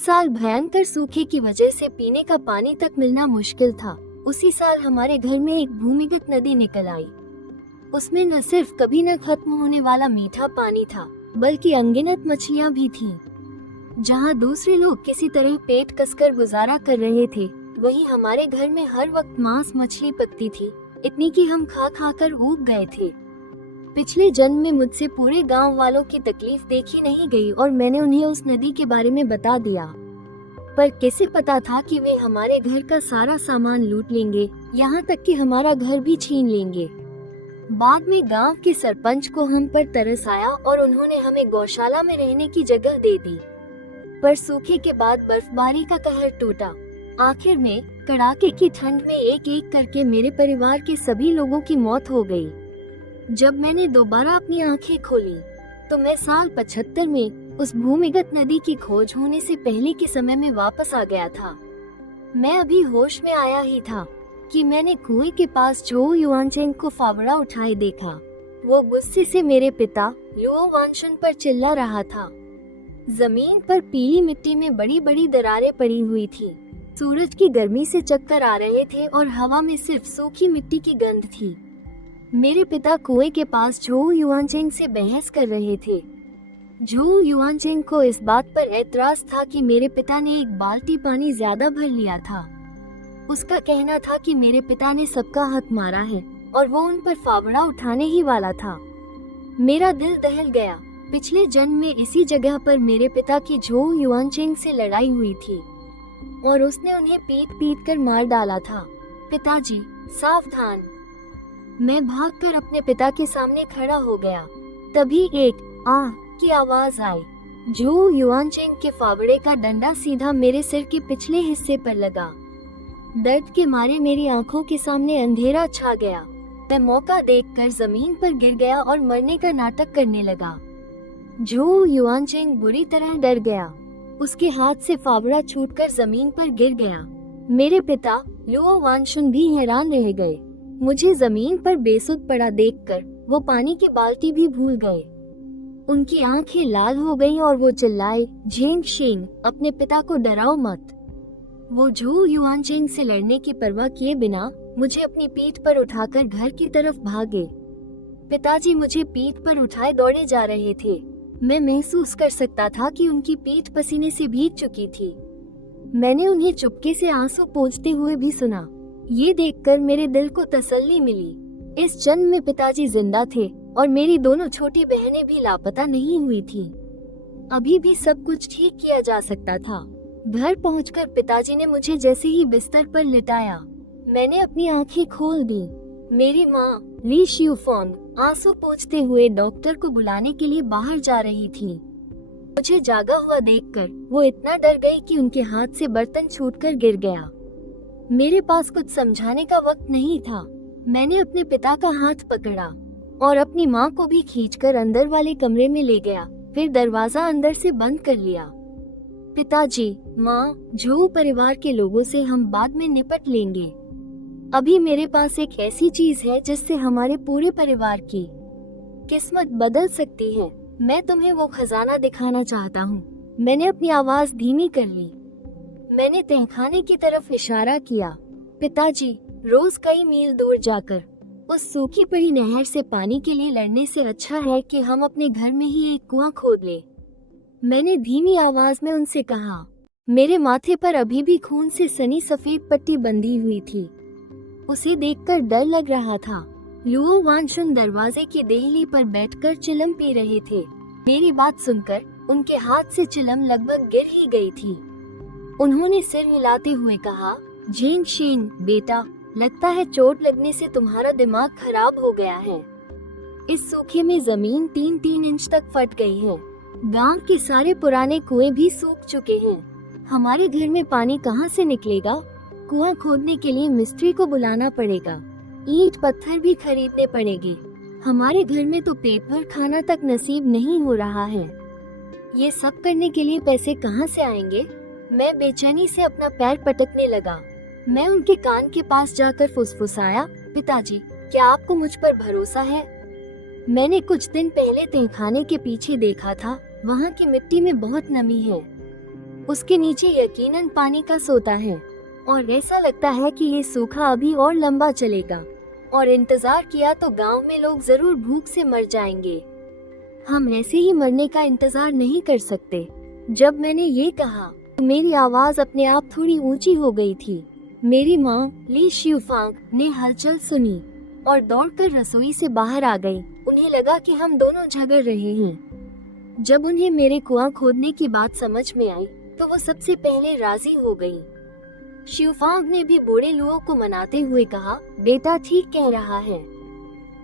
साल भयंकर सूखे की वजह से पीने का पानी तक मिलना मुश्किल था। उसी साल हमारे घर में एक भूमिगत नदी निकल आई। उसमें न सिर्फ कभी न खत्म होने वाला मीठा पानी था, बल्कि अनगिनत मछलियां भी थीं। जहां दूसरे लोग किसी तरह पेट कसकर गुजारा कर रहे थे, वहीं हमारे घर में हर वक्त मांस मछली पकती थी, इतनी कि हम खा खा कर ऊब गए थे। पिछले जन्म में मुझसे पूरे गांव वालों की तकलीफ देखी नहीं गई और मैंने उन्हें उस नदी के बारे में बता दिया। पर किसे पता था कि वे हमारे घर का सारा सामान लूट लेंगे, यहाँ तक कि हमारा घर भी छीन लेंगे। बाद में गांव के सरपंच को हम पर तरस आया और उन्होंने हमें गौशाला में रहने की जगह दे दी। पर सूखे के बाद बर्फबारी का कहर टूटा। आखिर में कड़ाके की ठंड में एक एक करके मेरे परिवार के सभी लोगों की मौत हो गई। जब मैंने दोबारा अपनी आंखें खोली तो मैं साल 75 में उस भूमिगत नदी की खोज होने से पहले के समय में वापस आ गया था। मैं अभी होश में आया ही था कि मैंने कुएं के पास झो युआनचेंग को फावड़ा उठाए देखा। वो गुस्से से मेरे पिता लुओ वानशुन पर चिल्ला रहा था। जमीन पर पीली मिट्टी में बड़ी बड़ी दरारें पड़ी हुई थी। सूरज की गर्मी से चक्कर आ रहे थे और हवा में सिर्फ सूखी मिट्टी की गंध थी। मेरे पिता कुएं के पास झो युआनचेंग से बहस कर रहे थे। झो युआनचेंग को इस बात पर एतराज था कि मेरे पिता ने एक बाल्टी पानी ज्यादा भर लिया था। उसका कहना था कि मेरे पिता ने सबका हक मारा है और वो उन पर फावड़ा उठाने ही वाला था। मेरा दिल दहल गया। पिछले जन्म में इसी जगह पर मेरे पिता की झो युआनचेंग से लड़ाई हुई थी और उसने उन्हें पीट पीट कर मार डाला था। पिताजी, सावधान! मैं भागकर अपने पिता के सामने खड़ा हो गया। तभी एक आह की आवाज आई। झो युआनचेंग के फावड़े का डंडा सीधा मेरे सिर के पिछले हिस्से पर लगा। दर्द के मारे मेरी आंखों के सामने अंधेरा छा गया। मैं मौका देखकर जमीन पर गिर गया और मरने का नाटक करने लगा। झो युआनचेंग बुरी तरह डर गया। उसके हाथ से फावड़ा छूटकर जमीन पर गिर गया। मेरे पिता लुओ वानशुन भी हैरान रह गए। मुझे जमीन पर बेसुध पड़ा देखकर वो पानी की बाल्टी भी भूल गए। उनकी आंखें लाल हो गईं और वो चिल्लाए, झेंग शेंग, अपने पिता को डराओ मत। वो झो युआनचेंग से लड़ने की परवाह किए बिना मुझे अपनी पीठ पर उठाकर घर की तरफ भागे। पिताजी मुझे पीठ पर उठाए दौड़े जा रहे थे। मैं महसूस कर सकता था कि उनकी पीठ पसीने से भीग चुकी थी। मैंने उन्हें चुपके से आंसू पोंछते हुए भी सुना। ये देखकर मेरे दिल को तसल्ली मिली। इस जन्म में पिताजी जिंदा थे और मेरी दोनों छोटी बहनें भी लापता नहीं हुई थीं। अभी भी सब कुछ ठीक किया जा सकता था। घर पहुंचकर पिताजी ने मुझे जैसे ही बिस्तर पर लिटाया, मैंने अपनी आंखें खोल दी। मेरी माँ ली शियुफोंग आंसू पोंछते हुए डॉक्टर को बुलाने के लिए बाहर जा रही थी। मुझे जागा हुआ देखकर वो इतना डर गई कि उनके हाथ से बर्तन छूटकर गिर गया। मेरे पास कुछ समझाने का वक्त नहीं था। मैंने अपने पिता का हाथ पकड़ा और अपनी माँ को भी खींचकर अंदर वाले कमरे में ले गया, फिर दरवाजा अंदर से बंद कर लिया। पिताजी, माँ, झो परिवार के लोगों से हम बाद में निपट लेंगे। अभी मेरे पास एक ऐसी चीज है जिससे हमारे पूरे परिवार की किस्मत बदल सकती है। मैं तुम्हें वो खजाना दिखाना चाहता हूँ। मैंने अपनी आवाज धीमी कर ली। मैंने तहखाने की तरफ इशारा किया। पिताजी, रोज कई मील दूर जाकर उस सूखी पड़ी नहर से पानी के लिए लड़ने से अच्छा है कि हम अपने घर में ही एक कुआं खोद ले। मैंने धीमी आवाज में उनसे कहा। मेरे माथे पर अभी भी खून से सनी सफेद पट्टी बंधी हुई थी। उसे देखकर डर लग रहा था। लुओ वानशुन दरवाजे की देहली पर बैठकर चिलम पी रहे थे। मेरी बात सुनकर उनके हाथ से चिलम लगभग गिर ही गई थी। उन्होंने सिर हिलाते हुए कहा, झेंग शेंग बेटा, लगता है चोट लगने से तुम्हारा दिमाग खराब हो गया है। इस सूखे में जमीन 3-3 इंच तक फट गई है। गांव के सारे पुराने कुएं भी सूख चुके हैं। हमारे घर में पानी कहां से निकलेगा? कुआं खोदने के लिए मिस्त्री को बुलाना पड़ेगा। ईंट पत्थर भी खरीदने पड़ेंगे। हमारे घर में तो पेट भर खाना तक नसीब नहीं हो रहा है। ये सब करने के लिए पैसे कहां से आएंगे? मैं बेचैनी से अपना पैर पटकने लगा। मैं उनके कान के पास जाकर फुसफुसाया, पिताजी, क्या आपको मुझ पर भरोसा है? मैंने कुछ दिन पहले तहखाने के पीछे देखा था। वहाँ की मिट्टी में बहुत नमी है। उसके नीचे यकीनन पानी का सोता है और ऐसा लगता है कि ये सूखा अभी और लंबा चलेगा और इंतजार किया तो गांव में लोग जरूर भूख से मर जाएंगे। हम ऐसे ही मरने का इंतजार नहीं कर सकते। जब मैंने ये कहा तो मेरी आवाज अपने आप थोड़ी ऊंची हो गई थी। मेरी माँ ली शिवफांग ने हलचल सुनी और दौड़कर रसोई से बाहर आ गई। उन्हें लगा कि हम दोनों झगड़ रहे हैं। जब उन्हें मेरे कुआं खोदने की बात समझ में आई तो वो सबसे पहले राजी हो गई। शिवफांग ने भी बूढ़े लुओ को मनाते हुए कहा, बेटा ठीक कह रहा है,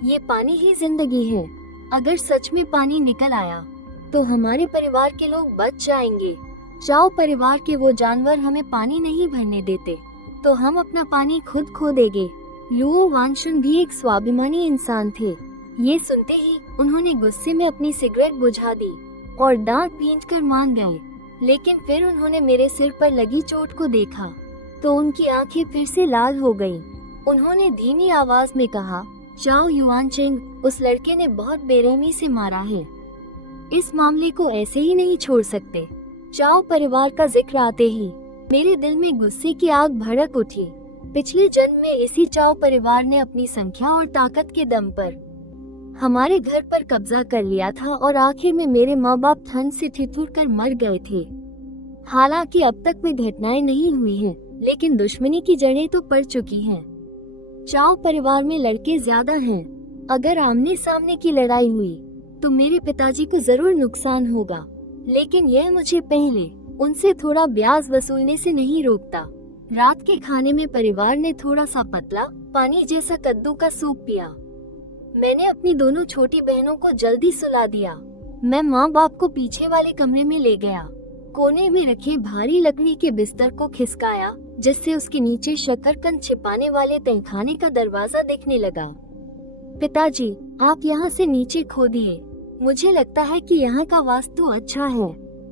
ये पानी ही जिंदगी है। अगर सच में पानी निकल आया तो हमारे परिवार के लोग बच जाएंगे। चाओ परिवार के वो जानवर हमें पानी नहीं भरने देते तो हम अपना पानी खुद खो देंगे। लुओ वानशुन भी एक स्वाभिमानी इंसान थे। ये सुनते ही उन्होंने गुस्से में अपनी सिगरेट बुझा दी और दांत भींचकर मान गए। लेकिन फिर उन्होंने मेरे सिर पर लगी चोट को देखा तो उनकी आंखें फिर से लाल हो गईं। उन्होंने धीमी आवाज में कहा, चाओ युआनचेंग, उस लड़के ने बहुत बेरहमी से मारा है। इस मामले को ऐसे ही नहीं छोड़ सकते। चाओ परिवार का जिक्र आते ही मेरे दिल में गुस्से की आग भड़क उठी। पिछले जन्म में इसी चाओ परिवार ने अपनी संख्या और ताकत के दम पर हमारे घर पर कब्जा कर लिया था और आखिर में मेरे माँ बाप ठंड से ठिठुर कर मर गए थे। हालांकि अब तक वे घटनाएं नहीं हुई हैं, लेकिन दुश्मनी की जड़ें तो पड़ चुकी हैं। चाओ परिवार में लड़के ज्यादा हैं। अगर आमने सामने की लड़ाई हुई तो मेरे पिताजी को जरूर नुकसान होगा, लेकिन यह मुझे पहले उनसे थोड़ा ब्याज वसूलने से नहीं रोकता। रात के खाने में परिवार ने थोड़ा सा पतला पानी जैसा कद्दू का सूप पिया। मैंने अपनी दोनों छोटी बहनों को जल्दी सुला दिया। मैं माँ बाप को पीछे वाले कमरे में ले गया। कोने में रखे भारी लकड़ी के बिस्तर को खिसकाया, जिससे उसके नीचे शकरकंद छिपाने वाले तहखाने का दरवाजा दिखने लगा। पिताजी, आप यहाँ से नीचे खोदिए। मुझे लगता है कि यहाँ का वास्तु अच्छा है।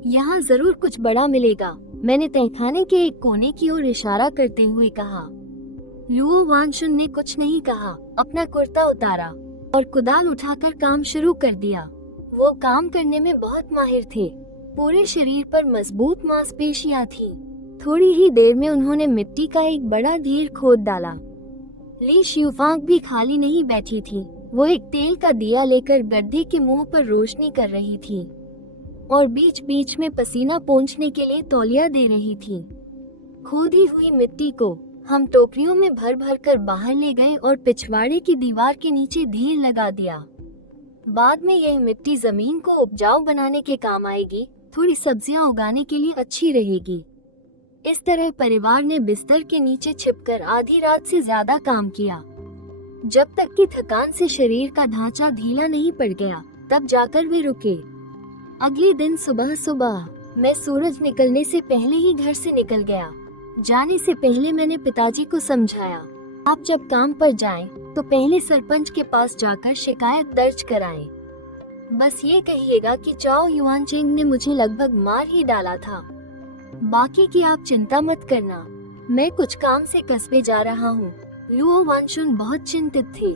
यहाँ जरूर कुछ बड़ा मिलेगा। मैंने तहखाने के एक कोने की ओर इशारा करते हुए कहा। लुओ वानशुन ने कुछ नहीं कहा, अपना कुर्ता उतारा और कुदाल उठाकर काम शुरू कर दिया। वो काम करने में बहुत माहिर थे। पूरे शरीर पर मजबूत मांसपेशियां थी। थोड़ी ही देर में उन्होंने मिट्टी का एक बड़ा ढेर खोद डाला। ली शिवफांग भी खाली नहीं बैठी थी। वो एक तेल का दिया लेकर गड्ढे के मुंह पर रोशनी कर रही थी और बीच बीच में पसीना पोंछने के लिए तौलिया दे रही थी। खोदी हुई मिट्टी को हम टोकरियों में भर भर कर बाहर ले गए और पिछवाड़े की दीवार के नीचे ढेर लगा दिया। बाद में यह मिट्टी जमीन को उपजाऊ बनाने के काम आएगी, थोड़ी सब्जियां उगाने के लिए अच्छी रहेगी। इस तरह परिवार ने बिस्तर के नीचे छिपकर आधी रात से ज्यादा काम किया, जब तक कि थकान से शरीर का ढांचा ढीला नहीं पड़ गया। तब जाकर वे रुके। अगले दिन सुबह सुबह मैं सूरज निकलने से पहले ही घर से निकल गया। जाने से पहले मैंने पिताजी को समझाया, आप जब काम पर जाएं, तो पहले सरपंच के पास जाकर शिकायत दर्ज कराएं। बस ये कहिएगा कि चाओ युआनचेंग ने मुझे लगभग मार ही डाला था। बाकी की आप चिंता मत करना, मैं कुछ काम से कस्बे जा रहा हूँ। लुओ वानशुन बहुत चिंतित थे,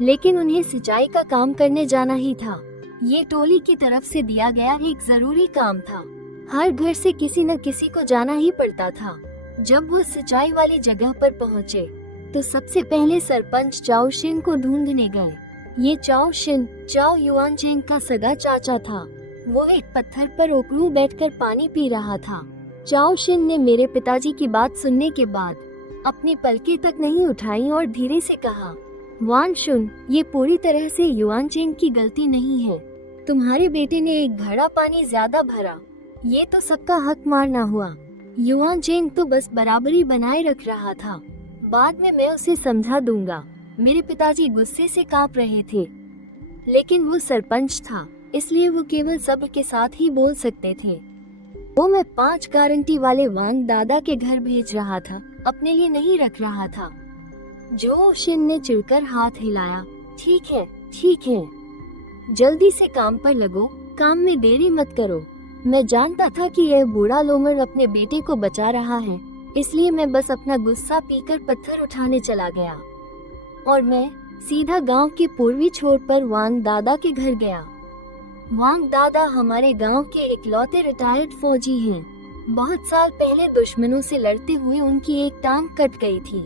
लेकिन उन्हें सिंचाई का काम करने जाना ही था। ये टोली की तरफ से दिया गया एक जरूरी काम था। हर घर से किसी न किसी को जाना ही पड़ता था। जब वो सिंचाई वाली जगह पर पहुँचे तो सबसे पहले सरपंच चाओ शिन को ढूंढने गए। ये चाओ शिन चाओ युआनचेंग का सगा चाचा था। वो एक पत्थर पर ओकड़ू बैठकर पानी पी रहा था। चाओ शिन ने मेरे पिताजी की बात सुनने के बाद अपनी पलकें तक नहीं उठाई और धीरे से कहा, वानशुन, ये पूरी तरह से युआनचेंग की गलती नहीं है। तुम्हारे बेटे ने एक घड़ा पानी ज्यादा भरा, ये तो सबका हक मारना हुआ। युआनचेंग तो बस बराबरी बनाए रख रहा था। बाद में मैं उसे समझा दूंगा। मेरे पिताजी गुस्से से कांप रहे थे, लेकिन वो सरपंच था, इसलिए वो केवल सब्र के साथ ही बोल सकते थे। वो मैं 5 गारंटी वाले वांग दादा के घर भेज रहा था, अपने लिए नहीं रख रहा था। जो शिन ने चिढ़कर हाथ हिलाया। ठीक है, ठीक है, जल्दी से काम पर लगो, काम में देरी मत करो। मैं जानता था कि यह बूढ़ा लोमड़ अपने बेटे को बचा रहा है, इसलिए मैं बस अपना गुस्सा पीकर पत्थर उठाने चला गया और मैं सीधा गांव के पूर्वी छोर पर वांग दादा के घर गया। वांग दादा हमारे गांव के इकलौते रिटायर्ड फौजी हैं। बहुत साल पहले दुश्मनों से लड़ते हुए उनकी एक टांग कट गई थी।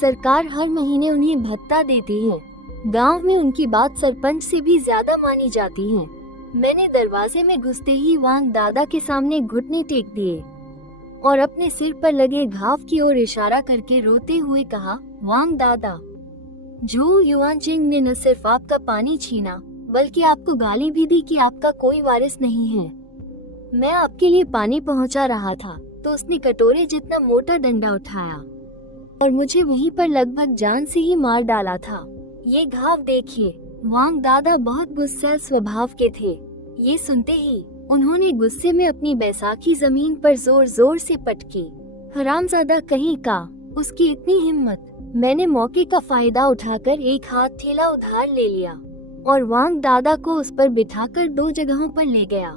सरकार हर महीने उन्हें भत्ता देती है। गांव में उनकी बात सरपंच से भी ज्यादा मानी जाती है। मैंने दरवाजे में घुसते ही वांग दादा के सामने घुटने टेक दिए और अपने सिर पर लगे घाव की ओर इशारा करके रोते हुए कहा, वांग दादा, जो युआनचेंग ने न सिर्फ आपका पानी छीना बल्कि आपको गाली भी दी कि आपका कोई वारिस नहीं है। मैं आपके लिए पानी पहुंचा रहा था तो उसने कटोरे जितना मोटा डंडा उठाया और मुझे वहीं पर लगभग जान से ही मार डाला था। ये घाव देखिए। वांग दादा बहुत गुस्सैल स्वभाव के थे। ये सुनते ही उन्होंने गुस्से में अपनी बैसाखी जमीन पर जोर जोर से पटकी। हरामजादा कहीं का, उसकी इतनी हिम्मत। मैंने मौके का फायदा उठाकर एक हाथ ठेला उधार ले लिया और वांग दादा को उस पर बिठाकर 2 जगहों पर ले गया।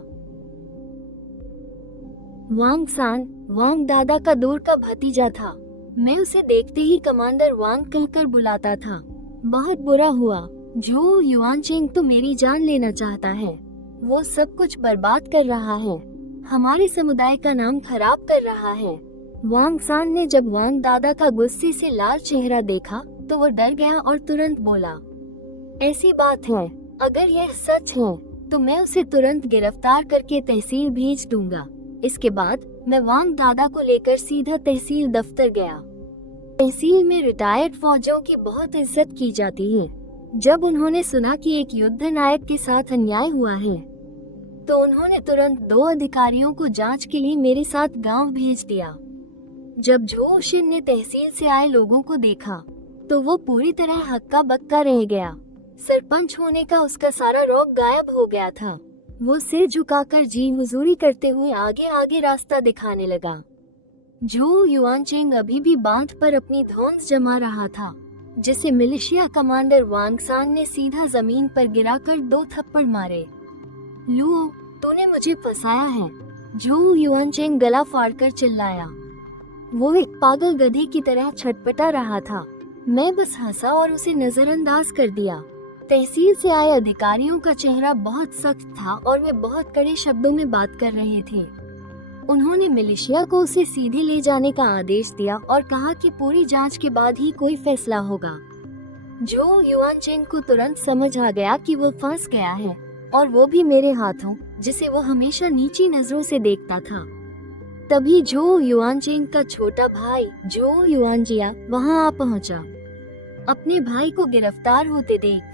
वांग सान वांग दादा का दूर का भतीजा था। मैं उसे देखते ही कमांडर वांग कहकर बुलाता था। बहुत बुरा हुआ। जो युआनचेंग तो मेरी जान लेना चाहता है। वो सब कुछ बर्बाद कर रहा है, हमारे समुदाय का नाम खराब कर रहा है। वांग सान ने जब वांग दादा का गुस्से से लाल चेहरा देखा तो वो डर गया और तुरंत बोला, ऐसी बात है, अगर यह सच है तो मैं उसे तुरंत गिरफ्तार करके तहसील भेज दूंगा। इसके बाद मैं वांग दादा को लेकर सीधा तहसील दफ्तर गया। तहसील में रिटायर्ड फौजियों की बहुत इज्जत की जाती है। जब उन्होंने सुना कि एक युद्ध नायक के साथ अन्याय हुआ है तो उन्होंने तुरंत 2 अधिकारियों को जांच के लिए मेरे साथ गांव भेज दिया। जब झो शिन ने तहसील से आए लोगों को देखा तो वो पूरी तरह हक्का बक्का रह गया। सरपंच होने का उसका सारा रौब गायब हो गया था। वो सिर झुकाकर जी हुजूरी करते हुए आगे आगे रास्ता दिखाने लगा। जो युआनचेंग अभी भी बांध पर अपनी धौंस जमा रहा था, जिसे मिलिशिया कमांडर वांग सान ने सीधा जमीन पर गिराकर 2 थप्पड़ मारे। लुओ, तूने मुझे फंसाया है, जो युआनचेंग गला फाड़कर चिल्लाया। वो एक पागल गधे की तरह छटपटा रहा था। मैं बस हंसा और उसे नजरअंदाज कर दिया। तहसील से आए अधिकारियों का चेहरा बहुत सख्त था और वे बहुत कड़े शब्दों में बात कर रहे थे। उन्होंने मिलिशिया को उसे सीधे ले जाने का आदेश दिया और कहा कि पूरी जांच के बाद ही कोई फैसला होगा। जो युआनचेंग को तुरंत समझ आ गया कि वो फंस गया है, और वो भी मेरे हाथों, जिसे वो हमेशा नीची नजरों से देखता था। तभी जो युआनचेंग का छोटा भाई जो युआनजिया वहां आ पहुंचा। अपने भाई को गिरफ्तार होते देख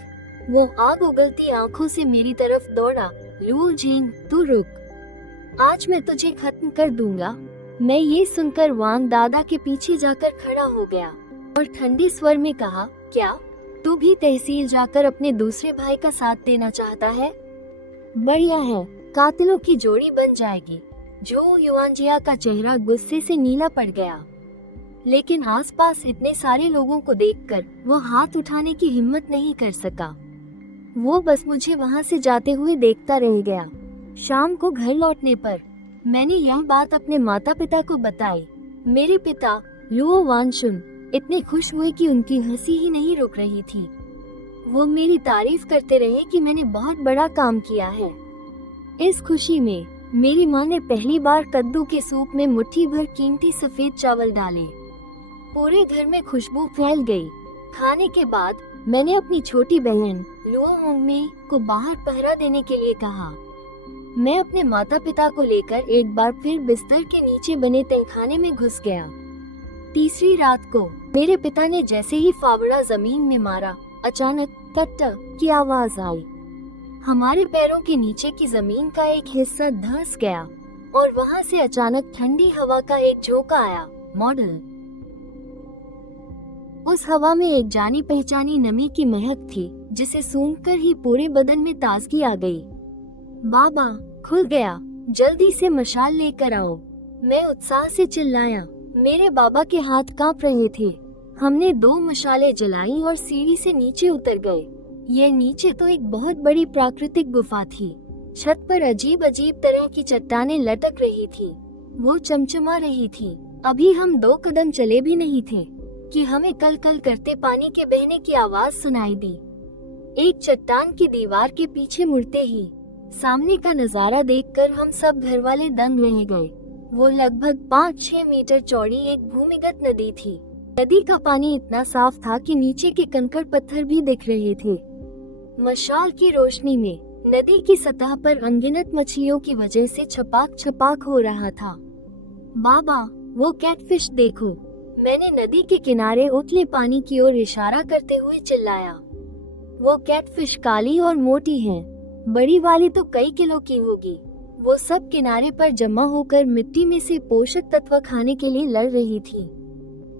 वो आग उगलती आंखों से मेरी तरफ दौड़ा। लुओ जिंग, तू रुक, आज मैं तुझे खत्म कर दूंगा। मैं ये सुनकर वांग दादा के पीछे जाकर खड़ा हो गया और ठंडे स्वर में कहा, क्या तू भी तहसील जाकर अपने दूसरे भाई का साथ देना चाहता है? बढ़िया है, कातिलों की जोड़ी बन जाएगी। जो युआनजिया का चेहरा गुस्से से नीला पड़ गया, लेकिन आसपास इतने सारे लोगों को देखकर वो हाथ उठाने की हिम्मत नहीं कर सका। वो बस मुझे वहाँ से जाते हुए देखता रह गया। शाम को घर लौटने पर मैंने यह बात अपने माता पिता को बताई। मेरे पिता लुओ वानशुन इतने खुश हुए कि उनकी हंसी ही नहीं रुक रही थी। वो मेरी तारीफ करते रहे कि मैंने बहुत बड़ा काम किया है। इस खुशी में मेरी माँ ने पहली बार कद्दू के सूप में मुट्ठी भर कीमती सफेद चावल डाले। पूरे घर में खुशबू फैल गई। खाने के बाद मैंने अपनी छोटी बहन लुओ होंगमी को बाहर पहरा देने के लिए कहा। मैं अपने माता पिता को लेकर एक बार फिर बिस्तर के नीचे बने तहखाने में घुस गया। तीसरी रात को मेरे पिता ने जैसे ही फावड़ा जमीन में मारा, अचानक कट की आवाज आई। हमारे पैरों के नीचे की जमीन का एक हिस्सा धंस गया और वहां से अचानक ठंडी हवा का एक झोंका आया। मॉडल। उस हवा में एक जानी पहचानी नमी की महक थी, जिसे सूंघकर ही पूरे बदन में ताजगी आ गई। बाबा, खुल गया, जल्दी से मशाल लेकर आओ। मैं उत्साह से चिल्लाया। मेरे बाबा के हाथ कांप रहे थे। हमने 2 मशालें जलाई और सीढ़ी से नीचे उतर गए। यह नीचे तो एक बहुत बड़ी प्राकृतिक गुफा थी। छत पर अजीब अजीब तरह की चट्टानें लटक रही थी। वो चमचमा रही थी। अभी हम 2 कदम चले भी नहीं थे कि हमें कल कल करते पानी के बहने की आवाज सुनाई दी। एक चट्टान की दीवार के पीछे मुड़ते ही सामने का नजारा देखकर हम सब घरवाले दंग रह गए। वो लगभग 5-6 मीटर चौड़ी एक भूमिगत नदी थी। नदी का पानी इतना साफ था कि नीचे के कंकड़ पत्थर भी दिख रहे थे। मशाल की रोशनी में नदी की सतह पर अनगिनत मछलियों की वजह से छपाक छपाक हो रहा था। बाबा, वो कैटफिश देखो, मैंने नदी के किनारे उथले पानी की ओर इशारा करते हुए चिल्लाया। वो कैटफिश काली और मोटी हैं, बड़ी वाली तो कई किलो की होगी। वो सब किनारे पर जमा होकर मिट्टी में से पोषक तत्व खाने के लिए लड़ रही थी।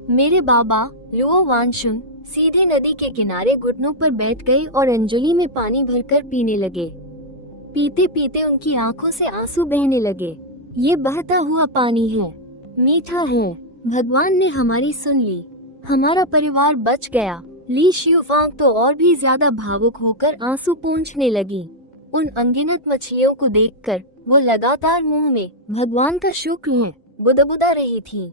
मेरे बाबा लुओ वानशुन सीधे नदी के किनारे घुटनों पर बैठ गए और अंजलि में पानी भरकर पीने लगे। पीते पीते उनकी आंखों से आंसू बहने लगे। ये बहता हुआ पानी है, मीठा है, भगवान ने हमारी सुन ली, हमारा परिवार बच गया। ली शियुफांग तो और भी ज्यादा भावुक होकर आंसू पोंछने लगी। उन अनगिनत मछलियों को देखकर वो लगातार मुंह में भगवान का शुक्र है बुदबुदा रही थी।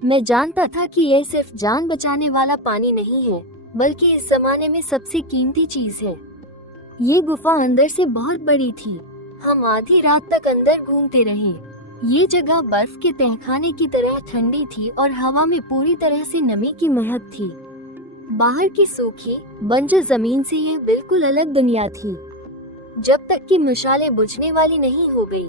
मैं जानता था कि यह सिर्फ जान बचाने वाला पानी नहीं है, बल्कि इस जमाने में सबसे कीमती चीज है। ये गुफा अंदर से बहुत बड़ी थी। हम आधी रात तक अंदर घूमते रहे। ये जगह बर्फ के तहखाने की तरह ठंडी थी और हवा में पूरी तरह से नमी की महक थी। बाहर की सूखी बंजर जमीन से ये बिल्कुल अलग दुनिया थी। जब तक कि मशालें बुझने वाली नहीं हो गई,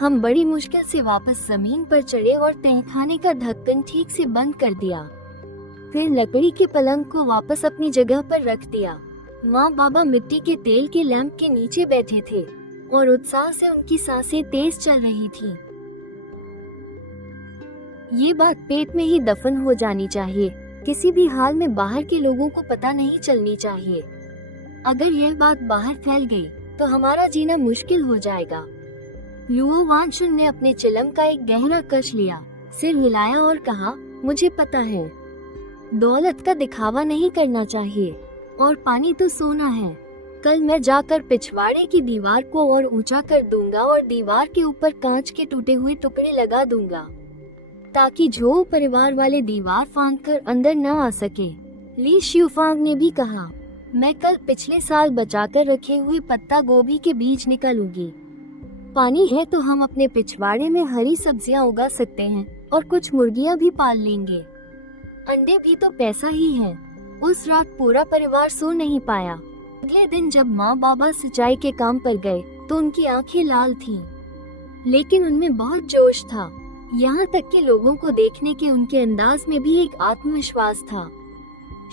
हम बड़ी मुश्किल से वापस जमीन पर चढ़े और तहखाने का ढक्कन ठीक से बंद कर दिया। फिर लकड़ी के पलंग को वापस अपनी जगह पर रख दिया। माँ बाबा मिट्टी के तेल के लैंप के नीचे बैठे थे और उत्साह से उनकी सांसें तेज चल रही थी। ये बात पेट में ही दफन हो जानी चाहिए। किसी भी हाल में बाहर के लोगों को पता नहीं चलनी चाहिए। अगर यह बात बाहर फैल गई तो हमारा जीना मुश्किल हो जाएगा। लुओ वानशुन ने अपने चिलम का एक गहरा कश लिया, सिर हिलाया और कहा, मुझे पता है, दौलत का दिखावा नहीं करना चाहिए और पानी तो सोना है। कल मैं जाकर पिछवाड़े की दीवार को और ऊंचा कर दूंगा और दीवार के ऊपर कांच के टूटे हुए टुकड़े लगा दूंगा, ताकि झो परिवार वाले दीवार फांदकर अंदर न आ सके। ली शियुफांग ने भी कहा, मैं कल पिछले साल बचाकर रखे हुए पत्ता गोभी के बीज निकालूंगी। पानी है तो हम अपने पिछवाड़े में हरी सब्जियां उगा सकते हैं और कुछ मुर्गियां भी पाल लेंगे। अंडे भी तो पैसा ही है। उस रात पूरा परिवार सो नहीं पाया। अगले दिन जब माँ बाबा सिंचाई के काम पर गए तो उनकी आंखें लाल थीं, लेकिन उनमें बहुत जोश था। यहाँ तक कि लोगों को देखने के उनके अंदाज में भी एक आत्मविश्वास था।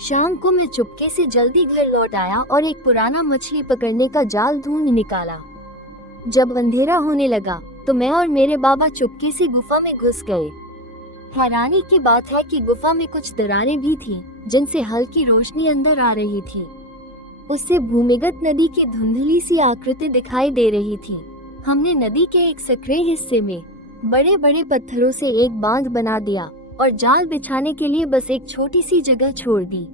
शाम को मैं चुपके से जल्दी घर लौट आया और एक पुराना मछली पकड़ने का जाल ढूंढ निकाला। जब अंधेरा होने लगा तो मैं और मेरे बाबा चुपके से गुफा में घुस गए। हैरानी की बात है कि गुफा में कुछ दरारें भी थीं, जिनसे हल्की रोशनी अंदर आ रही थी। उससे भूमिगत नदी की धुंधली सी आकृति दिखाई दे रही थी। हमने नदी के एक सक्रिय हिस्से में बड़े बड़े पत्थरों से एक बांध बना दिया और जाल बिछाने के लिए बस एक छोटी सी जगह छोड़ दी।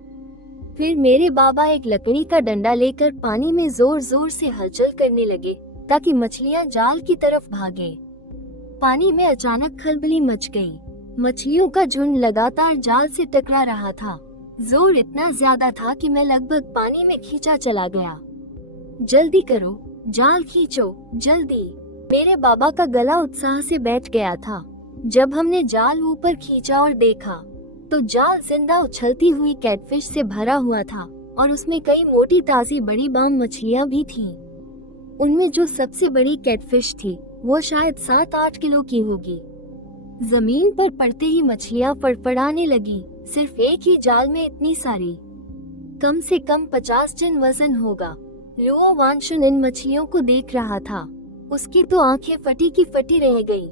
फिर मेरे बाबा एक लकड़ी का डंडा लेकर पानी में जोर जोर से हलचल करने लगे ताकि मछलियां जाल की तरफ भागे। पानी में अचानक खलबली मच गई। मछलियों का झुंड लगातार जाल से टकरा रहा था। जोर इतना ज्यादा था कि मैं लगभग पानी में खींचा चला गया। जल्दी करो, जाल खींचो, जल्दी। मेरे बाबा का गला उत्साह से बैठ गया था। जब हमने जाल ऊपर खींचा और देखा तो जाल जिंदा उछलती हुई कैटफिश से भरा हुआ था और उसमें कई मोटी ताजी बड़ी बाम मछलियां भी थीं। उनमें जो सबसे बड़ी कैटफिश थी वो शायद 7-8 किलो की होगी। जमीन पर पड़ते ही मछलियां फड़फड़ाने लगी। सिर्फ एक ही जाल में इतनी सारी, कम से कम 50 टन वजन होगा। लुओ वानशुन इन मछलियों को देख रहा था। उसकी तो आंखें फटी की फटी रह गई।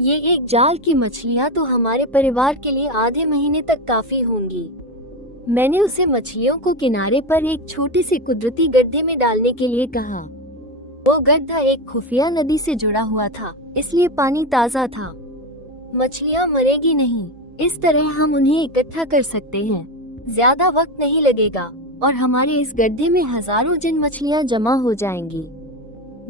ये एक जाल की मछलियां तो हमारे परिवार के लिए आधे महीने तक काफी होंगी। मैंने उसे मछलियों को किनारे पर एक छोटे से कुदरती गड्ढे में डालने के लिए कहा। वो गड्ढा एक खुफिया नदी से जुड़ा हुआ था, इसलिए पानी ताजा था। मछलियां मरेगी नहीं। इस तरह हम उन्हें इकट्ठा कर सकते हैं। ज्यादा वक्त नहीं लगेगा और हमारे इस गड्ढे में हजारों जिन मछलियां जमा हो जाएंगी।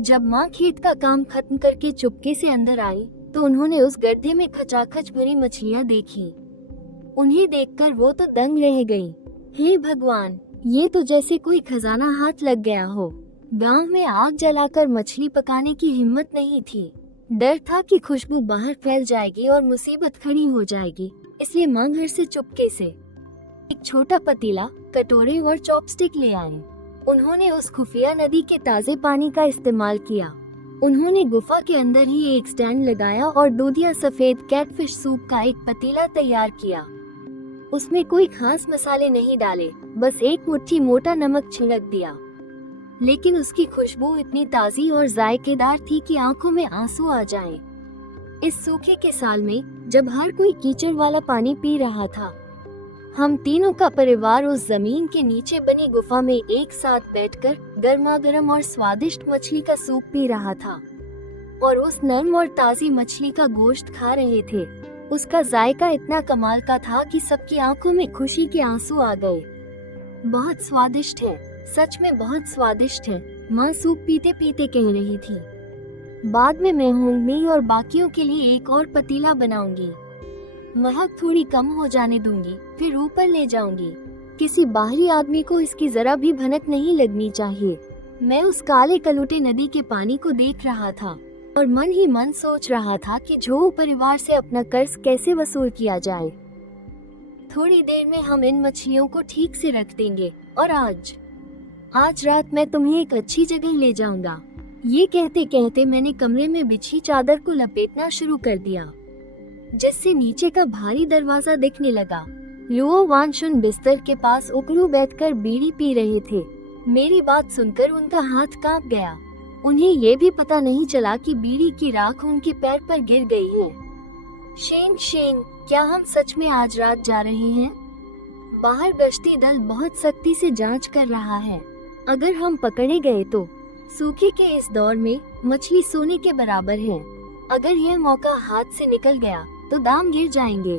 जब माँ खेत का काम खत्म करके चुपके से अंदर आई तो उन्होंने उस गड्ढे में खचाखच भरी मछलियां देखी। उन्हें देखकर वो तो दंग रह गई। हे भगवान, ये तो जैसे कोई खजाना हाथ लग गया हो। गांव में आग जलाकर मछली पकाने की हिम्मत नहीं थी। डर था कि खुशबू बाहर फैल जाएगी और मुसीबत खड़ी हो जाएगी, इसलिए माँ घर से चुपके से एक छोटा पतीला, कटोरे और चॉपस्टिक ले आए। उन्होंने उस खुफिया नदी के ताजे पानी का इस्तेमाल किया। उन्होंने गुफा के अंदर ही एक स्टैंड लगाया और दूधिया सफेद कैटफिश सूप का एक पतीला तैयार किया। उसमें कोई खास मसाले नहीं डाले, बस एक मुट्ठी मोटा नमक छिड़क दिया। लेकिन उसकी खुशबू इतनी ताजी और जायकेदार थी कि आंखों में आंसू आ जाएं। इस सूखे के साल में जब हर कोई कीचड़ वाला पानी पी रहा था, हम तीनों का परिवार उस जमीन के नीचे बनी गुफा में एक साथ बैठकर गर्मागर्म और स्वादिष्ट मछली का सूप पी रहा था और उस नरम और ताजी मछली का गोश्त खा रहे थे। उसका जायका इतना कमाल का था कि सबकी आंखों में खुशी के आंसू आ गए। बहुत स्वादिष्ट है, सच में बहुत स्वादिष्ट है, माँ सूप पीते पीते कह रही थी। बाद में मैं होंगी और बाकियों के लिए एक और पतीला बनाऊंगी। महक थोड़ी कम हो जाने दूंगी, फिर ऊपर ले जाऊंगी। किसी बाहरी आदमी को इसकी जरा भी भनक नहीं लगनी चाहिए। मैं उस काले कलूटे नदी के पानी को देख रहा था और मन ही मन सोच रहा था कि झो परिवार से अपना कर्ज कैसे वसूल किया जाए। थोड़ी देर में हम इन मछलियों को ठीक से रख देंगे और आज रात मैं तुम्हें एक अच्छी जगह ले जाऊंगा। ये कहते कहते मैंने कमरे में बिछी चादर को लपेटना शुरू कर दिया, जिससे नीचे का भारी दरवाजा दिखने लगा। लुओ वानशुन बिस्तर के पास उकड़ू बैठकर बीड़ी पी रहे थे। मेरी बात सुनकर उनका हाथ कांप गया। उन्हें ये भी पता नहीं चला कि बीड़ी की राख उनके पैर पर गिर गई है। शेन, क्या हम सच में आज रात जा रहे हैं? बाहर गश्ती दल बहुत सख्ती से जांच कर रहा है। अगर हम पकड़े गए तो सूखे के इस दौर में मछली सोने के बराबर है। अगर यह मौका हाथ से निकल गया तो दाम गिर जाएंगे।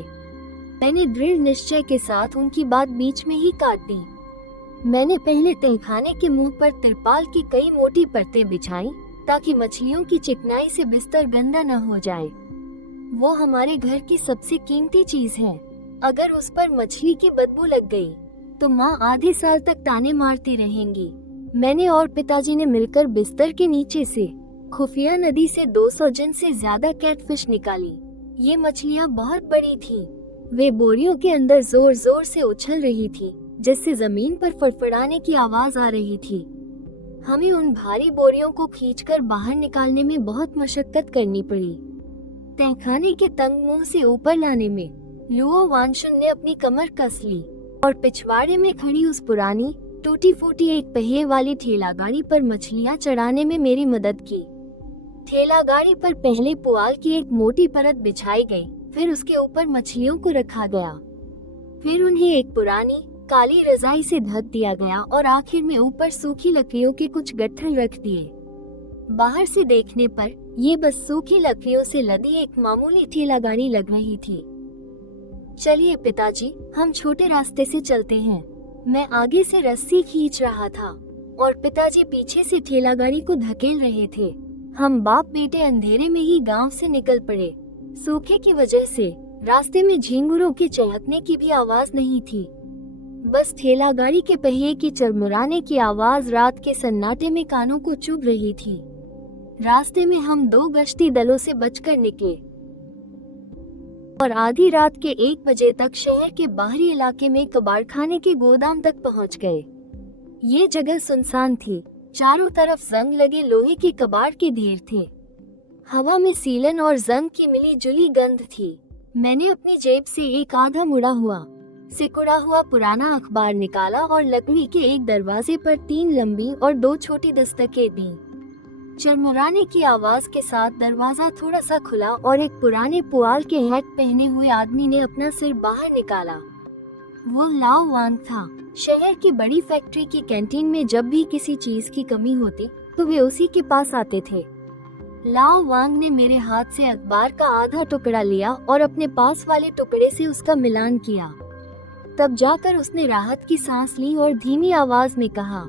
मैंने दृढ़ निश्चय के साथ उनकी बात बीच में ही काट दी। मैंने पहले तहखाने के मुंह पर तिरपाल की कई मोटी परतें बिछाई ताकि मछलियों की चिकनाई से बिस्तर गंदा न हो जाए। वो हमारे घर की सबसे कीमती चीज है। अगर उस पर मछली की बदबू लग गई तो माँ आधे साल तक ताने मारती रहेंगी। मैंने और पिताजी ने मिलकर बिस्तर के नीचे से खुफिया नदी से 200 जन से ज्यादा कैटफिश निकाली। ये मछलियाँ बहुत बड़ी थीं। वे बोरियों के अंदर जोर जोर से उछल रही थी, जिससे जमीन पर फड़फड़ाने की आवाज आ रही थी। हमें उन भारी बोरियों को खींचकर बाहर निकालने में बहुत मशक्कत करनी पड़ी। तहखाने के तंग मुंह से ऊपर लाने में लुओ वानशुन ने अपनी कमर कस ली और पिछवाड़े में खड़ी उस पुरानी टूटी फूटी एक पहिए वाली ठेला गाड़ी पर मछलियाँ चढ़ाने में मेरी मदद की। ठेला गाड़ी पर पहले पुआल की एक मोटी परत बिछाई गई, फिर उसके ऊपर मछलियों को रखा गया। फिर उन्हें एक पुरानी काली रजाई से ढक दिया गया और आखिर में ऊपर सूखी लकड़ियों के कुछ गट्ठर रख दिए। बाहर से देखने पर ये बस सूखी लकड़ियों से लदी एक मामूली ठेला गाड़ी लग रही थी। चलिए पिताजी, हम छोटे रास्ते से चलते हैं। मैं आगे से रस्सी खींच रहा था और पिताजी पीछे से ठेला गाड़ी को धकेल रहे थे। हम बाप बेटे अंधेरे में ही गांव से निकल पड़े। सूखे की वजह से रास्ते में झींगुरों के चहकने की भी आवाज नहीं थी। बस ठेला गाड़ी के पहिए की चरमुराने की आवाज रात के सन्नाटे में कानों को चुभ रही थी। रास्ते में हम 2 गश्ती दलों से बचकर निकले और आधी रात के 1 बजे तक शहर के बाहरी इलाके में कबाड़खाने के गोदाम तक पहुंच गए। ये जगह सुनसान थी। चारों तरफ जंग लगे लोहे के कबाड़ के ढेर थे। हवा में सीलन और जंग की मिली जुली गंध थी। मैंने अपनी जेब से एक आधा मुड़ा हुआ सिकुड़ा हुआ पुराना अखबार निकाला और लकड़ी के एक दरवाजे पर 3 लंबी और 2 छोटी दस्तकें दी। चरमुराने की आवाज के साथ दरवाजा थोड़ा सा खुला और एक पुराने पुआल के हैट पहने हुए आदमी ने अपना सिर बाहर निकाला। वो लाओ वांग था। शहर की बड़ी फैक्ट्री की कैंटीन में जब भी किसी चीज की कमी होती तो वे उसी के पास आते थे। लाओ वांग ने मेरे हाथ से अखबार का आधा टुकड़ा लिया और अपने पास वाले टुकड़े से उसका मिलान किया। तब जाकर उसने राहत की सांस ली और धीमी आवाज में कहा,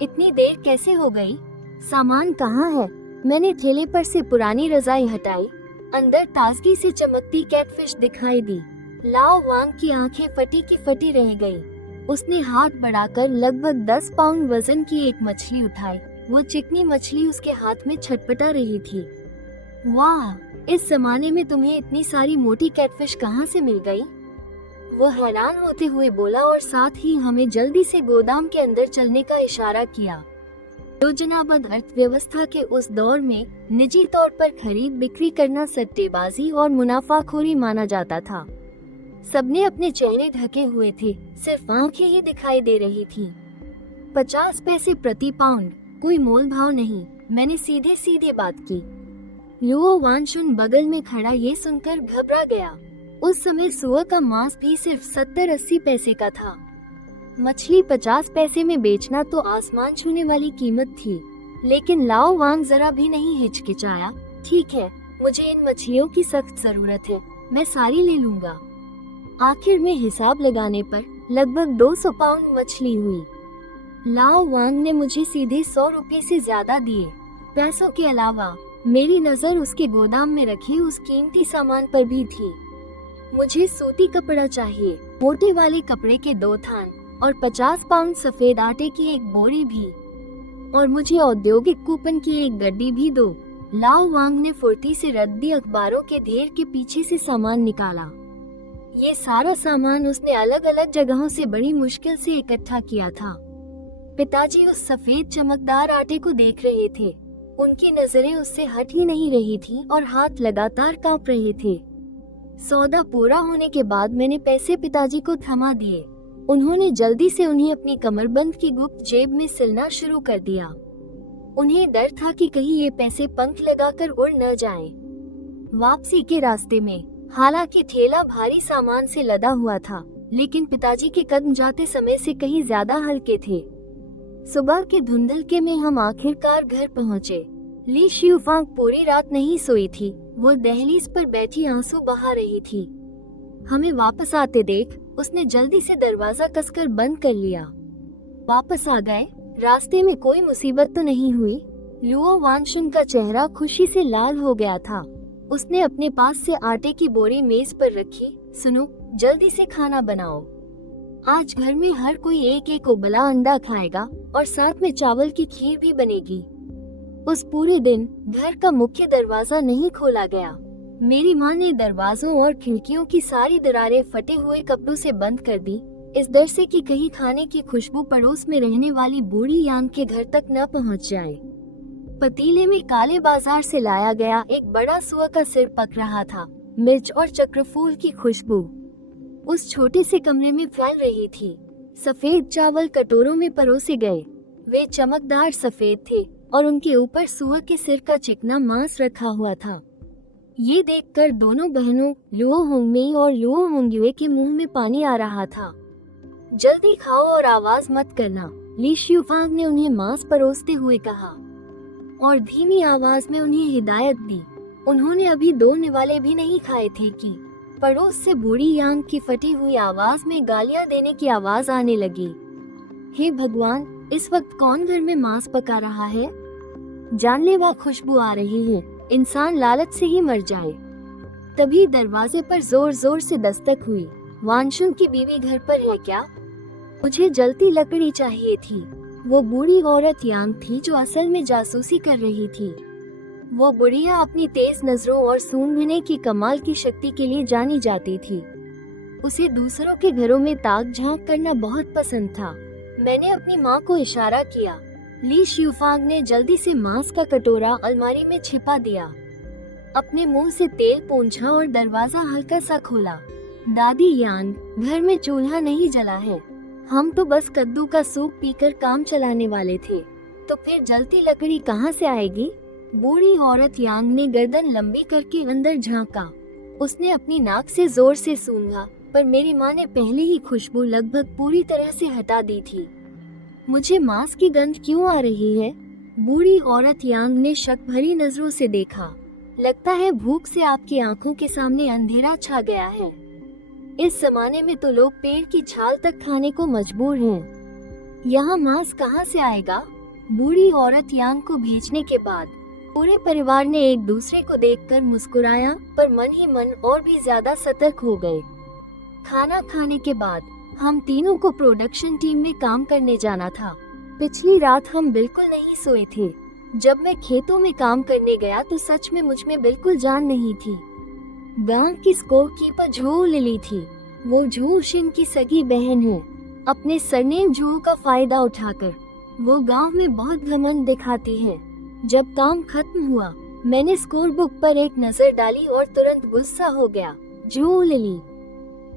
इतनी देर कैसे हो गई? सामान कहाँ है? मैंने ठेले पर से पुरानी रजाई हटाई। अंदर ताजगी से चमकती कैटफिश दिखाई दी। लाओ वांग की आंखें फटी की फटी रह गई। उसने हाथ बढ़ाकर लगभग 10 पाउंड वजन की एक मछली उठाई। वो चिकनी मछली उसके हाथ में छटपटा रही थी। वाह, इस जमाने में तुम्हें इतनी सारी मोटी कैटफिश कहाँ से मिल गई? वो हैरान होते हुए बोला और साथ ही हमें जल्दी से गोदाम के अंदर चलने का इशारा किया। योजनाबद्ध अर्थव्यवस्था के उस दौर में निजी तौर पर खरीद बिक्री करना सट्टेबाजी और मुनाफाखोरी माना जाता था। सबने अपने चेहरे ढके हुए थे, सिर्फ आंखें ही दिखाई दे रही थीं। 50 पैसे प्रति पाउंड, कोई मोल भाव नहीं। मैंने सीधे सीधे बात की। लुओ वानशुन बगल में खड़ा ये सुनकर घबरा गया। उस समय सुअर का मांस भी सिर्फ 70-80 पैसे का था। मछली 50 पैसे में बेचना तो आसमान छूने वाली कीमत थी। लेकिन लाओ वांग जरा भी नहीं हिचकिचाया। ठीक है, मुझे इन मछलियों की सख्त जरूरत है, मैं सारी ले लूंगा। आखिर में हिसाब लगाने पर लगभग 200 पाउंड मछली हुई। लाओ वांग ने मुझे सीधे 100 रुपये से ज्यादा दिए। पैसों के अलावा मेरी नजर उसके गोदाम में रखे उस कीमती सामान पर भी थी। मुझे सूती कपड़ा चाहिए, मोटे वाले कपड़े के 2 थान और 50 पाउंड सफेद आटे की एक बोरी भी, और मुझे औद्योगिक कूपन की एक गड्डी भी दो। लाओ वांग ने फुर्ती से रद्दी अखबारों के ढेर के पीछे से सामान निकाला। ये सारा सामान उसने अलग अलग जगहों से बड़ी मुश्किल से इकट्ठा किया था। पिताजी उस सफेद चमकदार आटे को देख रहे थे। उनकी नजरें उससे हट ही नहीं रही थी और हाथ लगातार कांप रहे थे। सौदा पूरा होने के बाद मैंने पैसे पिताजी को थमा दिए। उन्होंने जल्दी से उन्हें अपनी कमरबंद की गुप्त जेब में सिलना शुरू कर दिया। उन्हें डर था कि कहीं ये पैसे पंख लगाकर उड़ न जाएं। वापसी के रास्ते में हालांकि ठेला भारी सामान से लदा हुआ था, लेकिन पिताजी के कदम जाते समय से कहीं ज्यादा हल्के थे। सुबह के धुंधलके में हम आखिरकार घर पहुँचे। ली शियुफांग पूरी रात नहीं सोई थी। वो दहलीज पर बैठी आंसू बहा रही थी। हमें वापस आते देख उसने जल्दी से दरवाजा कसकर बंद कर लिया। वापस आ गए? रास्ते में कोई मुसीबत तो नहीं हुई? लुओ वानशुन का चेहरा खुशी से लाल हो गया था। उसने अपने पास से आटे की बोरी मेज पर रखी। सुनो, जल्दी से खाना बनाओ। आज घर में हर कोई एक एक उबला अंडा खाएगा और साथ में चावल की खीर भी बनेगी। उस पूरे दिन घर का मुख्य दरवाजा नहीं खोला गया। मेरी माँ ने दरवाजों और खिड़कियों की सारी दरारें फटे हुए कपड़ों से बंद कर दी, इस डर से कि कहीं खाने की खुशबू पड़ोस में रहने वाली बूढ़ी यांग के घर तक न पहुँच जाए। पतीले में काले बाजार से लाया गया एक बड़ा सुअर का सिर पक रहा था। मिर्च और चक्रफूल की खुशबू उस छोटे से कमरे में फैल रही थी। सफेद चावल कटोरों में परोसे गए। वे चमकदार सफेद थे और उनके ऊपर सुअर के सिर का चिकना मांस रखा हुआ था। ये देखकर दोनों बहनों लुओ होंगमेई और लुओ होंगयुए के मुंह में पानी आ रहा था। जल्दी खाओ और आवाज मत करना, ली शियुफांग ने उन्हें मांस परोसते हुए कहा और धीमी आवाज में उन्हें हिदायत दी। उन्होंने अभी 2 निवाले भी नहीं खाए थे कि पड़ोस से बूढ़ी यांग की फटी हुई आवाज में गालियां देने की आवाज आने लगी। हे भगवान, इस वक्त कौन घर में मांस पका रहा है? जानलेवा खुशबू आ रही है, इंसान लालच से ही मर जाए। तभी दरवाजे पर जोर जोर से दस्तक हुई। वानशुन की बीवी घर पर है क्या? मुझे जलती लकड़ी चाहिए थी। वो बूढ़ी औरत यांग थी जो असल में जासूसी कर रही थी। वो बुढ़िया अपनी तेज नजरों और सूंघने की कमाल की शक्ति के लिए जानी जाती थी। उसे दूसरों के घरों में ताक झांक करना बहुत पसंद था। मैंने अपनी माँ को इशारा किया। ली शियुफांग ने जल्दी से मांस का कटोरा अलमारी में छिपा दिया, अपने मुंह से तेल पोंछा और दरवाजा हल्का सा खोला। दादी यांग, घर में चूल्हा नहीं जला है। हम तो बस कद्दू का सूप पीकर काम चलाने वाले थे, तो फिर जलती लकड़ी कहाँ से आएगी? बूढ़ी औरत यांग ने गर्दन लंबी करके अंदर झांका। उसने अपनी नाक से जोर से सूंघा, पर मेरी माँ ने पहले ही खुशबू लगभग पूरी तरह से हटा दी थी। मुझे मांस की गंध क्यों आ रही है? बूढ़ी औरत यांग ने शक भरी नजरों से देखा। लगता है भूख से आपकी आंखों के सामने अंधेरा छा गया है। इस जमाने में तो लोग पेड़ की छाल तक खाने को मजबूर हैं। यहाँ मांस कहाँ से आएगा? बूढ़ी औरत यांग को भेजने के बाद पूरे परिवार ने एक दूसरे को देखकर मुस्कुराया, पर मन ही मन और भी ज्यादा सतर्क हो गए। खाना खाने के बाद हम तीनों को प्रोडक्शन टीम में काम करने जाना था। पिछली रात हम बिल्कुल नहीं सोए थे। जब मैं खेतों में काम करने गया तो सच में मुझ में बिल्कुल जान नहीं थी। गांव की स्कोर कीपर झो लिली थी। वो झो शिन की सगी बहन है। अपने सरनेम झो का फायदा उठाकर वो गांव में बहुत घमंड दिखाती है। जब काम खत्म हुआ, मैंने स्कोर बुक पर एक नजर डाली और तुरंत गुस्सा हो गया। झो लिली,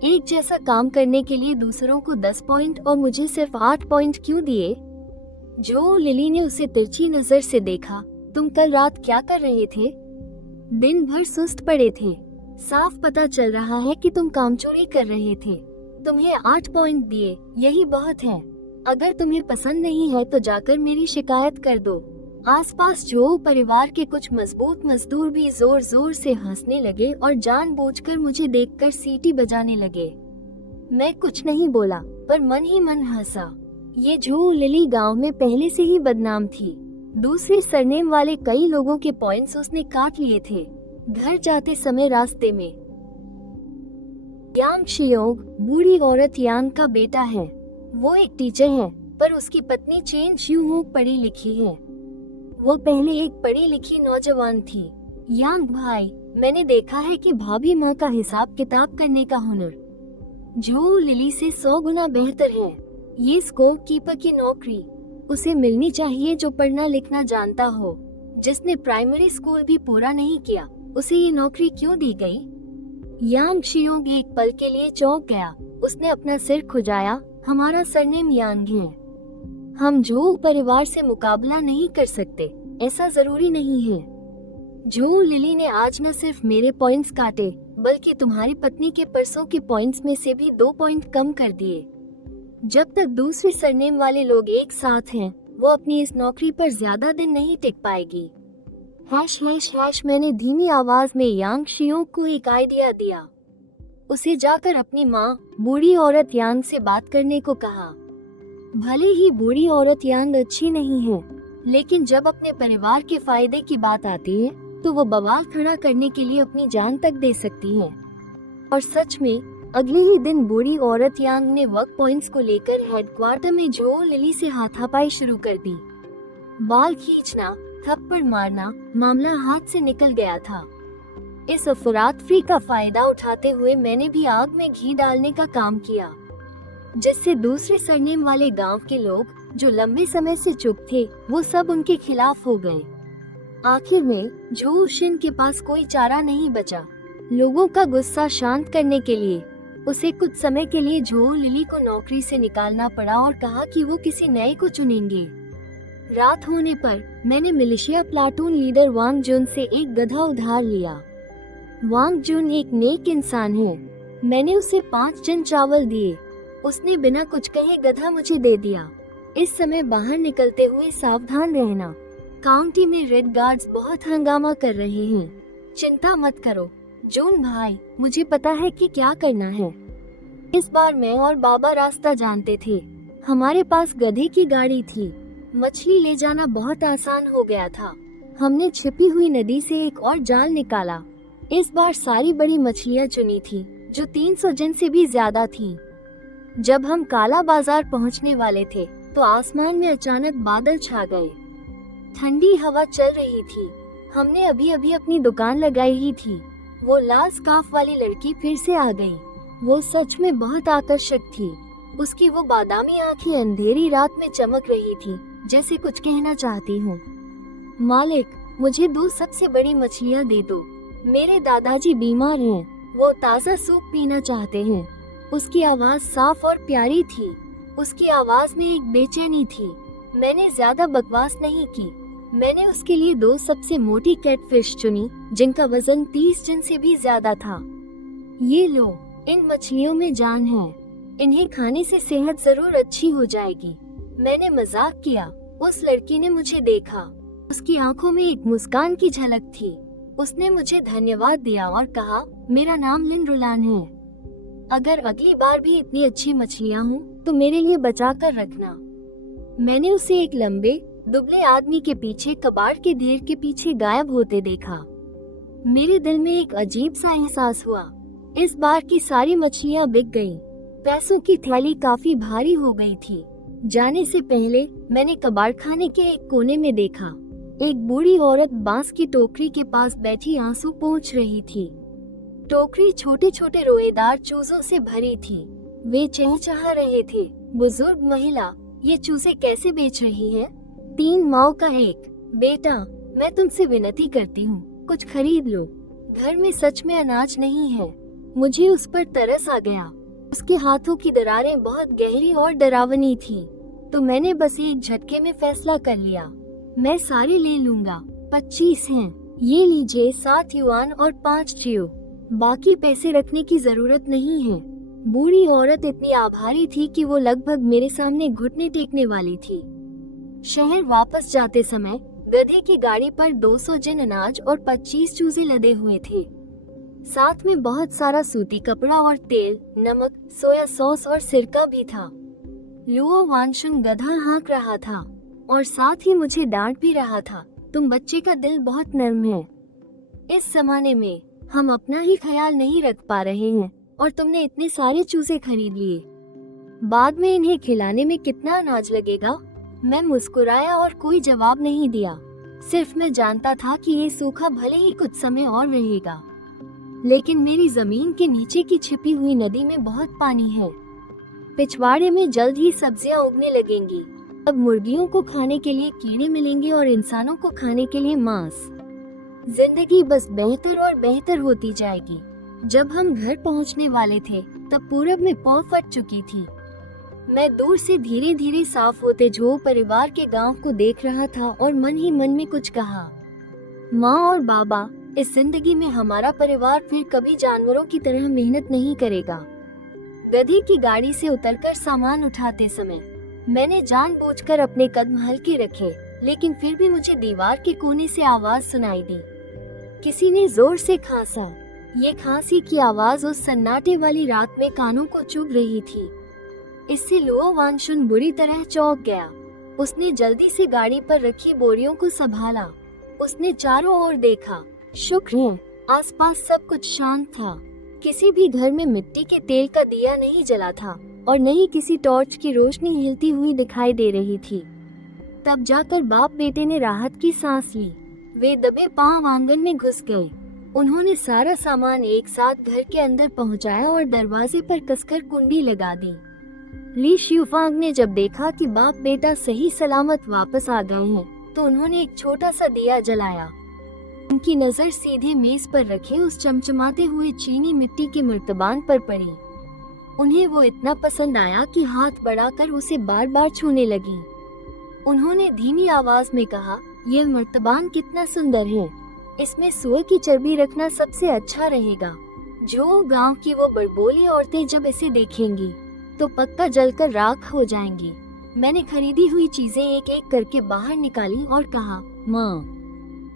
एक जैसा काम करने के लिए दूसरों को 10 पॉइंट और मुझे सिर्फ 8 पॉइंट क्यों दिए? झो लिली ने उसे तिरछी नजर से देखा। तुम कल रात क्या कर रहे थे? दिन भर सुस्त पड़े थे। साफ पता चल रहा है कि तुम कामचोरी कर रहे थे। तुम्हें 8 पॉइंट दिए, यही बहुत है। अगर तुम्हें पसंद नहीं है तो जाकर मेरी शिकायत कर दो। आसपास झो परिवार के कुछ मजबूत मजदूर भी जोर जोर से हंसने लगे और जानबूझकर मुझे देखकर सीटी बजाने लगे। मैं कुछ नहीं बोला, पर मन ही मन हंसा। ये झो लिली गांव में पहले से ही बदनाम थी। दूसरे सरनेम वाले कई लोगों के पॉइंट्स उसने काट लिए थे। घर जाते समय रास्ते में यांग शियोंग बूढ़ी औरत यांग का बेटा है। वो एक टीचर है, पर उसकी पत्नी चेन शियोंग पढ़ी लिखी है। वो पहले एक पढ़ी लिखी नौजवान थी। यांग भाई, मैंने देखा है कि भाभी माँ का हिसाब किताब करने का हुनर झो लिली से 100 गुना बेहतर है। ये स्कोर कीपर की नौकरी उसे मिलनी चाहिए जो पढ़ना लिखना जानता हो। जिसने प्राइमरी स्कूल भी पूरा नहीं किया, उसे ये नौकरी क्यों दी गई? यांग शियोंग एक पल के लिए चौंक गया। उसने अपना सिर खुजाया। हमारा सरनेम यांग है। हम झो परिवार से मुकाबला नहीं कर सकते, ऐसा जरूरी नहीं है। झो लिली ने आज न सिर्फ मेरे पॉइंट्स काटे, बल्कि तुम्हारी पत्नी के परसों के पॉइंट्स में से भी 2 पॉइंट कम कर दिए। जब तक दूसरे सरनेम वाले लोग एक साथ हैं, वो अपनी इस नौकरी पर ज्यादा दिन नहीं टिक पाएगी। -- मैंने धीमी आवाज में यांग शियोंग को एक आइडिया दिया। उसे जाकर अपनी माँ बूढ़ी औरत यांग से बात करने को कहा। भले ही बूढ़ी औरत यांग अच्छी नहीं है, लेकिन जब अपने परिवार के फायदे की बात आती है तो वो बवाल खड़ा करने के लिए अपनी जान तक दे सकती है। और सच में अगले ही दिन बूढ़ी औरत यांग ने वर्क पॉइंट्स को लेकर हेडक्वार्टर में झो लिली से हाथापाई शुरू कर दी। बाल खींचना, थप्पड़ मारना, मामला हाथ से निकल गया था। इस अफरातफरी का फायदा उठाते हुए मैंने भी आग में घी डालने का काम किया, जिससे दूसरे सरनेम वाले गांव के लोग जो लंबे समय से चुप थे, वो सब उनके खिलाफ हो गए। आखिर में झो शिन के पास कोई चारा नहीं बचा। लोगों का गुस्सा शांत करने के लिए उसे कुछ समय के लिए झो लिली को नौकरी से निकालना पड़ा और कहा कि वो किसी नए को चुनेंगे। रात होने पर मैंने मिलिशिया प्लाटून लीडर वांग जुन से एक गधा उधार लिया। वांग जुन एक नेक इंसान है। मैंने उसे 5 टन चावल दिए। उसने बिना कुछ कहे गधा मुझे दे दिया। इस समय बाहर निकलते हुए सावधान रहना। काउंटी में रेड गार्ड्स बहुत हंगामा कर रहे हैं। चिंता मत करो जून भाई, मुझे पता है कि क्या करना है। इस बार मैं और बाबा रास्ता जानते थे। हमारे पास गधे की गाड़ी थी। मछली ले जाना बहुत आसान हो गया था। हमने छिपी हुई नदी से एक और जाल निकाला। इस बार सारी बड़ी मछलियाँ चुनी थी, जो 300 जन से भी ज्यादा थीं। जब हम काला बाजार पहुँचने वाले थे, तो आसमान में अचानक बादल छा गए। ठंडी हवा चल रही थी। हमने अभी अभी अपनी दुकान लगाई ही थी। वो लाल स्कार्फ वाली लड़की फिर से आ गई। वो सच में बहुत आकर्षक थी। उसकी वो बादामी आंखें अंधेरी रात में चमक रही थी, जैसे कुछ कहना चाहती हूँ। मालिक, मुझे 2 सबसे बड़ी मछलियाँ दे दो। मेरे दादाजी बीमार हैं। वो ताज़ा सूप पीना चाहते हैं। उसकी आवाज़ साफ और प्यारी थी। उसकी आवाज़ में एक बेचैनी थी। मैंने ज्यादा बकवास नहीं की। मैंने उसके लिए 2 सबसे मोटी कैटफिश चुनी, जिनका वजन 30 टन से भी ज्यादा था। ये लो, इन मछलियों में जान है। इन्हें खाने से सेहत जरूर अच्छी हो जाएगी। मैंने मजाक किया। उस लड़की ने मुझे देखा। उसकी आंखों में एक मुस्कान की झलक थी। उसने मुझे धन्यवाद दिया और कहा, मेरा नाम लिन रुलान है। अगर अगली बार भी इतनी अच्छी मछलियाँ हों, तो मेरे लिए बचा कर रखना। मैंने उसे एक लंबे दुबले आदमी के पीछे कबाड़ के ढेर के पीछे गायब होते देखा। मेरे दिल में एक अजीब सा एहसास हुआ। इस बार की सारी मछलियाँ बिक गईं। पैसों की थैली काफी भारी हो गई थी। जाने से पहले मैंने कबाड़ खाने के एक कोने में देखा। एक बूढ़ी औरत बांस की टोकरी के पास बैठी आंसू पोंछ रही थी। टोकरी छोटे छोटे रोएदार चूजों से भरी थी। वे चहचहा रहे थे। बुजुर्ग महिला, ये चूजे कैसे बेच रही है? 3 माओ का एक। बेटा, मैं तुमसे विनती करती हूँ, कुछ खरीद लो। घर में सच में अनाज नहीं है। मुझे उस पर तरस आ गया। उसके हाथों की दरारें बहुत गहरी और डरावनी थी, तो मैंने बस एक झटके में फैसला कर लिया, मैं सारी ले लूंगा। 25 हैं। ये लीजिए 7 युआन और 5 चियो। बाकी पैसे रखने की जरूरत नहीं है। बूढ़ी औरत इतनी आभारी थी कि वो लगभग मेरे सामने घुटने टेकने वाली थी। शहर वापस जाते समय गधे की गाड़ी पर 200 जिन अनाज और 25 चूजे लदे हुए थे। साथ में बहुत सारा सूती कपड़ा और तेल, नमक, सोया सॉस और सिरका भी था। लुओ वानशुन गधा हाँक रहा था और साथ ही मुझे डांट भी रहा था, तुम बच्चे का दिल बहुत नर्म है। इस जमाने में हम अपना ही ख्याल नहीं रख पा रहे हैं और तुमने इतने सारे चूजे खरीद लिए। बाद में इन्हें खिलाने में कितना अनाज लगेगा? मैं मुस्कुराया और कोई जवाब नहीं दिया। सिर्फ मैं जानता था कि ये सूखा भले ही कुछ समय और रहेगा, लेकिन मेरी जमीन के नीचे की छिपी हुई नदी में बहुत पानी है। पिछवाड़े में जल्द ही सब्जियां उगने लगेंगी। अब मुर्गियों को खाने के लिए कीड़े मिलेंगे और इंसानों को खाने के लिए मांस। जिंदगी बस बेहतर और बेहतर होती जाएगी। जब हम घर पहुंचने वाले थे तब पूरब में पौ फट चुकी थी। मैं दूर से धीरे धीरे साफ होते झो परिवार के गांव को देख रहा था और मन ही मन में कुछ कहा, माँ और बाबा, इस जिंदगी में हमारा परिवार फिर कभी जानवरों की तरह मेहनत नहीं करेगा। गधी की गाड़ी से उतरकर सामान उठाते समय मैंने जानबूझकर अपने कदम हल्के रखे, लेकिन फिर भी मुझे दीवार के कोने से आवाज सुनाई दी। किसी ने जोर से खांसा। ये खांसी की आवाज उस सन्नाटे वाली रात में कानों को चुभ रही थी। इससे लुओ वानशुन बुरी तरह चौंक गया। उसने जल्दी से गाड़ी पर रखी बोरियों को संभाला। उसने चारों ओर देखा। शुक्र है, आसपास सब कुछ शांत था। किसी भी घर में मिट्टी के तेल का दिया नहीं जला था और न ही किसी टॉर्च की रोशनी हिलती हुई दिखाई दे रही थी। तब जाकर बाप बेटे ने राहत की सांस ली। वे दबे पांव आंगन में घुस गए। उन्होंने सारा सामान एक साथ घर के अंदर पहुंचाया और दरवाजे पर कसकर कुंडी लगा दी। ली शिफांग ने जब देखा कि बाप बेटा सही सलामत वापस आ गए हैं, तो उन्होंने एक छोटा सा दिया जलाया। उनकी नजर सीधे मेज पर रखे उस चमचमाते हुए चीनी मिट्टी के मर्तबान पर पड़ी। उन्हें वो इतना पसंद आया कि हाथ बढ़ाकर उसे बार बार छूने लगी। उन्होंने धीमी आवाज में कहा, यह मर्तबान कितना सुंदर है। इसमें सुअर की चर्बी रखना सबसे अच्छा रहेगा। जो गांव की वो बड़बोली औरतें जब इसे देखेंगी तो पक्का जलकर राख हो जाएंगी। मैंने खरीदी हुई चीजें एक एक करके बाहर निकाली और कहा, माँ,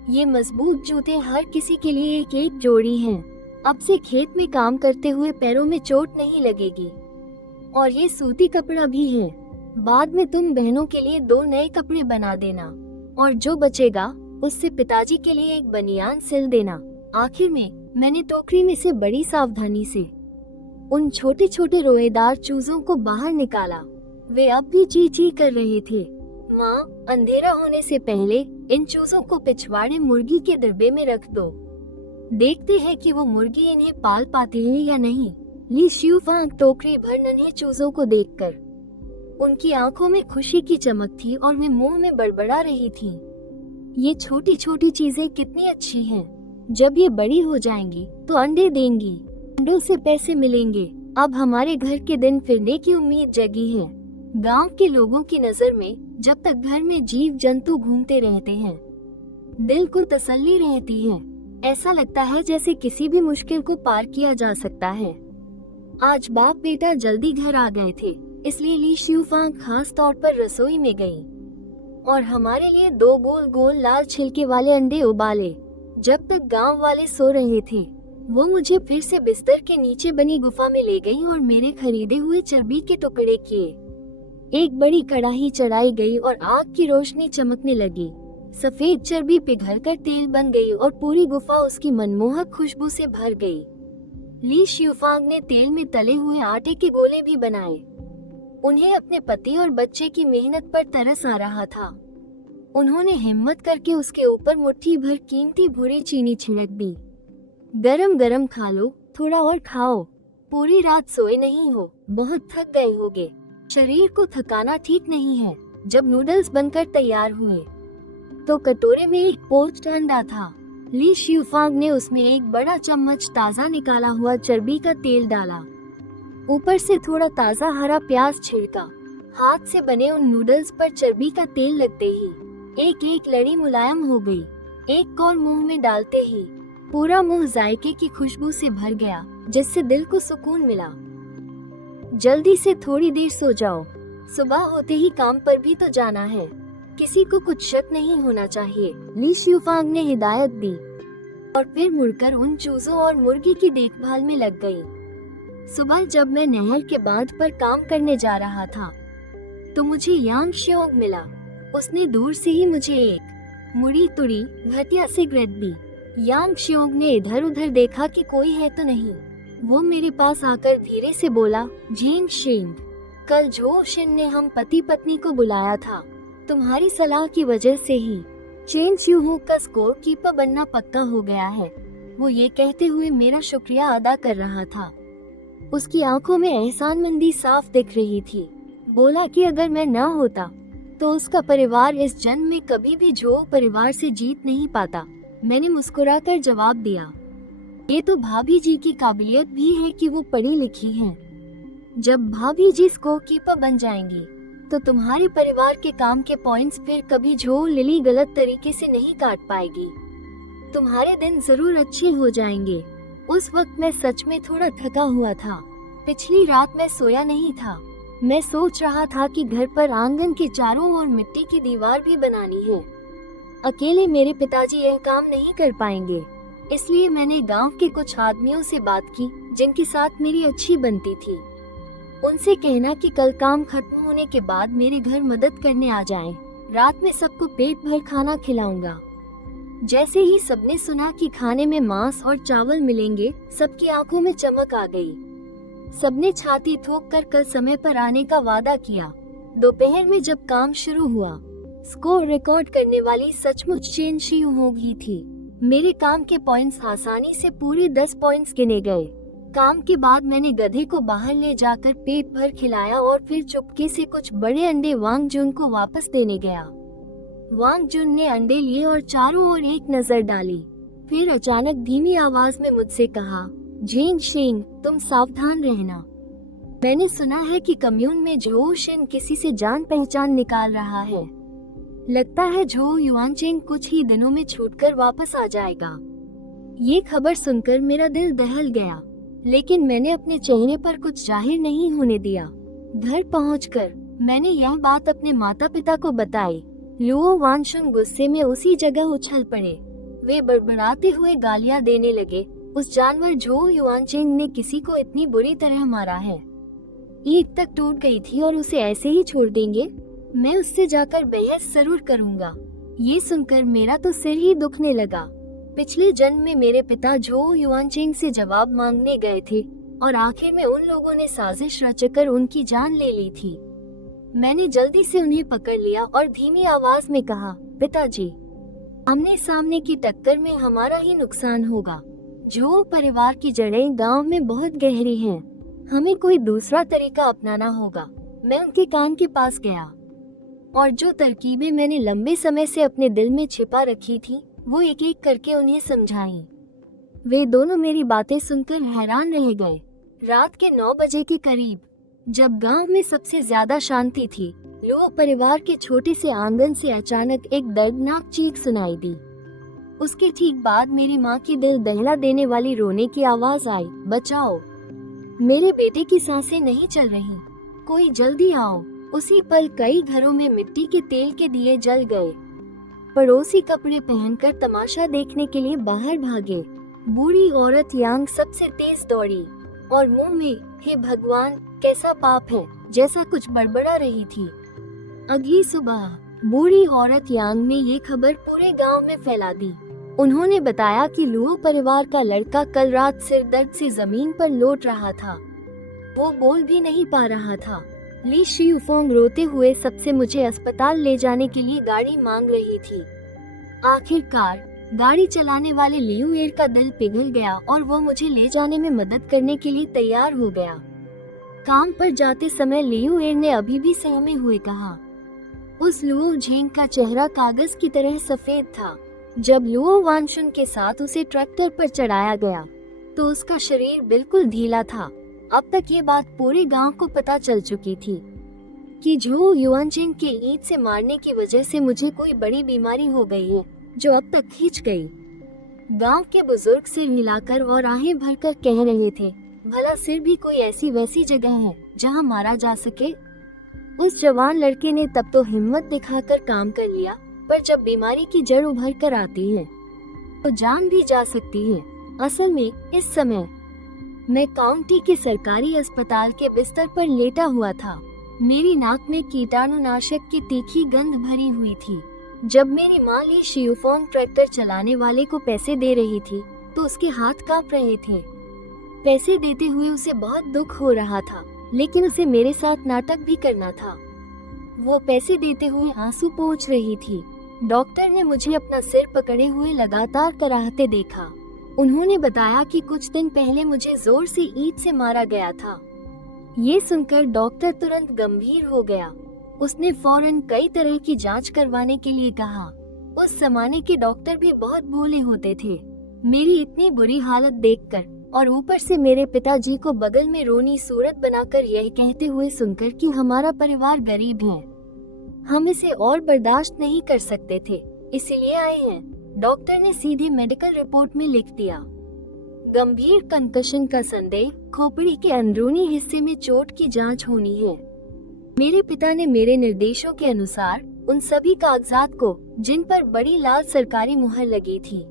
ये मजबूत जूते हर किसी के लिए एक एक जोड़ी हैं। अब से खेत में काम करते हुए पैरों में चोट नहीं लगेगी। और ये सूती कपड़ा भी है। बाद में तुम बहनों के लिए 2 नए कपड़े बना देना और जो बचेगा उससे पिताजी के लिए एक बनियान सिल देना। आखिर में मैंने टोकरी में से बड़ी सावधानी से उन छोटे छोटे रोएदार चूजों को बाहर निकाला। वे अब भी ची ची कर रहे थे। माँ, अंधेरा होने से पहले इन चूजों को पिछवाड़े मुर्गी के डिब्बे में रख दो। देखते हैं कि वो मुर्गी इन्हें पाल पाते हैं या नहीं। ली शिफांग टोकरी भर नन्हे चूजों को देखकर, उनकी आंखों में खुशी की चमक थी और वे मुंह में बड़बड़ा रही थीं। ये छोटी छोटी चीजें कितनी अच्छी हैं। जब ये बड़ी हो जाएंगी तो अंडे देंगी। अंडों से पैसे मिलेंगे। अब हमारे घर के दिन फिरने की उम्मीद जगी है। गांव के लोगों की नजर में जब तक घर में जीव जंतु घूमते रहते हैं, दिल को तसल्ली रहती है। ऐसा लगता है जैसे किसी भी मुश्किल को पार किया जा सकता है। आज बाप बेटा जल्दी घर आ गए थे, इसलिए ली शिफांग खास तौर पर रसोई में गई और हमारे लिए 2 गोल गोल लाल छिलके वाले अंडे उबाले। जब तक गांव वाले सो रहे थे, वो मुझे फिर से बिस्तर के नीचे बनी गुफा में ले गई और मेरे खरीदे हुए चर्बी के टुकड़े किए। एक बड़ी कढ़ाई चढ़ाई गई और आग की रोशनी चमकने लगी। सफेद चर्बी पिघलकर तेल बन गई और पूरी गुफा उसकी मनमोहक खुशबू से भर गई। ली शिफांग ने तेल में तले हुए आटे के गोले भी बनाए। उन्हें अपने पति और बच्चे की मेहनत पर तरस आ रहा था। उन्होंने हिम्मत करके उसके ऊपर मुट्ठी भर कीमती भूरी चीनी छिड़क दी। गरम गरम खा लो, थोड़ा और खाओ। पूरी रात सोए नहीं हो, बहुत थक गए होगे। शरीर को थकाना ठीक नहीं है। जब नूडल्स बनकर तैयार हुए तो कटोरे में एक पोच्ड अंडा था। ली शिफांग ने उसमें एक बड़ा चम्मच ताज़ा निकाला हुआ चर्बी का तेल डाला। ऊपर से थोड़ा ताज़ा हरा प्याज छिड़का। हाथ से बने उन नूडल्स पर चर्बी का तेल लगते ही एक एक लड़ी मुलायम हो गई। एक और मुंह में डालते ही पूरा मुंह जायके की खुशबू से भर गया, जिससे दिल को सुकून मिला। जल्दी से थोड़ी देर सो जाओ, सुबह होते ही काम पर भी तो जाना है। किसी को कुछ शक नहीं होना चाहिए, ली शिफांग ने हिदायत दी और फिर मुड़कर उन चूजों और मुर्गी की देखभाल में लग गई। सुबह जब मैं नहर के बांध पर काम करने जा रहा था तो मुझे यांग श्योंग मिला। उसने दूर से ही मुझे एक मुड़ी तुड़ी घटिया सिगरेट दी। यांग श्योंग ने इधर उधर देखा कि कोई है तो नहीं। वो मेरे पास आकर धीरे से बोला, झेंग शेंग, कल जो शिन ने हम पति पत्नी को बुलाया था, तुम्हारी सलाह की वजह से ही चेन च्यूहू का स्कोर कीपर बनना पक्का हो गया है। वो ये कहते हुए मेरा शुक्रिया अदा कर रहा था। उसकी आंखों में एहसानमंदी साफ दिख रही थी। बोला कि अगर मैं न होता तो उसका परिवार इस जन्म में कभी भी जो परिवार से जीत नहीं पाता। मैंने मुस्कुराकर जवाब दिया, ये तो भाभी जी की काबिलियत भी है कि वो पढ़ी लिखी हैं। जब भाभी जी स्कोर कीपर बन जाएंगी तो तुम्हारे परिवार के काम के पॉइंट्स फिर कभी जो लिली गलत तरीके से नहीं काट पाएगी। तुम्हारे दिन जरूर अच्छे हो जाएंगे। उस वक्त मैं सच में थोड़ा थका हुआ था। पिछली रात मैं सोया नहीं था। मैं सोच रहा था कि घर पर आंगन के चारों ओर मिट्टी की दीवार भी बनानी है। अकेले मेरे पिताजी यह काम नहीं कर पाएंगे, इसलिए मैंने गांव के कुछ आदमियों से बात की जिनके साथ मेरी अच्छी बनती थी। उनसे कहना कि कल काम खत्म होने के बाद मेरे घर मदद करने आ जाएं। रात में सबको पेट भर खाना खिलाऊंगा। जैसे ही सबने सुना कि खाने में मांस और चावल मिलेंगे, सबकी आंखों में चमक आ गई। सबने छाती ठोक कर कल समय पर आने का वादा किया। दोपहर में जब काम शुरू हुआ, स्कोर रिकॉर्ड करने वाली सचमुच चेन शियूहोंग ही थी। मेरे काम के पॉइंट्स आसानी से पूरे 10 पॉइंट्स गिने गए। काम के बाद मैंने गधे को बाहर ले जाकर पेट भर खिलाया और फिर चुपके से कुछ बड़े अंडे वांग जुन को वापस देने गया। वांग जुन ने अंडे लिए और चारों ओर एक नजर डाली। फिर अचानक धीमी आवाज में मुझसे कहा, झेंग शेंग, तुम सावधान रहना। मैंने सुना है कि कम्यून में झो शिन किसी से जान पहचान निकाल रहा है। लगता है झो युआनचेंग कुछ ही दिनों में छूटकर वापस आ जाएगा। ये खबर सुनकर मेरा दिल दहल गया, लेकिन मैंने अपने चेहरे पर कुछ जाहिर नहीं होने दिया। घर पहुंचकर मैंने यह बात अपने माता पिता को बताई। लुओ वानशुन गुस्से में उसी जगह उछल पड़े। वे बड़बड़ाते हुए गालियां देने लगे, उस जानवर झो युआनचेंग ने किसी को इतनी बुरी तरह मारा है। ईद तक टूट गई थी और उसे ऐसे ही छोड़ देंगे? मैं उससे जाकर बहस जरूर करूंगा। ये सुनकर मेरा तो सिर ही दुखने लगा। पिछले जन्म में मेरे पिता झो युआनचेंग से जवाब मांगने गए थे और आखिर में उन लोगों ने साजिश रचकर उनकी जान ले ली थी। मैंने जल्दी से उन्हें पकड़ लिया और धीमी आवाज में कहा, पिताजी, आमने सामने की टक्कर में हमारा ही नुकसान होगा। झो परिवार की जड़ें गांव में बहुत गहरी हैं। हमें कोई दूसरा तरीका अपनाना होगा। मैं उनके कान के पास गया और जो तरकीबें मैंने लंबे समय से अपने दिल में छिपा रखी थी, वो एक एक करके उन्हें समझाई। वे दोनों मेरी बातें सुनकर हैरान रह गए। रात के 9 बजे के करीब, जब गांव में सबसे ज्यादा शांति थी, लुओ परिवार के छोटे से आंगन से अचानक एक दर्दनाक चीख सुनाई दी। उसके ठीक बाद मेरी माँ की दिल दहला देने वाली रोने की आवाज आई, बचाओ, मेरे बेटे की सांसें नहीं चल रही, कोई जल्दी आओ। उसी पल कई घरों में मिट्टी के तेल के दिए जल गए। पड़ोसी कपड़े पहनकर तमाशा देखने के लिए बाहर भागे। बूढ़ी औरत यांग सबसे तेज दौड़ी और मुंह में, हे भगवान, कैसा पाप है, जैसा कुछ बड़बड़ा रही थी। अगली सुबह बूढ़ी औरत यांग ने ये खबर पूरे गांव में फैला दी। उन्होंने बताया कि लुओ परिवार का लड़का कल रात सिर दर्द से जमीन पर लोट रहा था। वो बोल भी नहीं पा रहा था। ली शियुफोंग रोते हुए सबसे मुझे अस्पताल ले जाने के लिए गाड़ी मांग रही थी। आखिरकार गाड़ी चलाने वाले लियू एर का दिल पिघल गया और वो मुझे ले जाने में मदद करने के लिए तैयार हो गया। काम पर जाते समय लियू एर ने अभी भी सहमे हुए कहा। उस लुओ झेंग का चेहरा कागज की तरह सफेद था। जब लुओ वानशुन के साथ उसे ट्रैक्टर पर चढ़ाया गया तो उसका शरीर बिल्कुल ढीला था। अब तक ये बात पूरे गांव को पता चल चुकी थी कि झो युआनचेंग के ईंट से मारने की वजह से मुझे कोई बड़ी बीमारी हो गई है जो अब तक खींच गई। गांव के बुजुर्ग सिर हिलाकर और आहें भरकर कह रहे थे, भला सिर भी कोई ऐसी वैसी जगह है जहां मारा जा सके। उस जवान लड़के ने तब तो हिम्मत दिखाकर काम कर लिया, पर जब बीमारी की जड़ उभर कर आती है तो जान भी जा सकती है। असल में इस समय मैं काउंटी के सरकारी अस्पताल के बिस्तर पर लेटा हुआ था। मेरी नाक में कीटाणुनाशक की तीखी गंध भरी हुई थी। जब मेरी माँ ली शियुफोंग ट्रैक्टर चलाने वाले को पैसे दे रही थी तो उसके हाथ कांप रहे थे। पैसे देते हुए उसे बहुत दुख हो रहा था, लेकिन उसे मेरे साथ नाटक भी करना था। वो पैसे देते हुए आंसू पोंछ रही थी। डॉक्टर ने मुझे अपना सिर पकड़े हुए लगातार कराहते देखा। उन्होंने बताया कि कुछ दिन पहले मुझे जोर से ईंट से मारा गया था। ये सुनकर डॉक्टर तुरंत गंभीर हो गया। उसने फौरन कई तरह की जांच करवाने के लिए कहा। उस जमाने के डॉक्टर भी बहुत भोले होते थे। मेरी इतनी बुरी हालत देखकर और ऊपर से मेरे पिताजी को बगल में रोनी सूरत बनाकर यह कहते हुए सुनकर कि हमारा परिवार गरीब है, हम इसे और बर्दाश्त नहीं कर सकते थे, इसीलिए आए हैं। डॉक्टर ने सीधे मेडिकल रिपोर्ट में लिख दिया, गंभीर कंकशन का संदेह, खोपड़ी के अंदरूनी हिस्से में चोट की जांच होनी है। मेरे पिता ने मेरे निर्देशों के अनुसार उन सभी कागजात को, जिन पर बड़ी लाल सरकारी मुहर लगी थी,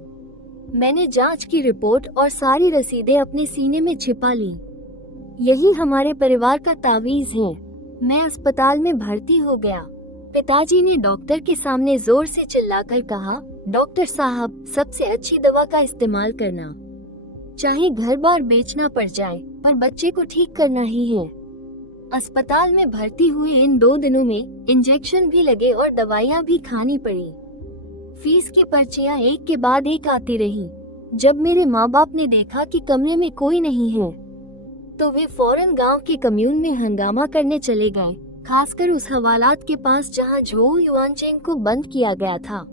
मैंने जांच की रिपोर्ट और सारी रसीदें अपने सीने में छिपा ली। यही हमारे परिवार का तावीज है। मैं अस्पताल में भर्ती हो गया। पिताजी ने डॉक्टर के सामने जोर से चिल्लाकर कहा, डॉक्टर साहब, सबसे अच्छी दवा का इस्तेमाल करना, चाहे घर बार बेचना पड़ जाए, पर बच्चे को ठीक करना ही है। अस्पताल में भर्ती हुए इन 2 दिनों में इंजेक्शन भी लगे और दवाइयाँ भी खानी पड़ी। फीस की पर्चियां एक के बाद एक आती रही। जब मेरे माँ बाप ने देखा कि कमरे में कोई नहीं है तो वे फौरन गांव के कम्यून में हंगामा करने चले गए, खासकर उस हवालात के पास जहां झो युआनचेंग को बंद किया गया था।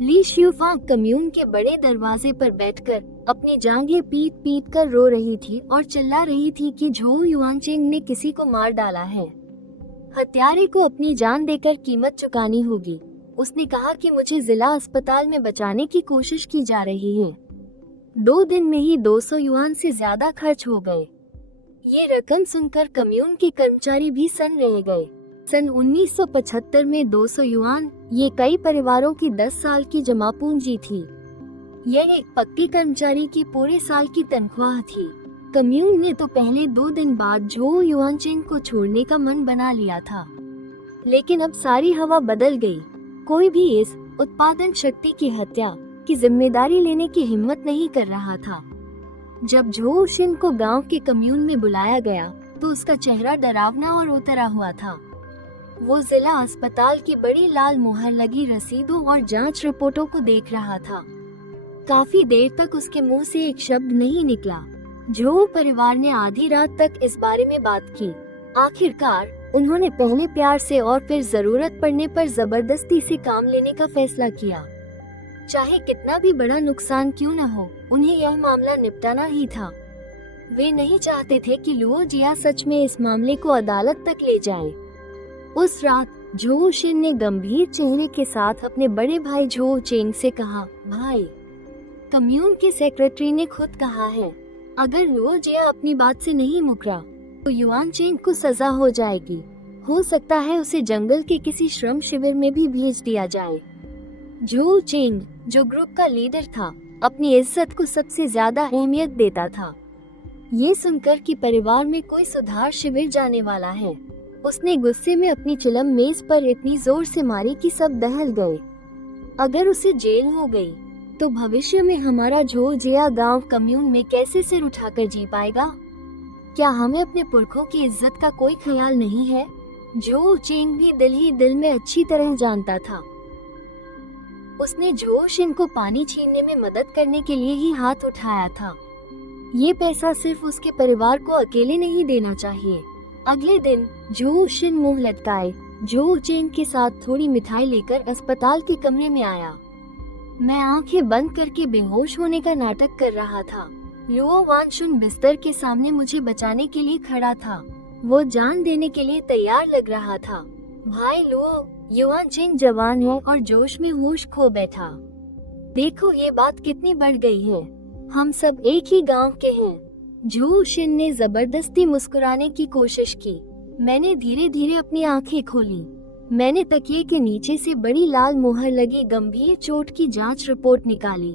ली शियुफोंग कम्यून के बड़े दरवाजे पर बैठकर अपनी जांघें पीट पीट कर रो रही थी और चिल्ला रही थी कि झो युआनचेंग ने किसी को मार डाला है, हत्यारे को अपनी जान देकर कीमत चुकानी होगी। उसने कहा कि मुझे जिला अस्पताल में बचाने की कोशिश की जा रही है। 2 दिन में ही 200 युआन से ज्यादा खर्च हो गए। ये रकम सुनकर कम्यून के कर्मचारी भी सन रह गए। सन 1975 में 200 युआन ये कई परिवारों की 10 साल की जमा पूंजी थी। यह एक पक्की कर्मचारी की पूरे साल की तनख्वाह थी। कम्यून ने तो पहले 2 दिन बाद झो युआनचेंग को छोड़ने का मन बना लिया था, लेकिन अब सारी हवा बदल गई। कोई भी इस उत्पादन शक्ति की हत्या की जिम्मेदारी लेने की हिम्मत नहीं कर रहा था। जब झो शिन को गांव के कम्यून में बुलाया गया तो उसका चेहरा डरावना और उतरा हुआ था। वो जिला अस्पताल की बड़ी लाल मुहर लगी रसीदों और जांच रिपोर्टों को देख रहा था। काफी देर तक उसके मुंह से एक शब्द नहीं निकला। झो परिवार ने आधी रात तक इस बारे में बात की। आखिरकार उन्होंने पहले प्यार से और फिर जरूरत पड़ने पर जबरदस्ती से काम लेने का फैसला किया। चाहे कितना भी बड़ा नुकसान क्यों न हो, उन्हें यह मामला निपटाना ही था। वे नहीं चाहते थे कि लुओ जिया सच में इस मामले को अदालत तक ले जाए। उस रात झो शिन ने गंभीर चेहरे के साथ अपने बड़े भाई झो चेंग से कहा, भाई, कम्यून के सेक्रेटरी ने खुद कहा है, अगर लुओ जिया अपनी बात से नहीं मुकरा तो युआनचेंग को सजा हो जाएगी। हो सकता है उसे जंगल के किसी श्रम शिविर में भी भेज दिया जाए। झो चेंग, जो ग्रुप का लीडर था, अपनी इज्जत को सबसे ज्यादा अहमियत देता था। ये सुनकर कि परिवार में कोई सुधार शिविर जाने वाला है, उसने गुस्से में अपनी चिलम मेज पर इतनी जोर से मारी कि सब दहल गए। अगर उसे जेल हो गई तो भविष्य में हमारा झो जिया गांव कम्यून में कैसे सिर उठाकर जी पाएगा। क्या हमें अपने पुरखों की इज्जत का कोई ख्याल नहीं है? झो चेंग भी दिल ही दिल में अच्छी तरह जानता था। उसने झो शिन को पानी छीनने में मदद करने के लिए ही हाथ उठाया था। ये पैसा सिर्फ उसके परिवार को अकेले नहीं देना चाहिए। अगले दिन झो शिन मुंह लटकाए झो चेंग के साथ थोड़ी मिठाई लेकर अस्पताल के कमरे में आया। मैं आंखें बंद करके बेहोश होने का नाटक कर रहा था। लुओ वानशुन बिस्तर के सामने मुझे बचाने के लिए खड़ा था। वो जान देने के लिए तैयार लग रहा था। भाई लुओ, युआन चिंग जवान है और जोश में होश खो बैठा। देखो ये बात कितनी बढ़ गई है। हम सब एक ही गांव के हैं। झू शिन ने जबरदस्ती मुस्कुराने की कोशिश की। मैंने धीरे धीरे अपनी आंखें खोली। मैंने तकिए के नीचे से बड़ी लाल मोहर लगी गंभीर चोट की जांच रिपोर्ट निकाली।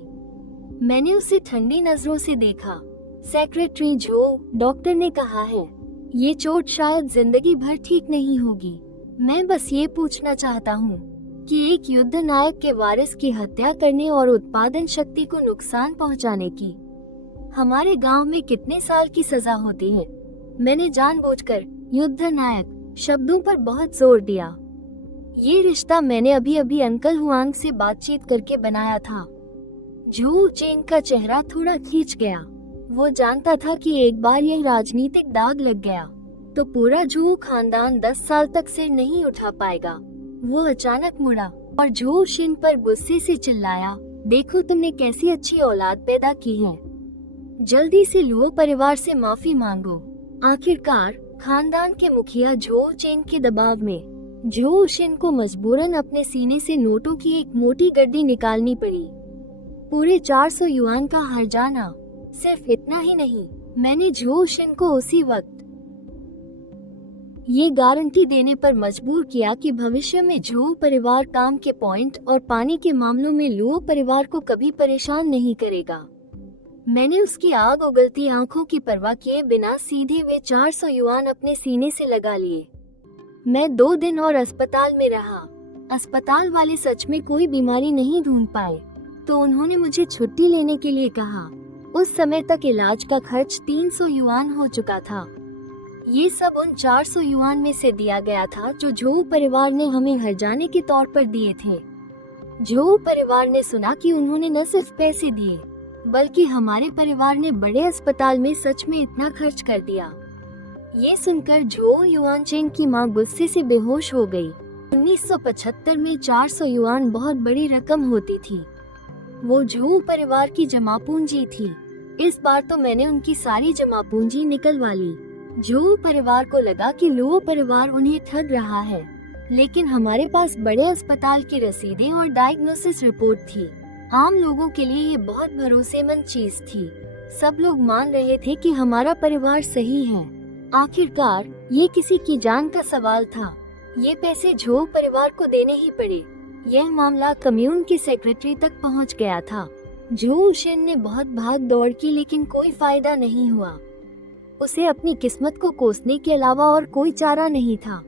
मैंने उसे ठंडी नजरों से देखा। सेक्रेटरी झो, डॉक्टर ने कहा है ये चोट शायद जिंदगी भर ठीक नहीं होगी। मैं बस ये पूछना चाहता हूँ कि एक युद्ध नायक के वारिस की हत्या करने और उत्पादन शक्ति को नुकसान पहुँचाने की हमारे गांव में कितने साल की सजा होती है? मैंने जानबूझकर युद्ध नायक शब्दों पर बहुत जोर दिया। ये रिश्ता मैंने अभी अभी अंकल हुआंग से बातचीत करके बनाया था। झू चेंग का चेहरा थोड़ा खींच गया। वो जानता था कि एक बार यह राजनीतिक दाग लग गया तो पूरा झू खानदान 10 साल तक सिर नहीं उठा पाएगा। वो अचानक मुड़ा और झू शिन पर गुस्से से चिल्लाया, देखो तुमने कैसी अच्छी औलाद पैदा की है। जल्दी से लुओ परिवार से माफी मांगो। आखिरकार खानदान के मुखिया झो चेंग के दबाव में झो शिन को मजबूरन अपने सीने से नोटों की एक मोटी गड्डी निकालनी पड़ी। पूरे 400 युआन का हर्जाना। सिर्फ इतना ही नहीं, मैंने झो शिन को उसी वक्त ये गारंटी देने पर मजबूर किया कि भविष्य में झो परिवार काम के पॉइंट और पानी के मामलों में लुओ परिवार को कभी परेशान नहीं करेगा। मैंने उसकी आग उगलती आंखों की परवाह किए बिना सीधे वे 400 युआन अपने सीने से लगा लिए। मैं 2 दिन और अस्पताल में रहा। अस्पताल वाले सच में कोई बीमारी नहीं ढूंढ पाए तो उन्होंने मुझे छुट्टी लेने के लिए कहा। उस समय तक इलाज का खर्च 300 युआन हो चुका था। ये सब उन 400 युआन में से दिया गया था जो झो परिवार ने हमें हर्जाने के तौर पर दिए थे। झो परिवार ने सुना कि उन्होंने न सिर्फ पैसे दिए बल्कि हमारे परिवार ने बड़े अस्पताल में सच में इतना खर्च कर दिया। ये सुनकर झो युआन चेंग की मां गुस्से से बेहोश हो गई। 1975 में 400 युआन बहुत बड़ी रकम होती थी। वो झो परिवार की जमा पूंजी थी। इस बार तो मैंने उनकी सारी जमा पूंजी निकलवा ली। झो परिवार को लगा कि लुओ परिवार उन्हें ठग रहा है, लेकिन हमारे पास बड़े अस्पताल की रसीदें और डायग्नोसिस रिपोर्ट थी। आम लोगों के लिए ये बहुत भरोसेमंद चीज थी। सब लोग मान रहे थे कि हमारा परिवार सही है। आखिरकार ये किसी की जान का सवाल था। ये पैसे झो परिवार को देने ही पड़े। यह मामला कम्यून के सेक्रेटरी तक पहुंच गया था। झो शिन ने बहुत भाग दौड़ की लेकिन कोई फायदा नहीं हुआ। उसे अपनी किस्मत को कोसने के अलावा और कोई चारा नहीं था।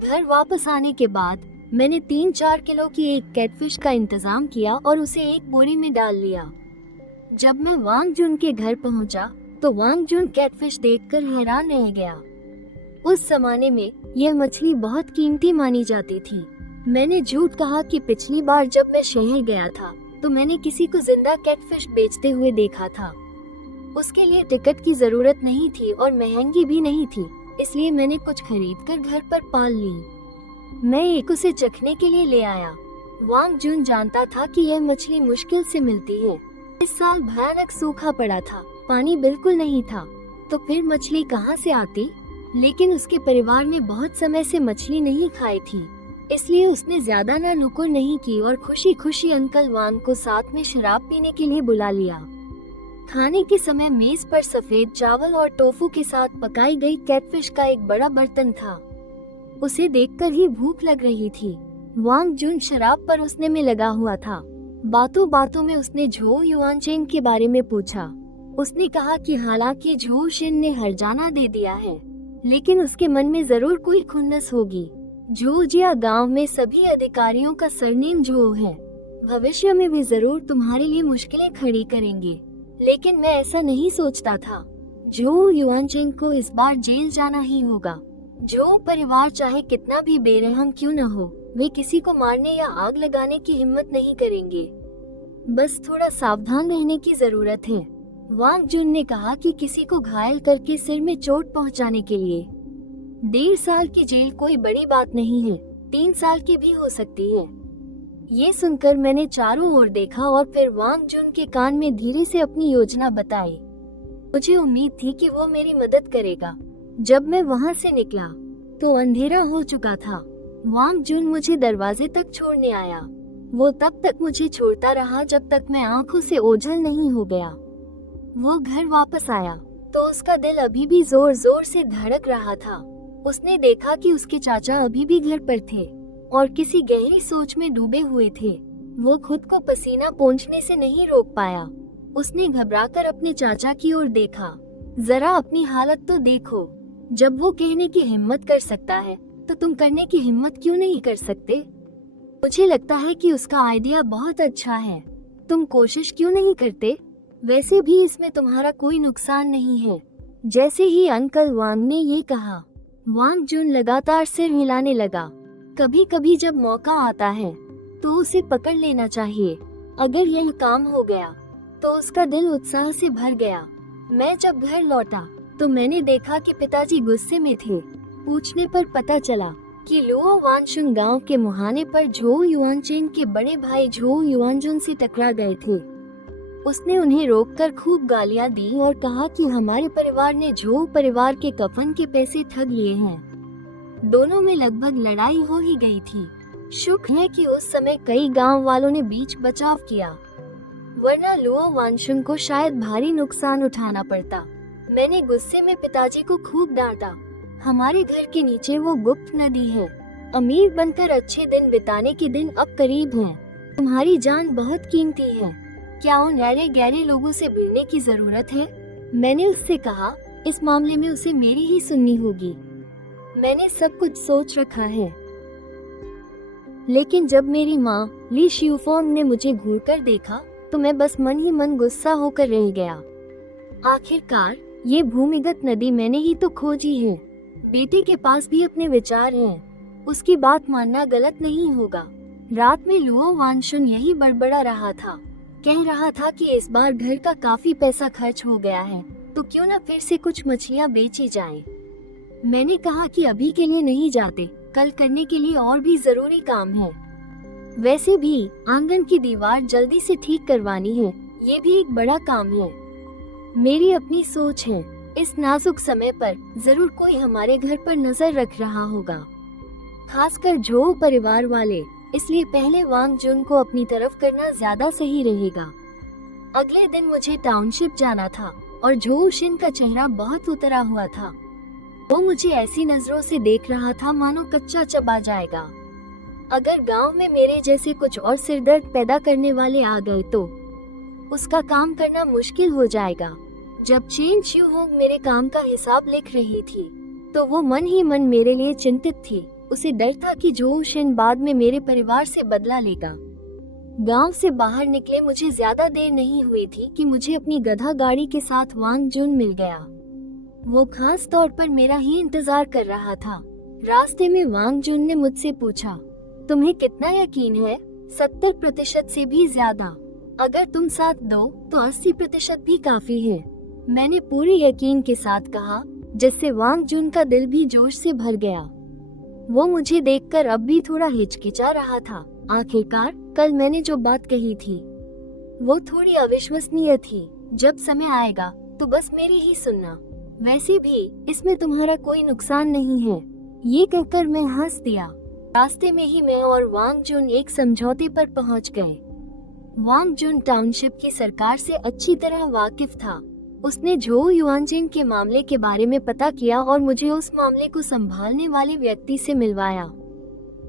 घर वापस आने के बाद मैंने 3-4 किलो की एक कैटफिश का इंतजाम किया और उसे एक बोरी में डाल लिया। जब मैं वांग जुन के घर पहुंचा तो वांग जुन कैटफिश देखकर हैरान रह गया। उस जमाने में यह मछली बहुत कीमती मानी जाती थी। मैंने झूठ कहा कि पिछली बार जब मैं शहर गया था तो मैंने किसी को जिंदा कैटफिश बेचते हुए देखा था। उसके लिए टिकट की जरूरत नहीं थी और महंगी भी नहीं थी, इसलिए मैंने कुछ खरीदकर घर पर पाल ली। मैं एक उसे चखने के लिए ले आया। वांग जुन जानता था कि यह मछली मुश्किल से मिलती है। इस साल भयानक सूखा पड़ा था, पानी बिल्कुल नहीं था, तो फिर मछली कहाँ से आती? लेकिन उसके परिवार ने बहुत समय से मछली नहीं खाई थी, इसलिए उसने ज्यादा ना नुकुर नहीं की और खुशी खुशी अंकल वांग को साथ में शराब पीने के लिए बुला लिया। खाने के समय मेज पर सफेद चावल और टोफू के साथ पकाई गई कैटफिश का एक बड़ा बर्तन था। उसे देखकर ही भूख लग रही थी। वांग जुन शराब पर उसने में लगा हुआ था। बातों बातों में उसने झो युआन चेंग के बारे में पूछा। उसने कहा कि हालांकि झो शिन ने हर्जाना दे दिया है, लेकिन उसके मन में जरूर कोई खुन्नस होगी। झोजिया गांव में सभी अधिकारियों का सरनेम झो है। भविष्य में वे जरूर तुम्हारे लिए मुश्किलें खड़ी करेंगे, लेकिन मैं ऐसा नहीं सोचता था। झो युआनचेंग को इस बार जेल जाना ही होगा। झो परिवार चाहे कितना भी बेरहम क्यों न हो, वे किसी को मारने या आग लगाने की हिम्मत नहीं करेंगे। बस थोड़ा सावधान रहने की जरूरत है। वांग जुन ने कहा कि किसी को घायल करके सिर में चोट पहुंचाने के लिए 1.5 साल की जेल कोई बड़ी बात नहीं है, 3 साल की भी हो सकती है। ये सुनकर मैंने चारों ओर देखा और फिर वांग जुन के कान में धीरे से अपनी योजना बताई। मुझे उम्मीद थी कि वो मेरी मदद करेगा। जब मैं वहाँ से निकला तो अंधेरा हो चुका था। वांग जुन मुझे दरवाजे तक छोड़ने आया। वो तब तक मुझे छोड़ता रहा जब तक मैं आंखों से ओझल नहीं हो गया। वो घर वापस आया तो उसका दिल अभी भी जोर जोर से धड़क रहा था। उसने देखा कि उसके चाचा अभी भी घर पर थे और किसी गहरी सोच में डूबे हुए थे। वो खुद को पसीना पोंछने से नहीं रोक पाया। उसने घबराकर अपने चाचा की ओर देखा। जरा अपनी हालत तो देखो। जब वो कहने की हिम्मत कर सकता है तो तुम करने की हिम्मत क्यों नहीं कर सकते? मुझे लगता है कि उसका आइडिया बहुत अच्छा है। तुम कोशिश क्यों नहीं करते? वैसे भी इसमें तुम्हारा कोई नुकसान नहीं है। जैसे ही अंकल वांग ने ये कहा, वांग जुन लगातार सिर हिलाने लगा। कभी कभी जब मौका आता है तो उसे पकड़ लेना चाहिए। अगर यह काम हो गया तो उसका दिल उत्साह से भर गया। मैं जब घर लौटा तो मैंने देखा कि पिताजी गुस्से में थे। पूछने पर पता चला कि लुओ वानशुन गांव के मुहाने पर झो युआनचेंग के बड़े भाई झो युआनजुन से टकरा गए थे। उसने उन्हें रोककर खूब गालियां दी और कहा कि हमारे परिवार ने झो परिवार के कफन के पैसे ठग लिए हैं। दोनों में लगभग लड़ाई हो ही गई थी। शुक्र है कि उस समय कई गांव वालों ने बीच बचाव किया, वरना लुओ वानशुन को शायद भारी नुकसान उठाना पड़ता। मैंने गुस्से में पिताजी को खूब डांटा। हमारे घर के नीचे वो गुप्त नदी है। अमीर बनकर अच्छे दिन बिताने के दिन अब करीब हैं। तुम्हारी जान बहुत कीमती है। क्या उन अरे गहरे लोगों से भिड़ने की जरूरत है? मैंने उससे कहा, इस मामले में उसे मेरी ही सुननी होगी। मैंने सब कुछ सोच रखा है। लेकिन जब मेरी माँ ली शियुफोंग ने मुझे घूरकर देखा तो मैं बस मन ही मन गुस्सा होकर रह गया। आखिरकार ये भूमिगत नदी मैंने ही तो खोजी है। बेटे के पास भी अपने विचार हैं। उसकी बात मानना गलत नहीं होगा। रात में लुओ वानशुन यही बड़बड़ा रहा था। कह रहा था कि इस बार घर का काफी पैसा खर्च हो गया है, तो क्यों न फिर से कुछ मछलियाँ बेची जाएं। मैंने कहा कि अभी के लिए नहीं जाते, कल करने के लिए और भी जरूरी काम है। वैसे भी आंगन की दीवार जल्दी से ठीक करवानी है, ये भी एक बड़ा काम है। मेरी अपनी सोच है, इस नाजुक समय पर जरूर कोई हमारे घर पर नजर रख रहा होगा, खासकर झो परिवार वाले। इसलिए पहले वांग जुन को अपनी तरफ करना ज्यादा सही रहेगा। अगले दिन मुझे टाउनशिप जाना था और झो शिन का चेहरा बहुत उतरा हुआ था। वो मुझे ऐसी नजरों से देख रहा था मानो कच्चा चबा जाएगा। अगर गांव में मेरे जैसे कुछ और सिरदर्द पैदा करने वाले आ गए तो उसका काम करना मुश्किल हो जाएगा। जब चेन शियुहोंग मेरे काम का हिसाब लिख रही थी तो वो मन ही मन मेरे लिए चिंतित थी। उसे डर था कि झो शिन बाद में मेरे परिवार से बदला लेगा। गांव से बाहर निकले मुझे ज्यादा देर नहीं हुई थी कि मुझे अपनी गधा गाड़ी के साथ वांग जुन मिल गया। वो खास तौर पर मेरा ही इंतजार कर रहा था। रास्ते में वांग जुन ने मुझसे पूछा, तुम्हें कितना यकीन है? 70% से भी ज्यादा। अगर तुम साथ दो तो 80% भी काफी है। मैंने पूरे यकीन के साथ कहा, जिससे वांग जुन का दिल भी जोश से भर गया। वो मुझे देखकर अब भी थोड़ा हिचकिचा रहा था। आखिरकार कल मैंने जो बात कही थी वो थोड़ी अविश्वसनीय थी। जब समय आएगा तो बस मेरी ही सुनना। वैसे भी इसमें तुम्हारा कोई नुकसान नहीं है। ये कहकर मैं हंस दिया। रास्ते में ही मैं और वांग जुन एक समझौते पर पहुंच गए। वांग जुन टाउनशिप की सरकार से अच्छी तरह वाकिफ था। उसने झो युआनचेंग के मामले के बारे में पता किया और मुझे उस मामले को संभालने वाले व्यक्ति से मिलवाया।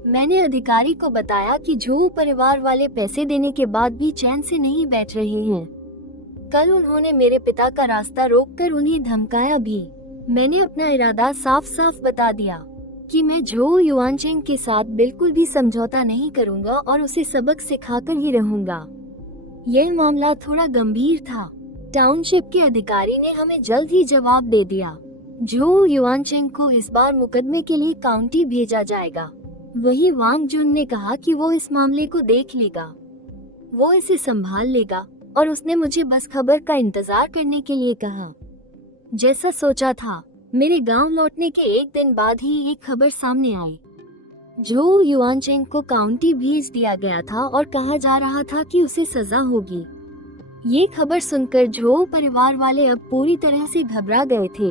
मैंने अधिकारी को बताया कि झो परिवार वाले पैसे देने के बाद भी चैन से नहीं बैठ रहे हैं। कल उन्होंने मेरे पिता का रास्ता रोककर उन्हें धमकाया भी। मैंने अपना इरादा साफ साफ बता दिया कि मैं झो युआनचेंग के साथ बिल्कुल भी समझौता नहीं करूंगा और उसे सबक सिखाकर ही रहूंगा। यह मामला थोड़ा गंभीर था। टाउनशिप के अधिकारी ने हमें जल्द ही जवाब दे दिया। झो युआनचेंग को इस बार मुकदमे के लिए काउंटी भेजा जाएगा। वही वांग जुन ने कहा कि वो इस मामले को देख लेगा, वो इसे संभाल लेगा और उसने मुझे बस खबर का इंतजार करने के लिए कहा। जैसा सोचा था, मेरे गांव लौटने के एक दिन बाद ही एक खबर सामने आई। झो युआनचेंग को काउंटी भेज दिया गया था और कहा जा रहा था कि उसे सजा होगी। ये खबर सुनकर झो परिवार वाले अब पूरी तरह से घबरा गए थे।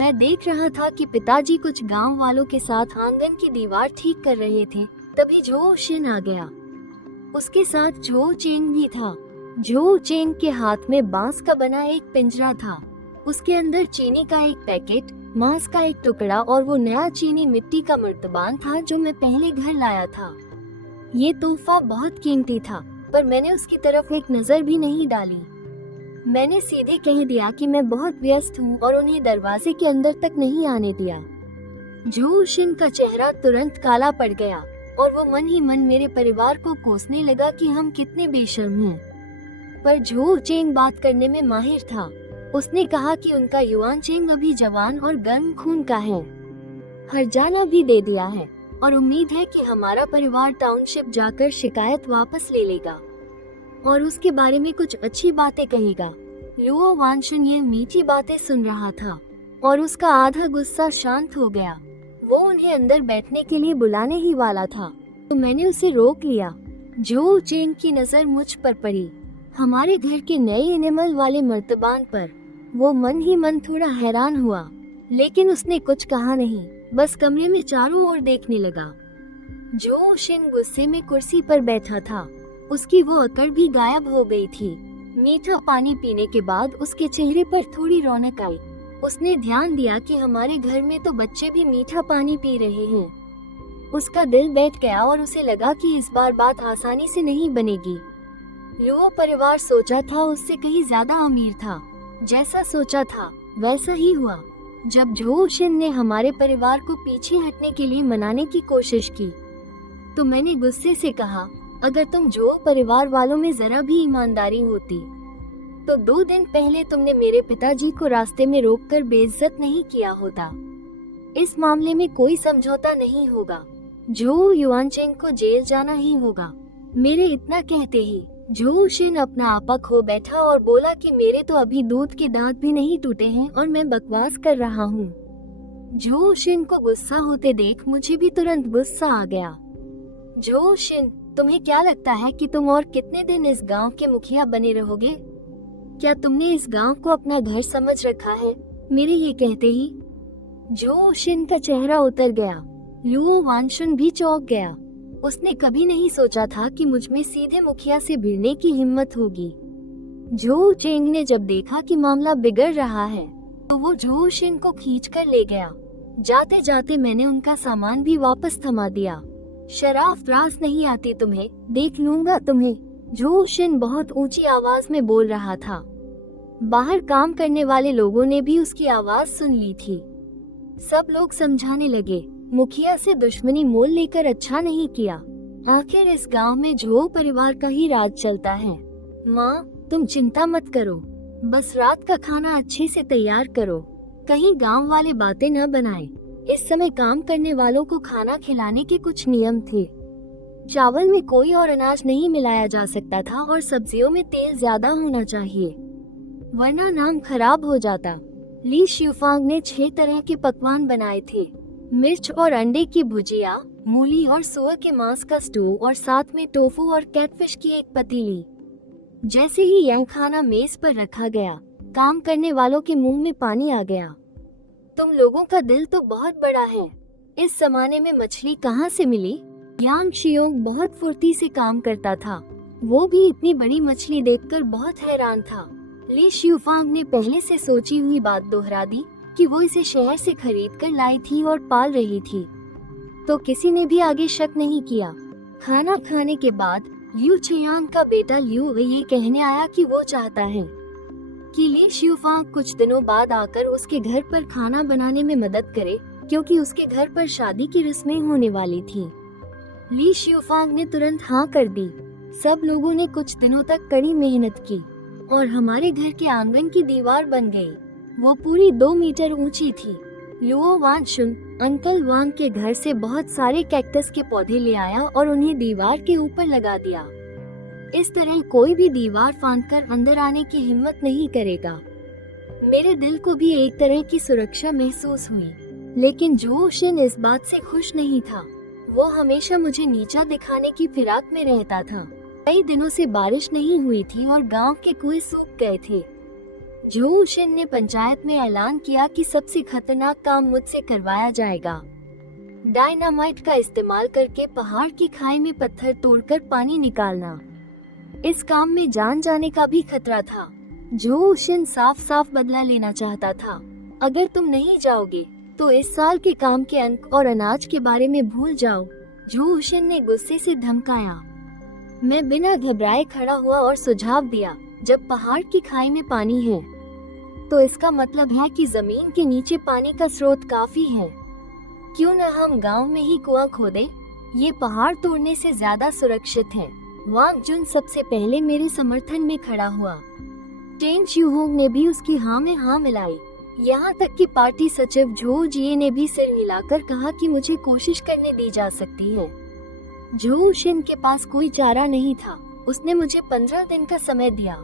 मैं देख रहा था कि पिताजी कुछ गांव वालों के साथ आंगन की दीवार ठीक कर रहे थे, तभी झो शिन आ गया। उसके साथ झो चेंग भी था। झो चेंग के हाथ में बांस का बना एक पिंजरा था। उसके अंदर चीनी का एक पैकेट, मांस का एक टुकड़ा और वो नया चीनी मिट्टी का मर्तबान था जो मैं पहले घर लाया था। ये तोहफा बहुत कीमती था, पर मैंने उसकी तरफ एक नजर भी नहीं डाली। मैंने सीधे कह दिया कि मैं बहुत व्यस्त हूँ और उन्हें दरवाजे के अंदर तक नहीं आने दिया। झो शिन का चेहरा तुरंत काला पड़ गया और वो मन ही मन मेरे परिवार को कोसने लगा कि हम कितने बेशर्म हैं। पर झो चेंग बात करने में माहिर था। उसने कहा कि उनका युआनचेंग अभी जवान और गर्म खून का है, हर्जाना भी दे दिया है और उम्मीद है कि हमारा परिवार टाउनशिप जाकर शिकायत वापस ले लेगा और उसके बारे में कुछ अच्छी बातें कहेगा। लुओ वानशुन ये मीठी बातें सुन रहा था और उसका आधा गुस्सा शांत हो गया। वो उन्हें अंदर बैठने के लिए बुलाने ही वाला था, तो मैंने उसे रोक लिया। झो चेंग की नजर मुझ पर पड़ी, हमारे घर के नए एनिमल वाले मर्तबान पर। वो मन ही मन थोड़ा हैरान हुआ, लेकिन उसने कुछ कहा नहीं, बस कमरे में चारों ओर देखने लगा। झो शिन गुस्से में कुर्सी पर बैठा था। उसकी वो अकड़ भी गायब हो गई थी। मीठा पानी पीने के बाद उसके चेहरे पर थोड़ी रौनक आई। उसने ध्यान दिया कि हमारे घर में तो बच्चे भी मीठा पानी पी रहे हैं। उसका दिल बैठ गया और उसे लगा कि इस बार बात आसानी से नहीं बनेगी। लुओ परिवार सोचा था उससे कहीं ज्यादा अमीर था। जैसा सोचा था वैसा ही हुआ। जब झो शिन ने हमारे परिवार को पीछे हटने के लिए मनाने की कोशिश की, तो मैंने गुस्से से कहा, अगर तुम झो परिवार वालों में जरा भी ईमानदारी होती, तो 2 दिन पहले तुमने मेरे पिताजी को रास्ते में रोककर बेइज्जत नहीं किया होता। इस मामले में कोई समझौता नहीं होगा। झो युआनचेंग को जेल जाना ही होगा। मेरे इतना कहते ही झो शिन अपना आपा खो बैठा और बोला कि मेरे तो अभी दूध के दांत भी नहीं टूटे हैं और मैं बकवास कर रहा हूँ। झो शिन को गुस्सा होते देख मुझे भी तुरंत गुस्सा आ गया। झो शिन, तुम्हें क्या लगता है कि तुम और कितने दिन इस गांव के मुखिया बने रहोगे? क्या तुमने इस गांव को अपना घर समझ रखा है? मेरे ये कहते ही झो शिन का चेहरा उतर गया। लुओ वानशुन भी चौंक गया। उसने कभी नहीं सोचा था कि मुझ में सीधे मुखिया से भिड़ने की हिम्मत होगी। झो चेंग ने जब देखा कि मामला बिगड़ रहा है, तो वो झो शिन को खींचकर ले गया। जाते जाते मैंने उनका सामान भी वापस थमा दिया। शराफ त्रास नहीं आती तुम्हें, देख लूंगा तुम्हें, झो शिन बहुत ऊंची आवाज में बोल रहा था। बाहर काम करने वाले लोगों ने भी उसकी आवाज सुन ली थी। सब लोग समझाने लगे, मुखिया से दुश्मनी मोल लेकर अच्छा नहीं किया। आखिर इस गांव में झो परिवार का ही राज चलता है। माँ, तुम चिंता मत करो, बस रात का खाना अच्छे से तैयार करो, कहीं गांव वाले बातें न बनाएं। इस समय काम करने वालों को खाना खिलाने के कुछ नियम थे। चावल में कोई और अनाज नहीं मिलाया जा सकता था और सब्जियों में तेल ज्यादा होना चाहिए, वरना नाम खराब हो जाता। ली शिफांग ने 6 तरह के पकवान बनाए थे, मिर्च और अंडे की भुजिया, मूली और सुअर के मांस का स्टू और साथ में टोफू और कैटफिश की एक पतीली। जैसे ही यह खाना मेज पर रखा गया, काम करने वालों के मुंह में पानी आ गया। तुम लोगों का दिल तो बहुत बड़ा है, इस जमाने में मछली कहाँ से मिली? यांग शियोंग बहुत फुर्ती से काम करता था। वो भी इतनी बड़ी मछली देखकर बहुत हैरान था। ली शिफांग ने पहले से सोची हुई बात दोहरा दी कि वो इसे शहर से खरीद कर लाई थी और पाल रही थी, तो किसी ने भी आगे शक नहीं किया। खाना खाने के बाद ल्यू छियांग का बेटा ल्यू ये कहने आया कि वो चाहता है कि ली शिफांग कुछ दिनों बाद आकर उसके घर पर खाना बनाने में मदद करे, क्योंकि उसके घर पर शादी की रस्में होने वाली थी। ली शिफांग ने तुरंत हाँ कर दी। सब लोगों ने कुछ दिनों तक कड़ी मेहनत की। और हमारे घर के आंगन की दीवार बन गई। वो पूरी 2 मीटर ऊंची थी। लुओ वांगशुन अंकल वांग के घर से बहुत सारे कैक्टस के पौधे ले आया और उन्हें दीवार के ऊपर लगा दिया। इस तरह कोई भी दीवार फांदकर अंदर आने की हिम्मत नहीं करेगा। मेरे दिल को भी एक तरह की सुरक्षा महसूस हुई, लेकिन जो शिन इस बात से खुश नहीं था। वो हमेशा मुझे नीचा दिखाने की फिराक में रहता था। कई दिनों से बारिश नहीं हुई थी और गांव के कुएं सूख गए थे। झू शिन ने पंचायत में ऐलान किया कि सबसे खतरनाक काम मुझसे करवाया जाएगा। डायनामाइट का इस्तेमाल करके पहाड़ की खाई में पत्थर तोड़कर पानी निकालना। इस काम में जान जाने का भी खतरा था। झू शिन साफ साफ बदला लेना चाहता था। अगर तुम नहीं जाओगे तो इस साल के काम के अंक और अनाज के बारे में भूल जाओ, झू शिन ने गुस्से से धमकाया। मैं बिना घबराए खड़ा हुआ और सुझाव दिया, जब पहाड़ की खाई में पानी है तो इसका मतलब है कि जमीन के नीचे पानी का स्रोत काफी है। क्यों न हम गांव में ही कुआं खोदें? ये पहाड़ तोड़ने से ज्यादा सुरक्षित है। वांग जुन सबसे पहले मेरे समर्थन में खड़ा हुआ। चेन शिहोंग ने भी उसकी हाँ में हाँ मिलाई। यहाँ तक कि पार्टी सचिव झो जिए ने भी सिर हिलाकर कहा कि मुझे कोशिश करने दी जा सकती है। झू शिन के पास कोई चारा नहीं था। उसने मुझे 15 दिन का समय दिया।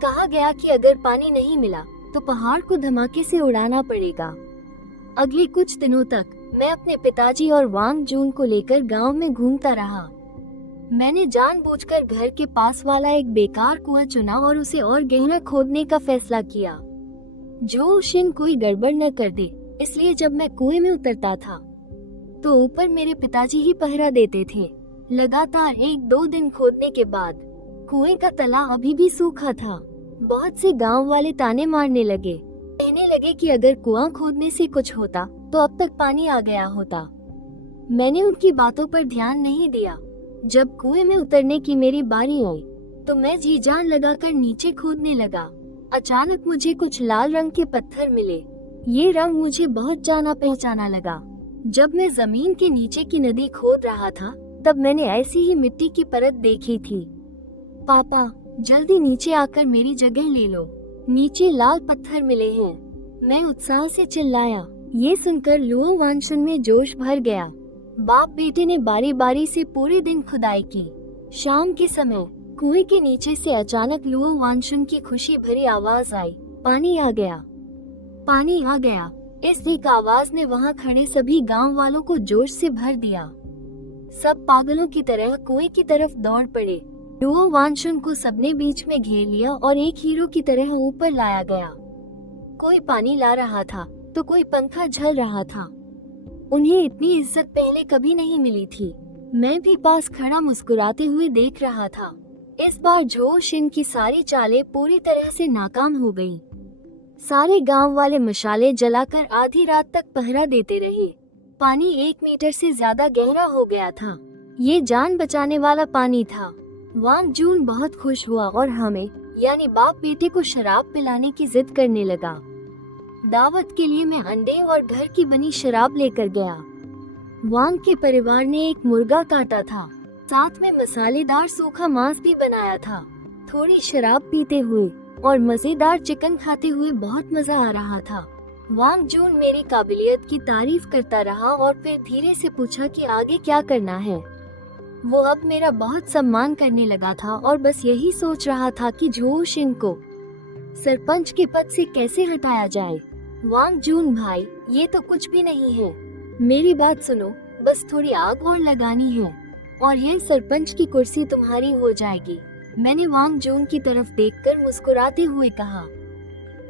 कहा गया कि अगर पानी नहीं मिला तो पहाड़ को धमाके से उड़ाना पड़ेगा। अगले कुछ दिनों तक मैं अपने पिताजी और वांग जून को लेकर गांव में घूमता रहा। मैंने जानबूझकर घर के पास वाला एक बेकार कुआं चुना और उसे और गहरा खोदने का फैसला किया। झू शिन कोई गड़बड़ न कर दे, इसलिए जब मैं कुएं में उतरता था तो ऊपर मेरे पिताजी ही पहरा देते थे। लगातार 1-2 दिन खोदने के बाद कुएं का तला अभी भी सूखा था। बहुत से गांव वाले ताने मारने लगे, कहने लगे कि अगर कुआं खोदने से कुछ होता तो अब तक पानी आ गया होता। मैंने उनकी बातों पर ध्यान नहीं दिया। जब कुएं में उतरने की मेरी बारी आई तो मैं जी जान लगाकर नीचे खोदने लगा। अचानक मुझे कुछ लाल रंग के पत्थर मिले। ये रंग मुझे बहुत जाना पहचाना लगा। जब मैं जमीन के नीचे की नदी खोद रहा था तब मैंने ऐसी ही मिट्टी की परत देखी थी। पापा, जल्दी नीचे आकर मेरी जगह ले लो, नीचे लाल पत्थर मिले हैं। मैं उत्साह से चिल्लाया। ये सुनकर लुओ वांगशुन में जोश भर गया। बाप बेटे ने बारी बारी से पूरे दिन खुदाई की। शाम के समय कुएं के नीचे से अचानक लुओ वांगशुन की खुशी भरी आवाज आई, पानी आ गया, पानी आ गया। इस एक आवाज ने वहां खड़े सभी गांव वालों को जोश से भर दिया। सब पागलों की तरह कुएं की तरफ दौड़ पड़े। लुओ वांगशुन को सबने बीच में घेर लिया और एक हीरो की तरह ऊपर लाया गया। कोई पानी ला रहा था तो कोई पंखा झल रहा था। उन्हें इतनी इज्जत पहले कभी नहीं मिली थी। मैं भी पास खड़ा मुस्कुराते हुए देख रहा था। इस बार झो शिन की सारी चालें पूरी तरह से नाकाम हो गईं। सारे गांव वाले मशाले जलाकर आधी रात तक पहरा देते रहे। पानी 1 मीटर से ज्यादा गहरा हो गया था। ये जान बचाने वाला पानी था। वांग जून बहुत खुश हुआ और हमें यानी बाप बेटे को शराब पिलाने की जिद करने लगा। दावत के लिए मैं अंडे और घर की बनी शराब लेकर गया। वांग के परिवार ने एक मुर्गा काटा था, साथ में मसालेदार सूखा मांस भी बनाया था। थोड़ी शराब पीते हुए और मजेदार चिकन खाते हुए बहुत मजा आ रहा था। वांग जून मेरी काबिलियत की तारीफ करता रहा और फिर धीरे से पूछा कि आगे क्या करना है। वो अब मेरा बहुत सम्मान करने लगा था और बस यही सोच रहा था कि झो शिन को सरपंच के पद से कैसे हटाया जाए। वांग जून भाई, ये तो कुछ भी नहीं है। मेरी बात सुनो, बस थोड़ी आग और लगानी है और यह सरपंच की कुर्सी तुम्हारी हो जाएगी। मैंने वांग जून की तरफ देखकर मुस्कुराते हुए कहा।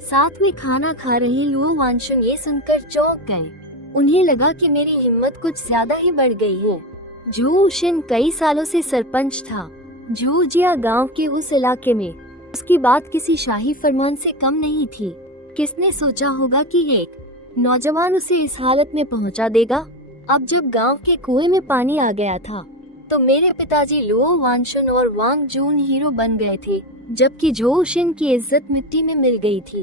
साथ में खाना खा रहे लुओ वांगशुन ये सुनकर चौंक गए। उन्हें लगा कि मेरी हिम्मत कुछ ज्यादा ही बढ़ गई है। झू शिन कई सालों से सरपंच था। झूजिया गांव के उस इलाके में उसकी बात किसी शाही फरमान से कम नहीं थी। किसने सोचा होगा कि एक नौजवान उसे इस हालत में पहुंचा देगा। अब जब गांव के कुएं में पानी आ गया था तो मेरे पिताजी लुओ वांगशुन और वांग जून हीरो बन गए थे, जबकि झो शिन की इज्जत मिट्टी में मिल गई थी।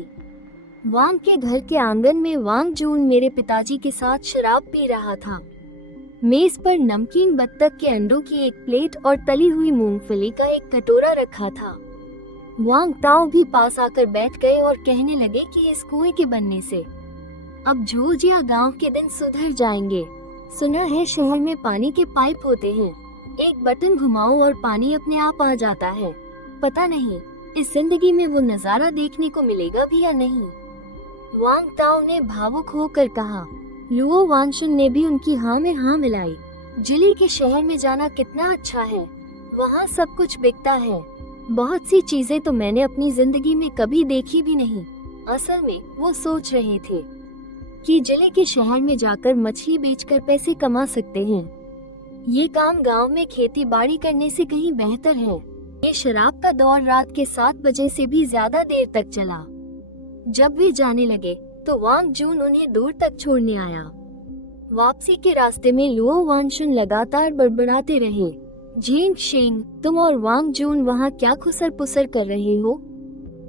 वांग के घर के आंगन में वांग जून मेरे पिताजी के साथ शराब पी रहा था। मेज पर नमकीन बत्तख के अंडों की एक प्लेट और तली हुई मूंगफली का एक कटोरा रखा था। वांग ताओ भी पास आकर बैठ गए और कहने लगे कि इस कुएं के बनने से अब झोजिया गांव के दिन सुधर जाएंगे। सुना है शहर में पानी के पाइप होते हैं, एक बटन घुमाओ और पानी अपने आप आ जाता है। पता नहीं इस जिंदगी में वो नजारा देखने को मिलेगा भी या नहीं। वांग ताओ ने भावुक होकर कहा। लुओ वानशुन ने भी उनकी हाँ में हाँ मिलाई। जिले के शहर में जाना कितना अच्छा है, वहाँ सब कुछ बिकता है। बहुत सी चीजें तो मैंने अपनी जिंदगी में कभी देखी भी नहीं। असल में वो सोच रहे थे कि जिले के शहर में जाकर मछली बेचकर पैसे कमा सकते हैं। ये काम गांव में खेती बाड़ी करने से कहीं बेहतर है। ये शराब का दौर रात के 7 बजे से भी ज्यादा देर तक चला। जब वे जाने लगे तो वांग जून उन्हें दूर तक छोड़ने आया। वापसी के रास्ते में लुओ वानशुन लगातार बड़बड़ाते रहे। झेंग शेंग, तुम और वांग जून वहाँ क्या खुसर पुसर कर रहे हो?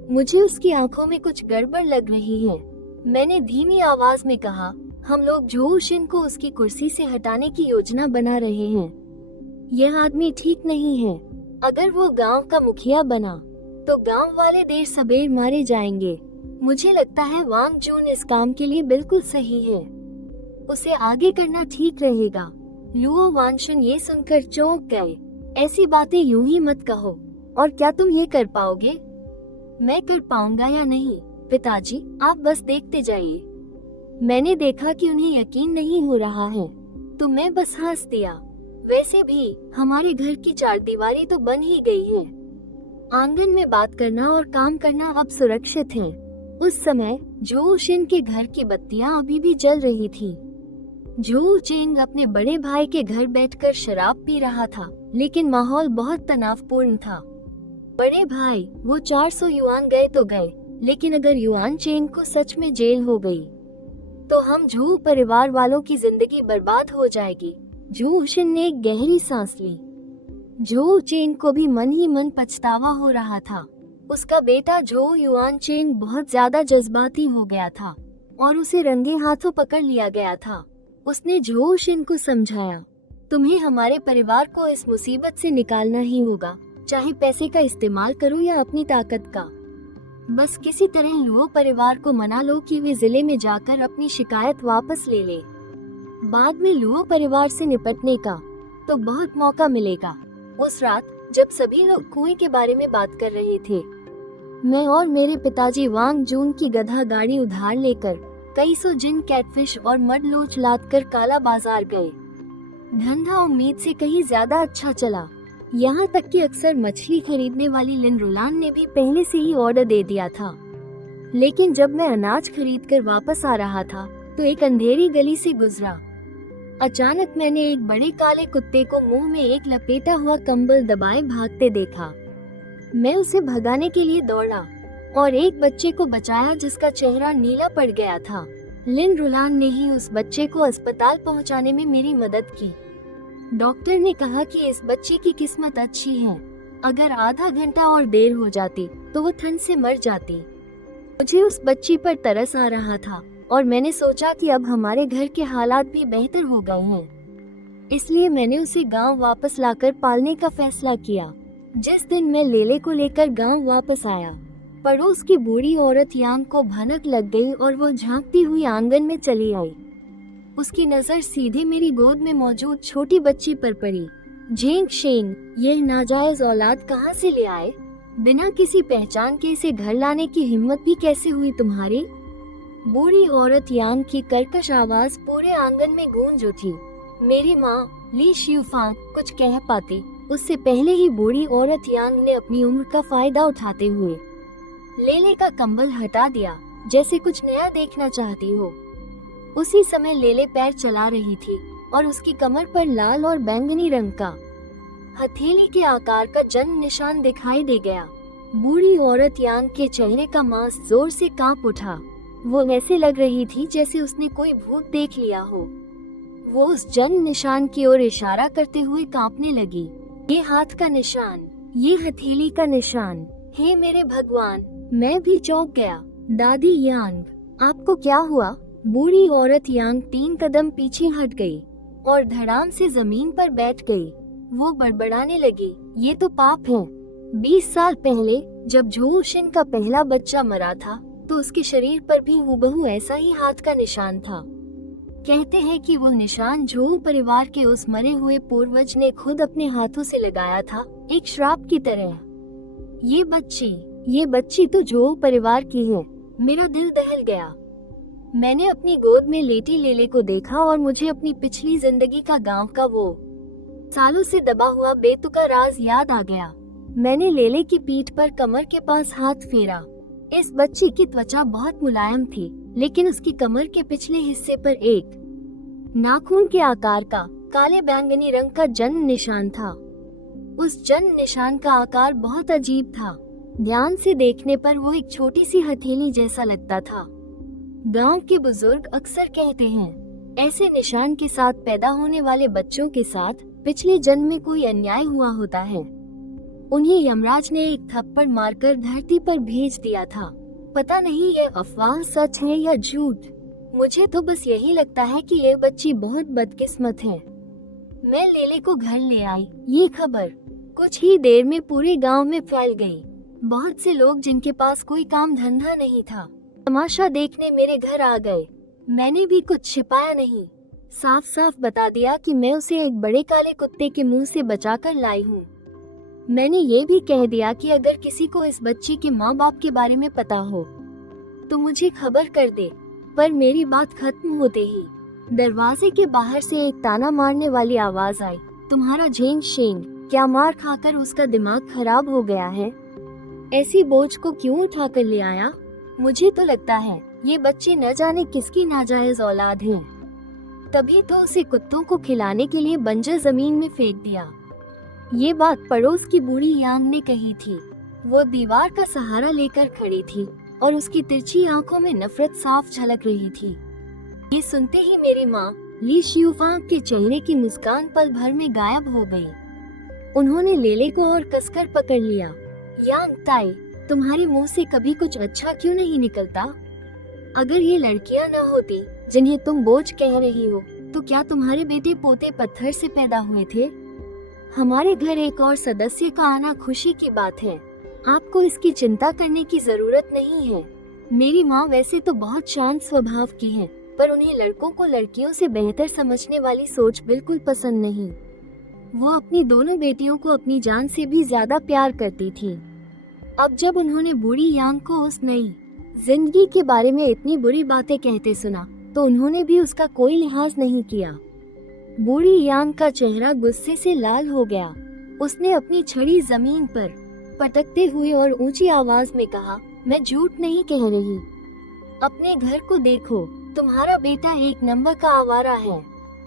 मुझे उसकी आंखों में कुछ गड़बड़ लग रही है। मैंने धीमी आवाज में कहा। हम लोग झोउ शिन को उसकी कुर्सी से हटाने की योजना बना रहे हैं। यह आदमी ठीक नहीं है। अगर वो गांव का मुखिया बना तो गांव वाले देर सबेर मारे जाएंगे। मुझे लगता है वांग जून इस काम के लिए बिल्कुल सही है। उसे आगे करना ठीक रहेगा। लुओ वानशुन ये सुनकर चौंक गए। ऐसी बातें यूं ही मत कहो। और क्या तुम ये कर पाओगे? मैं कर पाऊंगा या नहीं पिताजी, आप बस देखते जाइए। मैंने देखा कि उन्हें यकीन नहीं हो रहा है तो मैं बस हंस दिया। वैसे भी हमारे घर की चारदीवारी तो बन ही गई है। आंगन में बात करना और काम करना अब सुरक्षित है। उस समय झोउ शिन के घर की बत्तियां अभी भी जल रही थी। झोउ चेंग अपने बड़े भाई के घर बैठकर शराब पी रहा था, लेकिन माहौल बहुत तनावपूर्ण था। बड़े भाई, वो 400 युआन गए तो गए, लेकिन अगर युआन चेंग को सच में जेल हो गई तो हम झोउ परिवार वालों की जिंदगी बर्बाद हो जाएगी। झोउ शिन ने एक गहरी सांस ली। झोउ चेंग को भी मन ही मन पछतावा हो रहा था। उसका बेटा झोउ युआन चेंग बहुत ज्यादा जज्बाती हो गया था और उसे रंगे हाथों पकड़ लिया गया था। उसने झोउ शिन को समझाया, तुम्हें हमारे परिवार को इस मुसीबत से निकालना ही होगा, चाहे पैसे का इस्तेमाल करो या अपनी ताकत का। बस किसी तरह लुओ परिवार को मना लो कि वे जिले में जाकर अपनी शिकायत वापस ले ले। बाद में लुओ परिवार से निपटने का तो बहुत मौका मिलेगा। उस रात जब सभी लोग कुएं के बारे में बात कर रहे थे, मैं और मेरे पिताजी वांग जून की गधा गाड़ी उधार लेकर कई सौ जिन, कैटफिश और मड लोच लाद कर काला बाजार गए। धंधा उम्मीद से कहीं ज्यादा अच्छा चला। यहाँ तक कि अक्सर मछली खरीदने वाली लिन रुलान ने भी पहले से ही ऑर्डर दे दिया था। लेकिन जब मैं अनाज खरीद कर वापस आ रहा था तो एक अंधेरी गली से गुजरा। अचानक मैंने एक बड़े काले कुत्ते को मुंह में एक लपेटा हुआ कंबल दबाए भागते देखा। मैं उसे भगाने के लिए दौड़ा और एक बच्चे को बचाया जिसका चेहरा नीला पड़ गया था। लिन रुलान ने ही उस बच्चे को अस्पताल पहुंचाने में मेरी मदद की। डॉक्टर ने कहा कि इस बच्चे की किस्मत अच्छी है, अगर आधा घंटा और देर हो जाती तो वो ठंड से मर जाती। मुझे उस बच्ची पर तरस आ रहा था और मैंने सोचा कि अब हमारे घर के हालात भी बेहतर हो गए हैं, इसलिए मैंने उसे गांव वापस लाकर पालने का फैसला किया। जिस दिन मैं लेले को लेकर गांव वापस आया, पड़ोस की बूढ़ी औरत यांग को भनक लग गई और वो झांकती हुई आंगन में चली आई। उसकी नजर सीधे मेरी गोद में मौजूद छोटी बच्ची पर पड़ी। झेंग शेंग, यह नाजायज औलाद कहाँ से ले आए? बिना किसी पहचान के इसे घर लाने की हिम्मत भी कैसे हुई तुम्हारी? बूढ़ी औरत यांग की कर्कश आवाज पूरे आंगन में गूंज उठी। मेरी माँ ली शियुफांग कुछ कह पाती उससे पहले ही बूढ़ी औरत यांग ने अपनी उम्र का फायदा उठाते हुए लेले का कंबल हटा दिया, जैसे कुछ नया देखना चाहती हो। उसी समय लेले पैर चला रही थी और उसकी कमर पर लाल और बैंगनी रंग का हथेली के आकार का जन्म निशान दिखाई दे गया। बूढ़ी औरत यांग के चेहरे का मांस जोर से कांप उठा। वो ऐसे लग रही थी जैसे उसने कोई भूत देख लिया हो। वो उस जन्म निशान की ओर इशारा करते हुए कांपने लगी। ये हाथ का निशान, ये हथेली का निशान, हे मेरे भगवान! मैं भी चौंक गया। दादी यांग, आपको क्या हुआ? बूढ़ी औरत यांग 3 कदम पीछे हट गई और धड़ाम से जमीन पर बैठ गई। वो बड़बड़ाने लगी, ये तो पाप है। 20 साल पहले जब झू शिन का पहला बच्चा मरा था तो उसके शरीर पर भी हूबहू ऐसा ही हाथ का निशान था। कहते हैं कि वो निशान झू परिवार के उस मरे हुए पूर्वज ने खुद अपने हाथों से लगाया था, एक श्राप की तरह। ये बच्ची तो झू परिवार की है। मेरा दिल दहल गया। मैंने अपनी गोद में लेटी लेले को देखा और मुझे अपनी पिछली जिंदगी का गांव का वो सालों से दबा हुआ बेतुका राज याद आ गया। मैंने लेले की पीठ पर कमर के पास हाथ फेरा। इस बच्ची की त्वचा बहुत मुलायम थी, लेकिन उसकी कमर के पिछले हिस्से पर एक नाखून के आकार का काले बैंगनी रंग का जन्म निशान था। उस जन्म निशान का आकार बहुत अजीब था। ध्यान से देखने पर वो एक छोटी सी हथेली जैसा लगता था। गांव के बुजुर्ग अक्सर कहते हैं, ऐसे निशान के साथ पैदा होने वाले बच्चों के साथ पिछले जन्म में कोई अन्याय हुआ होता है। उन्हें यमराज ने एक थप्पड़ मारकर धरती पर भेज दिया था। पता नहीं ये अफवाह सच है या झूठ। मुझे तो बस यही लगता है कि ये बच्ची बहुत बदकिस्मत है। मैं लेले को घर ले आई। ये खबर कुछ ही देर में पूरे गांव में फैल गई। बहुत से लोग जिनके पास कोई काम धंधा नहीं था, तमाशा देखने मेरे घर आ गए। मैंने भी कुछ छिपाया नहीं, साफ साफ बता दिया कि मैं उसे एक बड़े काले कुत्ते के मुंह से बचाकर लाई हूँ। मैंने ये भी कह दिया कि अगर किसी को इस बच्ची के माँ बाप के बारे में पता हो तो मुझे खबर कर दे। पर मेरी बात खत्म होते ही दरवाजे के बाहर से एक ताना मारने वाली आवाज आई, तुम्हारा झेंग शेंग क्या मार खाकर उसका दिमाग खराब हो गया है? ऐसी बोझ को क्यों उठा कर ले आया? मुझे तो लगता है ये बच्ची न जाने किसकी नाजायज औलाद है। तभी तो उसे कुत्तों को खिलाने के लिए बंजर जमीन में फेंक दिया। ये बात पड़ोस की बूढ़ी यांग ने कही थी। वो दीवार का सहारा लेकर खड़ी थी और उसकी तिरछी आंखों में नफरत साफ झलक रही थी। ये सुनते ही मेरी माँ ली शियुफांग के चेहरे की मुस्कान पल भर में गायब हो गई। उन्होंने लेले को और कसकर पकड़ लिया। यांग ताई, तुम्हारे मुंह से कभी कुछ अच्छा क्यों नहीं निकलता? अगर ये लड़कियां न होती जिन्हें तुम बोझ कह रही हो, तो क्या तुम्हारे बेटे पोते पत्थर से पैदा हुए थे? हमारे घर एक और सदस्य का आना खुशी की बात है। आपको इसकी चिंता करने की जरूरत नहीं है। मेरी माँ वैसे तो बहुत शांत स्वभाव की है, पर उन्हें लड़कों को लड़कियों से बेहतर समझने वाली सोच बिल्कुल पसंद नहीं। वो अपनी दोनों बेटियों को अपनी जान से भी ज्यादा प्यार करती थी। अब जब उन्होंने बूढ़ी यांग को उस नई जिंदगी के बारे में इतनी बुरी बातें कहते सुना, तो उन्होंने भी उसका कोई लिहाज नहीं किया। बूढ़ी यांग का चेहरा गुस्से से लाल हो गया। उसने अपनी छड़ी जमीन पर पटकते हुए और ऊंची आवाज में कहा, मैं झूठ नहीं कह रही। अपने घर को देखो, तुम्हारा बेटा एक नंबर का आवारा है।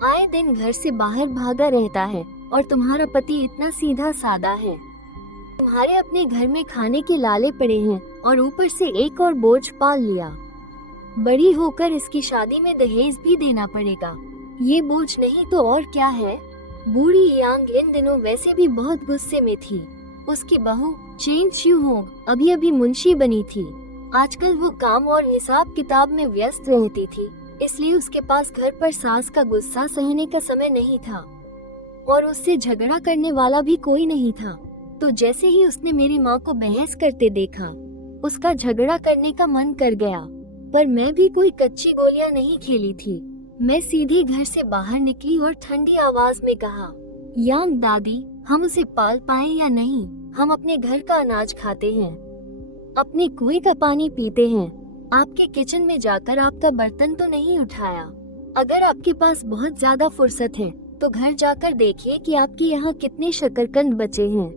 आए दिन घर से बाहर भागा रहता है और तुम्हारा पति इतना सीधा सादा है। तुम्हारे अपने घर में खाने के लाले पड़े हैं और ऊपर से एक और बोझ पाल लिया। बड़ी होकर इसकी शादी में दहेज भी देना पड़ेगा। ये बोझ नहीं तो और क्या है? बूढ़ी यांग इन दिनों वैसे भी बहुत गुस्से में थी। उसकी बहू चेन शियुहोंग अभी अभी मुंशी बनी थी। आजकल वो काम और हिसाब किताब में व्यस्त रहती थी, इसलिए उसके पास घर पर सास का गुस्सा सहने का समय नहीं था और उससे झगड़ा करने वाला भी कोई नहीं था। तो जैसे ही उसने मेरी माँ को बहस करते देखा, उसका झगड़ा करने का मन कर गया। पर मैं भी कोई कच्ची गोलियां नहीं खेली थी। मैं सीधी घर से बाहर निकली और ठंडी आवाज में कहा, यांग दादी, हम उसे पाल पाए या नहीं, हम अपने घर का अनाज खाते हैं, अपने कुएं का पानी पीते हैं। आपके किचन में जाकर आपका बर्तन तो नहीं उठाया। अगर आपके पास बहुत ज्यादा फुर्सत है तो घर जाकर देखिए कि आपके यहाँ कितने शकरकंद बचे हैं।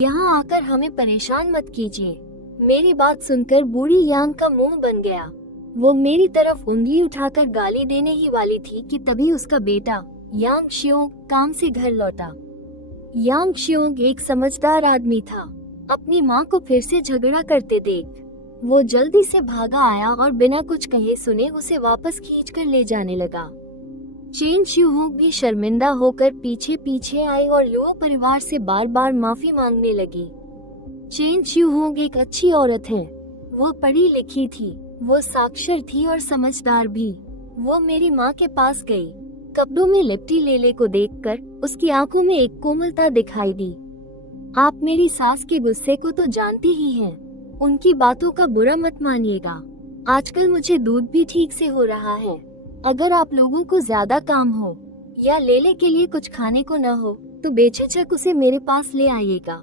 यहाँ आकर हमें परेशान मत कीजिए। मेरी बात सुनकर बूढ़ी यांग का मुंह बन गया। वो मेरी तरफ उंगली उठाकर गाली देने ही वाली थी कि तभी उसका बेटा यांग शियोंग काम से घर लौटा। यांग शियोंग एक समझदार आदमी था। अपनी माँ को फिर से झगड़ा करते देख वो जल्दी से भागा आया और बिना कुछ कहे सुने उसे वापस खींचकर ले जाने लगा। चेन शियुहोंग भी शर्मिंदा होकर पीछे पीछे आई और लुओ परिवार से बार बार माफी मांगने लगी। चेन शियुहोंग एक अच्छी औरत है। वो पढ़ी लिखी थी, वो साक्षर थी और समझदार भी। वो मेरी माँ के पास गई। कपड़ों में लिपटी लेले को देखकर उसकी आंखों में एक कोमलता दिखाई दी। आप मेरी सास के गुस्से को तो जानती ही हैं। उनकी बातों का बुरा मत मानिएगा। आजकल मुझे दूध भी ठीक से हो रहा है। अगर आप लोगों को ज्यादा काम हो या लेले के लिए कुछ खाने को न हो तो बेझिझक उसे मेरे पास ले आइएगा।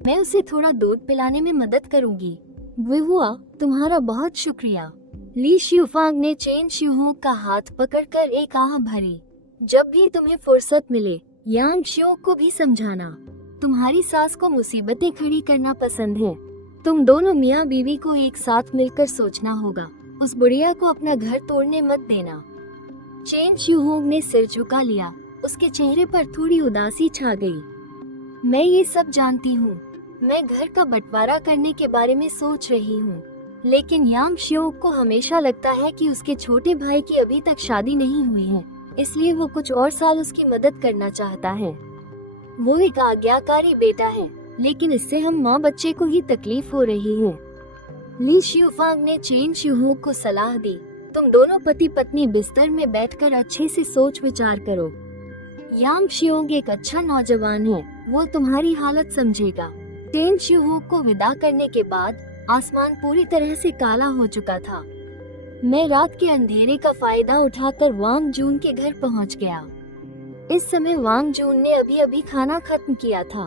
मैं उसे थोड़ा दूध पिलाने में मदद करूंगी। बुआ, तुम्हारा बहुत शुक्रिया। ली शिफांग ने चेन शिहोंग का हाथ पकड़कर एक आह भरी। जब भी तुम्हें फुर्सत मिले यांग शियोंग को भी समझाना। तुम्हारी सास को मुसीबतें खड़ी करना पसंद है। तुम दोनों मियाँ बीवी को एक साथ मिलकर सोचना होगा। उस बुढ़िया को अपना घर तोड़ने मत देना। चेन शिहोंग ने सिर झुका लिया। उसके चेहरे पर थोड़ी उदासी छा गई। मैं ये सब जानती हूँ। मैं घर का बंटवारा करने के बारे में सोच रही हूँ, लेकिन यांग शियोंग को हमेशा लगता है कि उसके छोटे भाई की अभी तक शादी नहीं हुई है, इसलिए वो कुछ और साल उसकी मदद करना चाहता है। वो एक आज्ञाकारी बेटा है, लेकिन इससे हम माँ बच्चे को ही तकलीफ हो रही है। ली शिफांग ने चेन शिहोंग को सलाह दी, तुम दोनों पति पत्नी बिस्तर में बैठकर अच्छे से सोच विचार करो। यांग शियोंग एक अच्छा नौजवान है, वो तुम्हारी हालत समझेगा। चेन शिहोंग को विदा करने के बाद आसमान पूरी तरह से काला हो चुका था। मैं रात के अंधेरे का फायदा उठाकर वांग जून के घर पहुंच गया। इस समय वांग जून ने अभी अभी खाना खत्म किया था।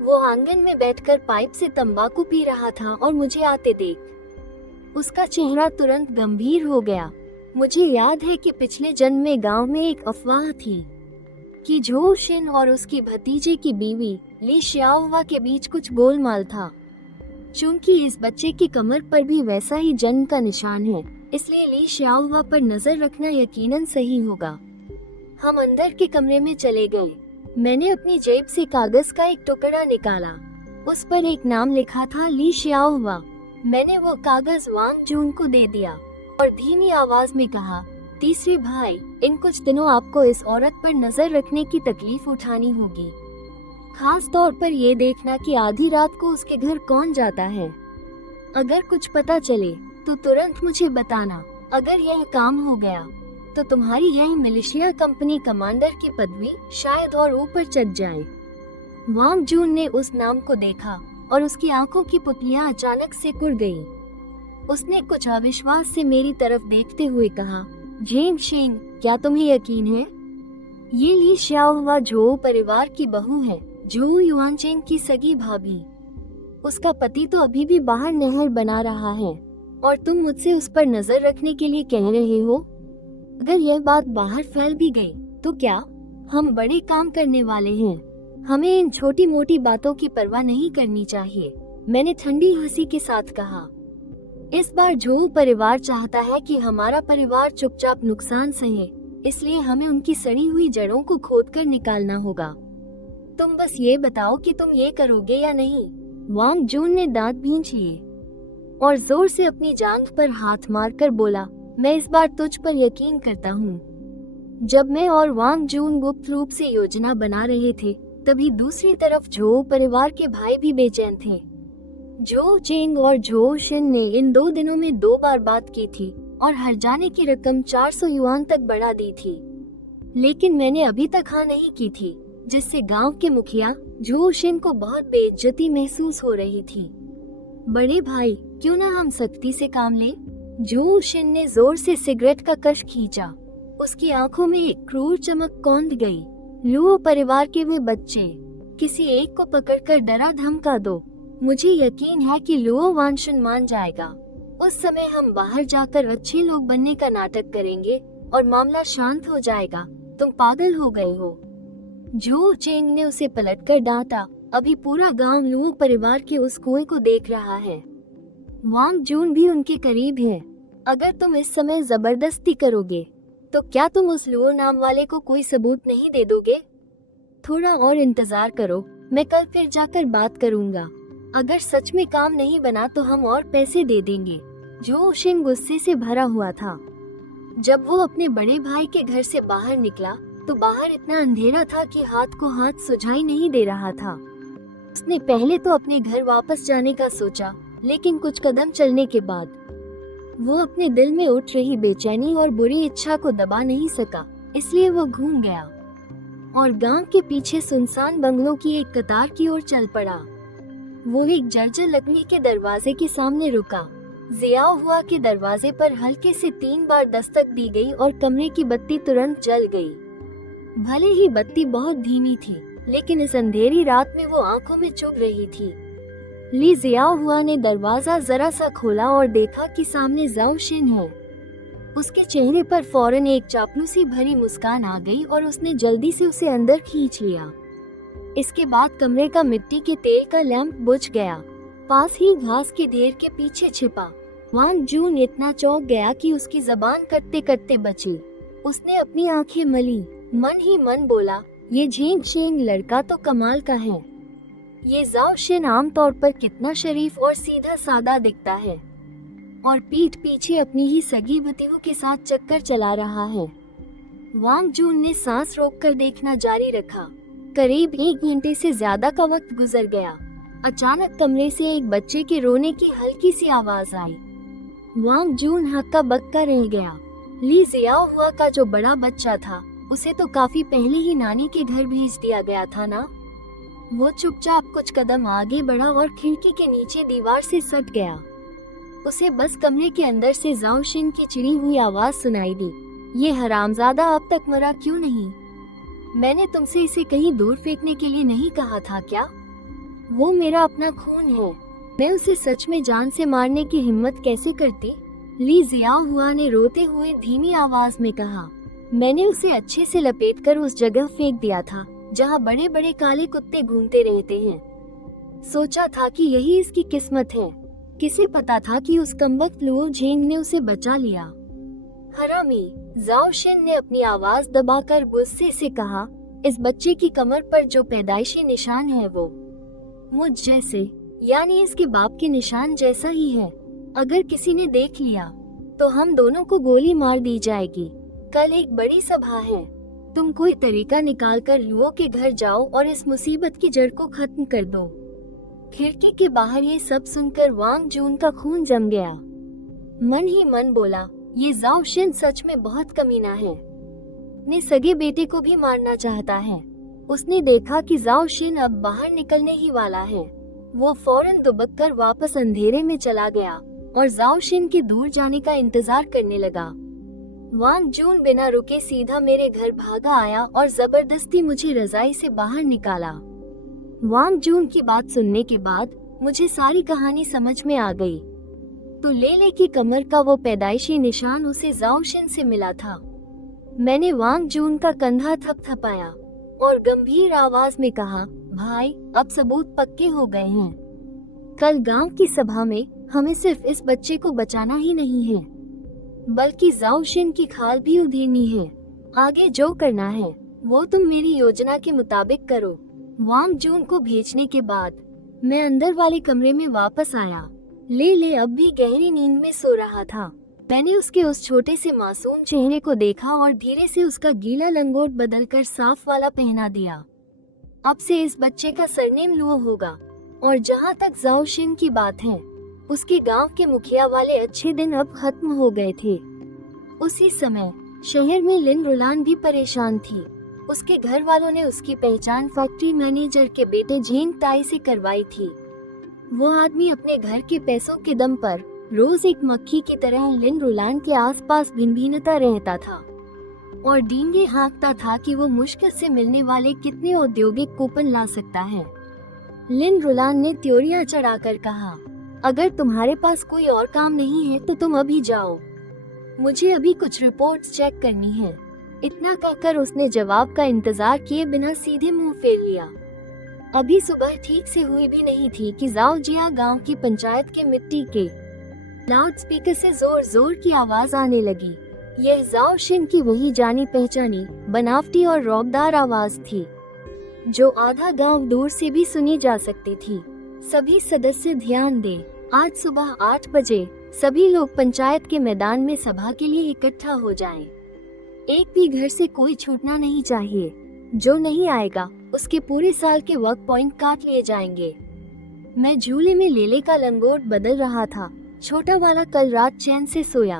वो आंगन में बैठकर पाइप से तंबाकू पी रहा था और मुझे आते देख उसका चेहरा तुरंत गंभीर हो गया। मुझे याद है कि पिछले जन्म में गांव में एक अफवाह थी कि झो शिन और उसकी भतीजे की बीवी ली श्याओवा के बीच कुछ गोलमाल था। चूंकि इस बच्चे की कमर पर भी वैसा ही जन्म का निशान है, इसलिए ली श्याओवा पर नजर रखना यकीनन सही होगा। हम अंदर के कमरे में चले गए। मैंने अपनी जेब से कागज का एक टुकड़ा निकाला। उस पर एक नाम लिखा था, ली श्याओवा। मैंने वो कागज वांग जून को दे दिया और धीमी आवाज में कहा, तीसरे भाई, इन कुछ दिनों आपको इस औरत पर नजर रखने की तकलीफ उठानी होगी। खास तौर पर ये देखना कि आधी रात को उसके घर कौन जाता है। अगर कुछ पता चले तो तुरंत मुझे बताना। अगर यह काम हो गया तो तुम्हारी यह मिलिशिया कंपनी कमांडर की पदवी शायद और ऊपर चढ़ जाए। वांग जून ने उस नाम को देखा और उसकी आंखों की पुतलियां अचानक से कुड़ गईं। उसने कुछ अविश्वास से मेरी तरफ देखते हुए कहा, जेन शेंग, क्या तुम्हें यकीन है? ये ली श्याओवा झो परिवार की बहू है, झो युआनचेंग की सगी भाभी। उसका पति तो अभी भी बाहर नहर बना रहा है और तुम मुझसे उस पर नजर रखने के लिए कह रहे हो। अगर यह बात बाहर फैल भी गई तो क्या? हम बड़े काम करने वाले हैं। हमें इन छोटी मोटी बातों की परवाह नहीं करनी चाहिए, मैंने ठंडी हंसी के साथ कहा। इस बार झो परिवार चाहता है कि हमारा परिवार चुपचाप नुकसान सहे, इसलिए हमें उनकी सड़ी हुई जड़ों को खोदकर निकालना होगा। तुम बस ये बताओ कि तुम ये करोगे या नहीं। वांग जून ने दांत भींच लिए और जोर से अपनी जांघ पर हाथ मारकर बोला, मैं इस बार तुझ पर यकीन करता हूँ। जब मैं और वांग जून गुप्त रूप से योजना बना रहे थे, तभी दूसरी तरफ झो परिवार के भाई भी बेचैन थे। झो चेंग और झो शिन ने इन 2 दिनों में 2 बार बात की थी और हर जाने की रकम 400 युआन तक बढ़ा दी थी, लेकिन मैंने अभी तक हाँ नहीं की थी, जिससे गांव के मुखिया झो शिन को बहुत बेइज्जती महसूस हो रही थी। बड़े भाई, क्यों ना हम सख्ती से काम लें? झो शिन ने जोर से सिगरेट का कश खींचा। उसकी आंखों में एक क्रूर चमक कौंध गई। लुओ परिवार के वे बच्चे, किसी एक को पकड़कर डरा धमका दो। मुझे यकीन है कि लुओ वानशन मान जाएगा। उस समय हम बाहर जाकर अच्छे लोग बनने का नाटक करेंगे और मामला शांत हो जाएगा। तुम पागल हो गए हो। झो चेंग ने उसे पलटकर डांटा। अभी पूरा गांव लुओ परिवार के उस कुएं को देख रहा है। वांग जून भी उनके करीब है। अगर तुम इस समय जबरदस्ती करोगे तो क्या तुम उस लुओ नाम वाले को कोई सबूत नहीं दे दोगे? थोड़ा और इंतजार करो, मैं कल फिर जाकर बात करूंगा। अगर सच में काम नहीं बना तो हम और पैसे दे देंगे। झो शिन गुस्से से भरा हुआ था। जब वो अपने बड़े भाई के घर से बाहर निकला तो बाहर इतना अंधेरा था कि हाथ को हाथ सुझाई नहीं दे रहा था। उसने पहले तो अपने घर वापस जाने का सोचा, लेकिन कुछ कदम चलने के बाद वो अपने दिल में उठ रही बेचैनी और बुरी इच्छा को दबा नहीं सका, इसलिए वो घूम गया। और गांव के पीछे सुनसान बंगलों की एक कतार की ओर चल पड़ा। वो एक जर्जर लकड़ी के दरवाजे के सामने रुका। जियाओ हुआ के दरवाजे पर हल्के से 3 बार दस्तक दी गई और कमरे की बत्ती तुरंत जल गई। भले ही बत्ती बहुत धीमी थी, लेकिन इस अंधेरी रात में वो आंखों में चुभ रही थी। ली जियाओ हुआ ने दरवाजा जरा सा खोला और देखा कि सामने जाओ शिन है। उसके चेहरे पर फौरन एक चापलूसी भरी मुस्कान आ गई और उसने जल्दी से उसे अंदर खींच लिया। इसके बाद कमरे का मिट्टी के तेल का लैंप बुझ गया। पास ही घास के ढेर के पीछे छिपा वांग जून इतना चौंक गया कि उसकी जबान कटते कटते बची। उसने अपनी आंखें मली, मन ही मन बोला, ये झेंग शेंग लड़का तो कमाल का है। ये जाओ शिन आमतौर पर कितना शरीफ और सीधा सादा दिखता है और पीठ पीछे अपनी ही सगी बतियों के साथ चक्कर चला रहा है। वांग जून ने सांस रोककर देखना जारी रखा। करीब 1 घंटे से ज्यादा का वक्त गुजर गया। अचानक कमरे से एक बच्चे के रोने की हल्की सी आवाज आई। वांग जून हक्का बक्का रह गया। ली जियाओ हुआ का जो बड़ा बच्चा था, उसे तो काफी पहले ही नानी के घर भेज दिया गया था ना। वो चुपचाप कुछ कदम आगे बढ़ा और खिड़की के नीचे दीवार से सट गया। उसे बस कमरे के अंदर से जाओ शिन की चिड़ी हुई आवाज सुनाई दी। ये हरामजादा अब तक मरा क्यों नहीं? मैंने तुमसे इसे कहीं दूर फेंकने के लिए नहीं कहा था क्या? वो मेरा अपना खून है। मैं उसे सच में जान से मारने की हिम्मत कैसे करती? ली जियाओ हुआ ने रोते हुए धीमी आवाज में कहा। मैंने उसे अच्छे से लपेटकर उस जगह फेंक दिया था जहाँ बड़े बड़े काले कुत्ते घूमते रहते हैं। सोचा था कि यही इसकी किस्मत है। किसे पता था कि उस कमबख्त लुओ झेंग ने उसे बचा लिया। हरामी, जाओ शिन ने अपनी आवाज दबाकर गुस्से से कहा। इस बच्चे की कमर पर जो पैदाइशी निशान है वो मुझ जैसे, यानी इसके बाप के निशान जैसा ही है। अगर किसी ने देख लिया तो हम दोनों को गोली मार दी जाएगी। कल एक बड़ी सभा है। तुम कोई तरीका निकालकर लुओ के घर जाओ और इस मुसीबत की जड़ को खत्म कर दो। खिड़की के बाहर ये सब सुनकर वांग जून का खून जम गया। मन ही मन बोला, ये जाओ शिन सच में बहुत कमीना है। अपने सगे बेटे को भी मारना चाहता है। उसने देखा कि जाओ शिन अब बाहर निकलने ही वाला है। वो फौरन दुबककर वापस अंधेरे में चला गया और जाओ शिन के दूर जाने का इंतजार करने लगा। वांग जून बिना रुके सीधा मेरे घर भागा आया और जबरदस्ती मुझे रजाई से बाहर निकाला। वांग जून की बात सुनने के बाद मुझे सारी कहानी समझ में आ गई। तो लेले की कमर का वो पैदाइशी निशान उसे जाओ शिन से मिला था। मैंने वांग जून का कंधा थपथपाया और गंभीर आवाज में कहा, भाई अब सबूत पक्के हो गए हैं। कल गांव की सभा में हमें सिर्फ इस बच्चे को बचाना ही नहीं है, बल्कि जाओ शिन की खाल भी उधेड़नी है। आगे जो करना है वो तुम मेरी योजना के मुताबिक करो। वांग जून को भेजने के बाद मैं अंदर वाले कमरे में वापस आया। ले अब भी गहरी नींद में सो रहा था। मैंने उसके उस छोटे से मासूम चेहरे को देखा और धीरे से उसका गीला लंगोट बदलकर साफ वाला पहना दिया। अब से इस बच्चे का सरनेम लुओ होगा। और जहाँ तक जाओ शिन की बात है, उसके गांव के मुखिया वाले अच्छे दिन अब खत्म हो गए थे। उसी समय शहर में लिन रुलान भी परेशान थी। उसके घर वालों ने उसकी पहचान फैक्ट्री मैनेजर के बेटे झेंग ताई से करवाई थी। वो आदमी अपने घर के पैसों के दम पर रोज एक मक्खी की तरह लिन रुलान के आसपास भिनभिनता रहता था और डींगे हाँकता था कि वो मुश्किल से मिलने वाले कितने औद्योगिक कूपन ला सकता है। लिन रुलान ने त्योरियां चढ़ाकर कहा, अगर तुम्हारे पास कोई और काम नहीं है तो तुम अभी जाओ, मुझे अभी कुछ रिपोर्ट्स चेक करनी है। इतना कहकर उसने जवाब का इंतजार किए बिना सीधे मुंह फेर लिया। अभी सुबह ठीक से हुई भी नहीं थी कि जाओ जिया गांव की पंचायत के मिट्टी के लाउड स्पीकर से जोर जोर की आवाज आने लगी। यह जाओ शिन की वही जानी पहचानी बनावटी और रौबदार आवाज थी जो आधा गांव दूर से भी सुनी जा सकती थी। सभी सदस्य ध्यान दें, आज सुबह 8 बजे सभी लोग पंचायत के मैदान में सभा के लिए इकट्ठा हो जाएं। एक भी घर से कोई छूटना नहीं चाहिए। जो नहीं आएगा उसके पूरे साल के वर्क पॉइंट काट लिए जाएंगे। मैं झूले में लेले का लंगोट बदल रहा था। छोटा वाला कल रात चैन से सोया।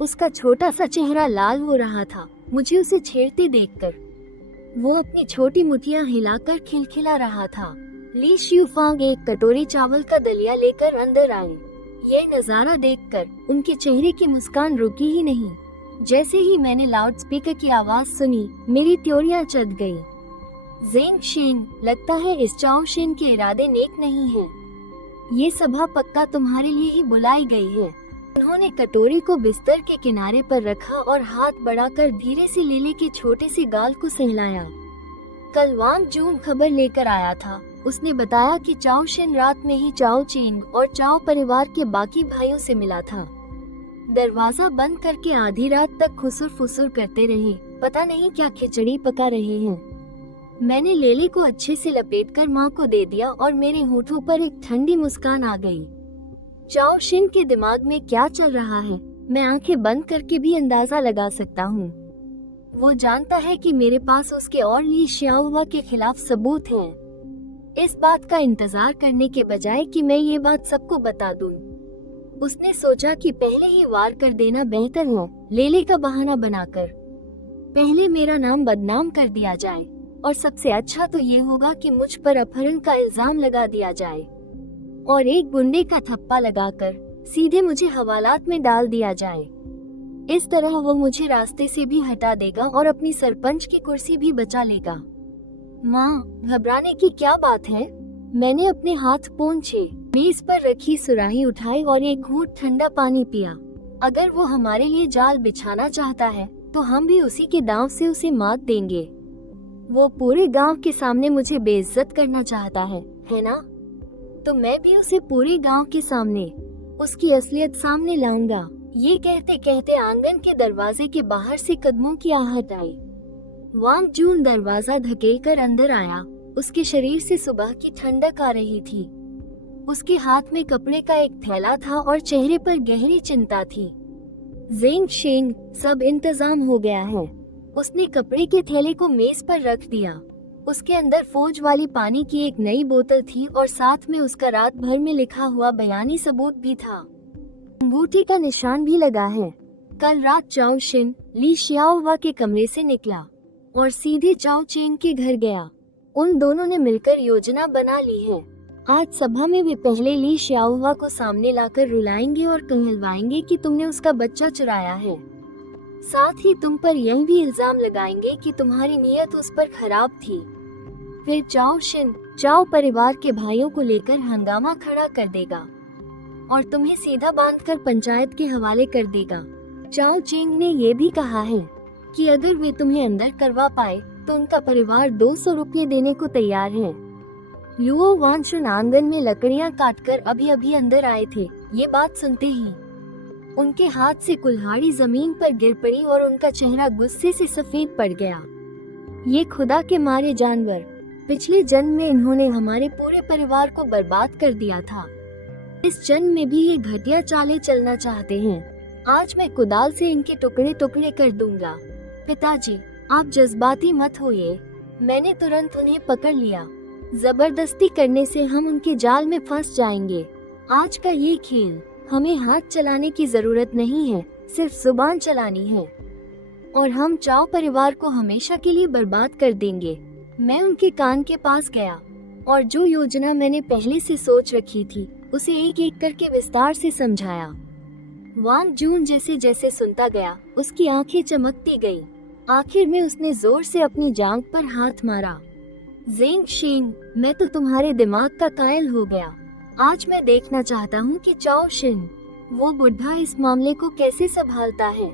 उसका छोटा सा चेहरा लाल हो रहा था मुझे उसे छेड़ते देखकर। वो अपनी छोटी मुठियां हिलाकर खिलखिला रहा था। ली शियुफांग एक कटोरी चावल का दलिया लेकर अंदर आए। ये नजारा देखकर उनके चेहरे की मुस्कान रुकी ही नहीं। जैसे ही मैंने लाउडस्पीकर की आवाज सुनी, मेरी त्योरियां चढ़ गई। ज़ेंग शेंग, लगता है इस चाओ शेन के इरादे नेक नहीं हैं। ये सभा पक्का तुम्हारे लिए ही बुलाई गई है। उन्होंने कटोरी को बिस्तर के किनारे पर रखा और हाथ बढ़ाकर धीरे से लेले के छोटे से गाल को सहलाया। कल वांग जून खबर लेकर आया था। उसने बताया कि चाओ शेन रात में ही चाओ चेंग और चाओ परिवार के बाकी भाइयों से मिला था। दरवाजा बंद करके आधी रात तक खुसुर फुसुर करते रहे, पता नहीं क्या खिचड़ी पका रहे हैं। मैंने लेले को अच्छे से लपेटकर माँ को दे दिया और मेरे होठों पर एक ठंडी मुस्कान आ गई। चाओ शिन के दिमाग में क्या चल रहा है, मैं आंखें बंद करके भी अंदाजा लगा सकता हूँ। वो जानता है कि मेरे पास उसके और ली शियाओवा के खिलाफ सबूत हैं। इस बात का इंतजार करने के बजाय कि मैं ये बात सबको बता दूं, उसने सोचा कि पहले ही वार कर देना बेहतर है, लेले का बहाना बनाकर। पहले मेरा नाम बदनाम कर दिया जाए और सबसे अच्छा तो ये होगा कि मुझ पर अपहरण का इल्जाम लगा दिया जाए और एक गुंडे का थप्पा लगाकर सीधे मुझे हवालात में डाल दिया जाए। इस तरह वो मुझे रास्ते से भी हटा देगा और अपनी सरपंच की कुर्सी भी बचा लेगा। माँ, घबराने की क्या बात है? मैंने अपने हाथ पोंछे, मेज पर रखी सुराही उठाई और एक घूंट ठंडा पानी पिया। अगर वो हमारे लिए जाल बिछाना चाहता है तो हम भी उसी के दांव से उसे मात देंगे। वो पूरे गांव के सामने मुझे बेइज्जत करना चाहता है ना? तो मैं भी उसे पूरे गांव के सामने उसकी असलियत सामने लाऊंगा। ये कहते कहते आंगन के दरवाजे के बाहर से कदमों की आहट आई। वांग जून दरवाजा धकेलकर अंदर आया। उसके शरीर से सुबह की ठंडक आ रही थी। उसके हाथ में कपड़े का एक थैला था और चेहरे पर गहरी चिंता थी। ज़ेंग शेंग, सब इंतजाम हो गया है। उसने कपड़े के थैले को मेज पर रख दिया। उसके अंदर फौज वाली पानी की एक नई बोतल थी और साथ में उसका रात भर में लिखा हुआ बयानी सबूत भी था। अंगूठी का निशान भी लगा है। कल रात चाओ शिन ली शियाओवा के कमरे से निकला और सीधे चाओ चेंग के घर गया। उन दोनों ने मिलकर योजना बना ली है। आज सभा में वे पहले ली शियाओवा को सामने लाकर रुलाएंगे और कहलवाएंगे कि तुमने उसका बच्चा चुराया है। साथ ही तुम पर यह भी इल्जाम लगाएंगे कि तुम्हारी नीयत उस पर खराब थी। फिर चाओ शिन चाओ परिवार के भाइयों को लेकर हंगामा खड़ा कर देगा और तुम्हें सीधा बांधकर पंचायत के हवाले कर देगा। चाओ चेंग ने ये भी कहा है कि अगर वे तुम्हें अंदर करवा पाए तो उनका परिवार 200 रुपये देने को तैयार है। लुओ वानशुन आंगन में लकड़ियां काटकर अभी अभी अंदर आए थे। ये बात सुनते ही उनके हाथ से कुल्हाड़ी जमीन पर गिर पड़ी और उनका चेहरा गुस्से से सफेद पड़ गया। ये खुदा के मारे जानवर, पिछले जन्म में इन्होंने हमारे पूरे परिवार को बर्बाद कर दिया था। इस जन्म में भी ये घटिया चालें चलना चाहते हैं। आज मैं कुदाल से इनके टुकड़े टुकड़े कर दूंगा। पिताजी, आप जज्बाती मत होइए। मैंने तुरंत उन्हें पकड़ लिया। जबरदस्ती करने से हम उनके जाल में फंस जाएंगे। आज का ये खेल हमें हाथ चलाने की जरूरत नहीं है, सिर्फ जुबान चलानी है और हम चाओ परिवार को हमेशा के लिए बर्बाद कर देंगे। मैं उनके कान के पास गया और जो योजना मैंने पहले से सोच रखी थी उसे एक एक करके विस्तार से समझाया। वांग जून जैसे जैसे सुनता गया उसकी आंखें चमकती गईं। आखिर में उसने जोर से अपनी जांघ पर हाथ मारा। ज़ेंग शेंग, मैं तो तुम्हारे दिमाग का कायल हो गया। आज मैं देखना चाहता हूँ कि चाओ शिन वो बुढ़ा इस मामले को कैसे संभालता है।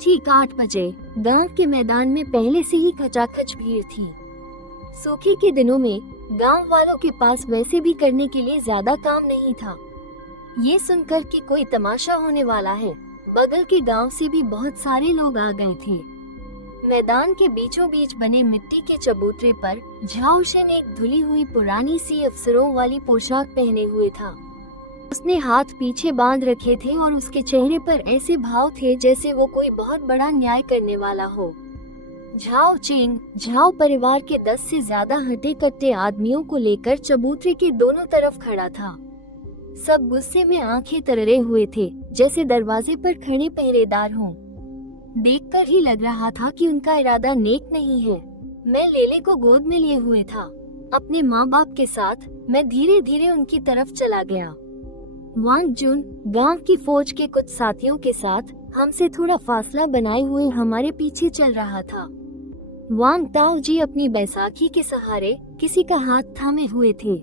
ठीक 8 बजे गांव के मैदान में पहले से ही खचाखच भीड़ थी। सूखे के दिनों में गांव वालों के पास वैसे भी करने के लिए ज्यादा काम नहीं था। ये सुनकर कि कोई तमाशा होने वाला है, बगल के गांव से भी बहुत सारे लोग आ गए थे। मैदान के बीचों बीच बने मिट्टी के चबूतरे पर झाओ शिन एक धुली हुई पुरानी सी अफसरों वाली पोशाक पहने हुए था। उसने हाथ पीछे बांध रखे थे और उसके चेहरे पर ऐसे भाव थे जैसे वो कोई बहुत बड़ा न्याय करने वाला हो। झाओ चेंग झाओ परिवार के 10 से ज्यादा हटे कट्टे आदमियों को लेकर चबूतरे के दोनों तरफ खड़ा था। सब गुस्से में आंखें तररे हुए थे, जैसे दरवाजे पर खड़े पहरेदार हों। देखकर ही लग रहा था कि उनका इरादा नेक नहीं है। मैं लेले को गोद में लिए हुए था। अपने माँ बाप के साथ मैं धीरे धीरे उनकी तरफ चला गया। वांग जुन गांव की फौज के कुछ साथियों के साथ हमसे थोड़ा फासला बनाए हुए हमारे पीछे चल रहा था। वांग ताओ जी अपनी बैसाखी के सहारे किसी का हाथ थामे हुए थे।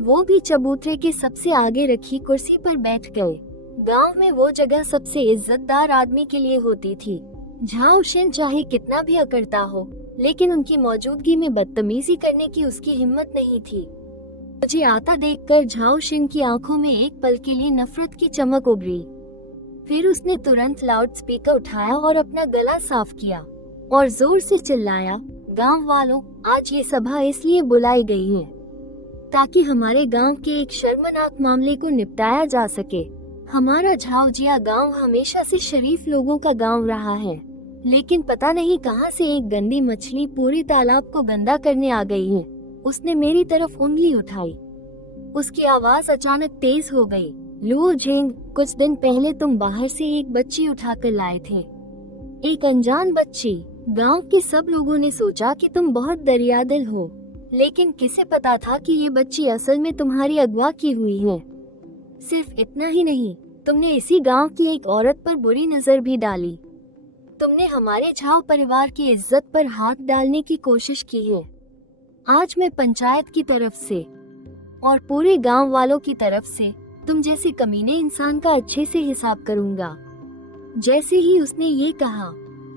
वो भी चबूतरे के सबसे आगे रखी कुर्सी पर बैठ गए। गांव में वो जगह सबसे इज्जतदार आदमी के लिए होती थी। झाओ शिन चाहे कितना भी अकड़ता हो, लेकिन उनकी मौजूदगी में बदतमीजी करने की उसकी हिम्मत नहीं थी। मुझे आता देखकर झाओ शिन की आंखों में एक पल के लिए नफरत की चमक उभरी। फिर उसने तुरंत लाउड स्पीकर उठाया और अपना गला साफ किया और जोर से चिल्लाया, गांव वालों, आज ये सभा इसलिए बुलाई गई है ताकि हमारे गांव के एक शर्मनाक मामले को निपटाया जा सके। हमारा झाओजिया गांव हमेशा से शरीफ लोगों का गांव रहा है, लेकिन पता नहीं कहां से एक गंदी मछली पूरे तालाब को गंदा करने आ गई है। उसने मेरी तरफ उंगली उठाई। उसकी आवाज अचानक तेज हो गई। लुओ झेंग, कुछ दिन पहले तुम बाहर से एक बच्ची उठाकर लाए थे, एक अनजान बच्ची। गांव के सब लोगों ने सोचा कि तुम बहुत दरियादिल हो, लेकिन किसे पता था कि ये बच्ची असल में तुम्हारी अगवा की हुई है। सिर्फ इतना ही नहीं, तुमने इसी गांव की एक औरत पर बुरी नजर भी डाली। तुमने हमारे झाओ परिवार की इज्जत पर हाथ डालने की कोशिश की है। आज मैं पंचायत की तरफ से और पूरे गांव वालों की तरफ से तुम जैसे कमीने इंसान का अच्छे से हिसाब करूंगा। जैसे ही उसने ये कहा,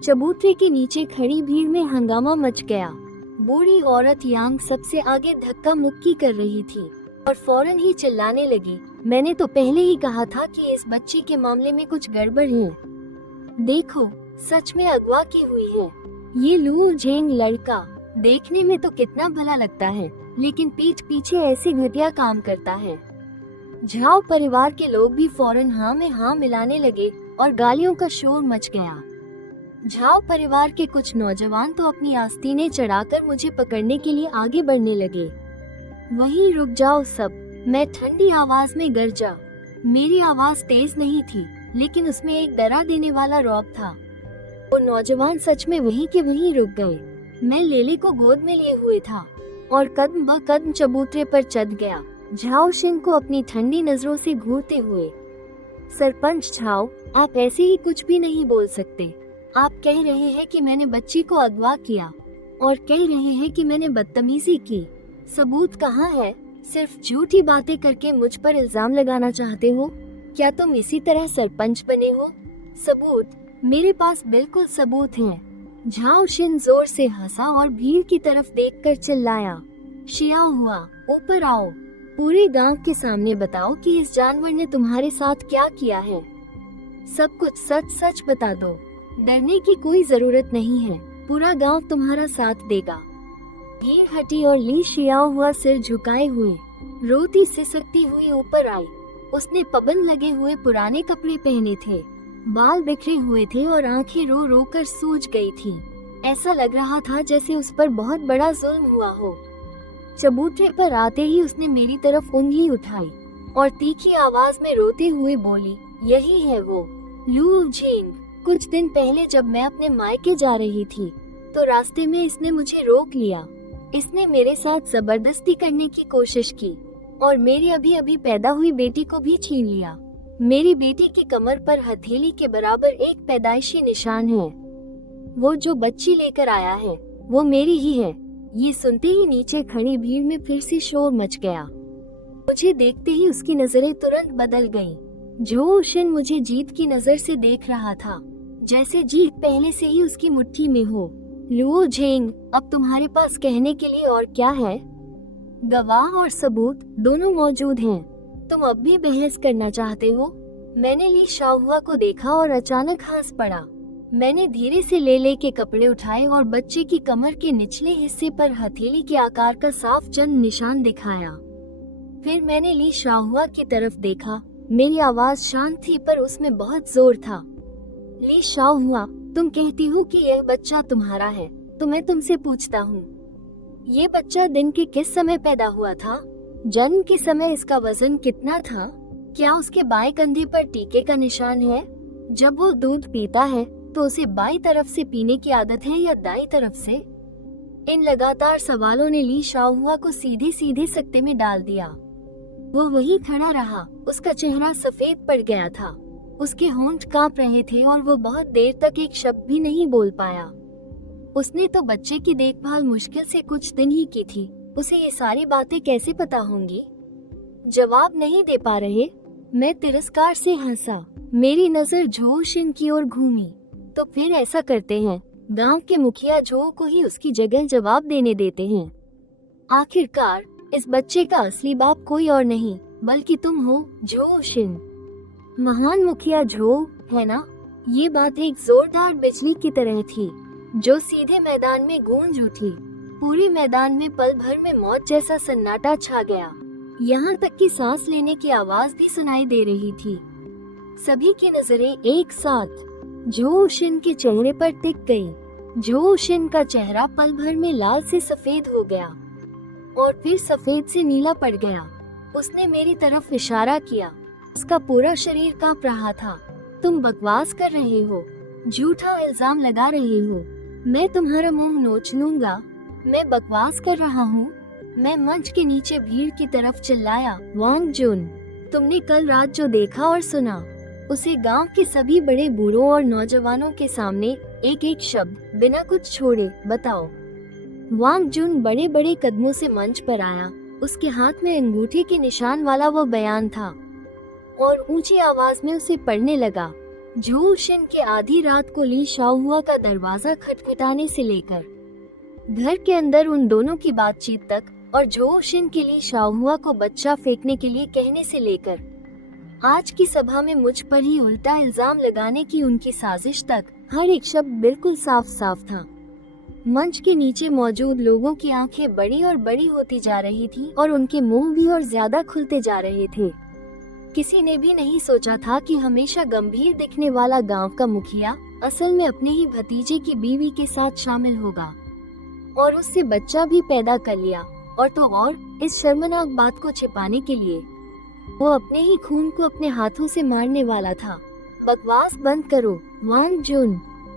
चबूतरे के नीचे खड़ी भीड़ में हंगामा मच गया। बूढ़ी औरत यांग सबसे आगे धक्का मुक्की कर रही थी और फौरन ही चिल्लाने लगी, मैंने तो पहले ही कहा था कि इस बच्ची के मामले में कुछ गड़बड़ है। देखो, सच में अगवा की हुई है। ये लुओ झेंग लड़का देखने में तो कितना भला लगता है, लेकिन पीठ पीछे ऐसे घटिया काम करता है। झाओ परिवार के लोग भी फौरन हाँ में हाँ मिलाने लगे और गालियों का शोर मच गया। झाओ परिवार के कुछ नौजवान तो अपनी आस्तीनें चढ़ाकर मुझे पकड़ने के लिए आगे बढ़ने लगे। वहीं रुक जाओ सब, मैं ठंडी आवाज में गरजा। मेरी आवाज तेज नहीं थी, लेकिन उसमें एक डरा देने वाला रौब था। वो नौजवान सच में वहीं के वहीं रुक गए। मैं लेले को गोद में लिए हुए था और कदम ब कदम चबूतरे पर चढ़ गया, झाओ शिन को अपनी ठंडी नजरों से घूरते हुए। सरपंच झाओ, आप ऐसे ही कुछ भी नहीं बोल सकते। आप कह रहे हैं कि मैंने बच्ची को अगवा किया और कह रहे हैं कि मैंने बदतमीजी की। सबूत कहाँ है? सिर्फ झूठी बातें करके मुझ पर इल्जाम लगाना चाहते हो? क्या तुम इसी तरह सरपंच बने हो? सबूत? मेरे पास बिल्कुल सबूत हैं। झाओ शिन जोर से हंसा और भीड़ की तरफ देखकर चिल्लाया, शियाओ हुआ, ऊपर आओ। पूरे गांव के सामने बताओ कि इस जानवर ने तुम्हारे साथ क्या किया है। सब कुछ सच सच बता दो। डरने की कोई जरूरत नहीं है, पूरा गांव तुम्हारा साथ देगा। भीड़ हटी और ली शियाओ हुआ सिर झुकाए हुए रोती सिसकती हुई ऊपर आई। उसने पबन लगे हुए पुराने कपड़े पहने थे, बाल बिखरे हुए थे और आंखें रो रो कर सूज गई थी। ऐसा लग रहा था जैसे उस पर बहुत बड़ा जुल्म हुआ हो। चबूतरे पर आते ही उसने मेरी तरफ उंगली उठाई और तीखी आवाज में रोते हुए बोली, यही है वो लुओ झेंग। कुछ दिन पहले जब मैं अपने मायके जा रही थी तो रास्ते में इसने मुझे रोक लिया। इसने मेरे साथ जबरदस्ती करने की कोशिश की और मेरी अभी अभी पैदा हुई बेटी को भी छीन लिया। मेरी बेटी की कमर पर हथेली के बराबर एक पैदाइशी निशान है। वो जो बच्ची लेकर आया है वो मेरी ही है। ये सुनते ही नीचे खड़ी भीड़ में फिर से शोर मच गया। मुझे देखते ही उसकी नजरें तुरंत बदल गईं। झो शिन मुझे जीत की नजर से देख रहा था, जैसे जीत पहले से ही उसकी मुट्ठी में हो। लुओ झेंग, अब तुम्हारे पास कहने के लिए और क्या है? गवाह और सबूत दोनों मौजूद हैं। तुम अब भी बहस करना चाहते हो? मैंने ली शाहुआ को देखा और अचानक हंस पड़ा। मैंने धीरे से ले के कपड़े उठाए और बच्चे की कमर के निचले हिस्से पर हथेली के आकार का साफ चंद निशान दिखाया। फिर मैंने ली शाहुआ की तरफ देखा। मेरी आवाज शांत थी पर उसमें बहुत जोर था। ली शाहुआ, तुम कहती हो कि यह बच्चा तुम्हारा है, तो मैं तुमसे पूछता हूँ, ये बच्चा दिन के किस समय पैदा हुआ था? जन्म के समय इसका वजन कितना था? क्या उसके बाएं कंधे पर टीके का निशान है? जब वो दूध पीता है तो उसे बाईं तरफ से पीने की आदत है या दाईं तरफ से? इन लगातार सवालों ने ली शाओहुआ को सीधे सीधे सकते में डाल दिया। वो वहीं खड़ा रहा, उसका चेहरा सफेद पड़ गया था, उसके होंठ कांप रहे थे और वो बहुत देर तक एक शब्द भी नहीं बोल पाया। उसने तो बच्चे की देखभाल मुश्किल से कुछ दिन ही की थी, उसे ये सारी बातें कैसे पता होंगी? जवाब नहीं दे पा रहे? मैं तिरस्कार से हंसा। मेरी नजर झो शिन की ओर घूमी। तो फिर ऐसा करते हैं, गांव के मुखिया झो को ही उसकी जगह जवाब देने देते हैं। आखिरकार इस बच्चे का असली बाप कोई और नहीं बल्कि तुम हो, झो शिन। महान मुखिया झो, है ना? ये बात एक जोरदार बिजली की तरह थी जो सीधे मैदान में गूंज उठी। पूरे मैदान में पल भर में मौत जैसा सन्नाटा छा गया। यहाँ तक कि सांस लेने की आवाज भी सुनाई दे रही थी। सभी की नजरें एक साथ झो शिन के चेहरे पर टिक गई। झो शिन का चेहरा पल भर में लाल से सफेद हो गया और फिर सफेद से नीला पड़ गया। उसने मेरी तरफ इशारा किया। उसका पूरा शरीर कांप रहा था। तुम बकवास कर रहे हो, झूठा इल्जाम लगा रहे हो, मैं तुम्हारा मुंह नोच लूंगा। मैं बकवास कर रहा हूँ? मैं मंच के नीचे भीड़ की तरफ चिल्लाया, वांग जुन, तुमने कल रात जो देखा और सुना, उसे गांव के सभी बड़े बूढ़ों और नौजवानों के सामने एक एक शब्द बिना कुछ छोड़े बताओ। वांग जुन बड़े बड़े कदमों से मंच पर आया। उसके हाथ में अंगूठे के निशान वाला वो बयान था और ऊंची आवाज में उसे पढ़ने लगा। झो शिन के आधी रात को ली शाओहुआ का दरवाजा खटखटाने से लेकर घर के अंदर उन दोनों की बातचीत तक और झो शिन के लिए शाओहुआ को बच्चा फेंकने के लिए कहने से लेकर आज की सभा में मुझ पर ही उल्टा इल्जाम लगाने की उनकी साजिश तक, हर एक शब्द बिल्कुल साफ साफ था। मंच के नीचे मौजूद लोगों की आंखें बड़ी और बड़ी होती जा रही थी और उनके मुंह भी और ज्यादा खुलते जा रहे थे। किसी ने भी नहीं सोचा था कि हमेशा गंभीर दिखने वाला गांव का मुखिया असल में अपने ही भतीजे की बीवी के साथ शामिल होगा और उससे बच्चा भी पैदा कर लिया। और तो और इस शर्मनाक बात को छिपाने के लिए वो अपने ही खून को अपने हाथों से मारने वाला था। बकवास बंद करो वांग जुन,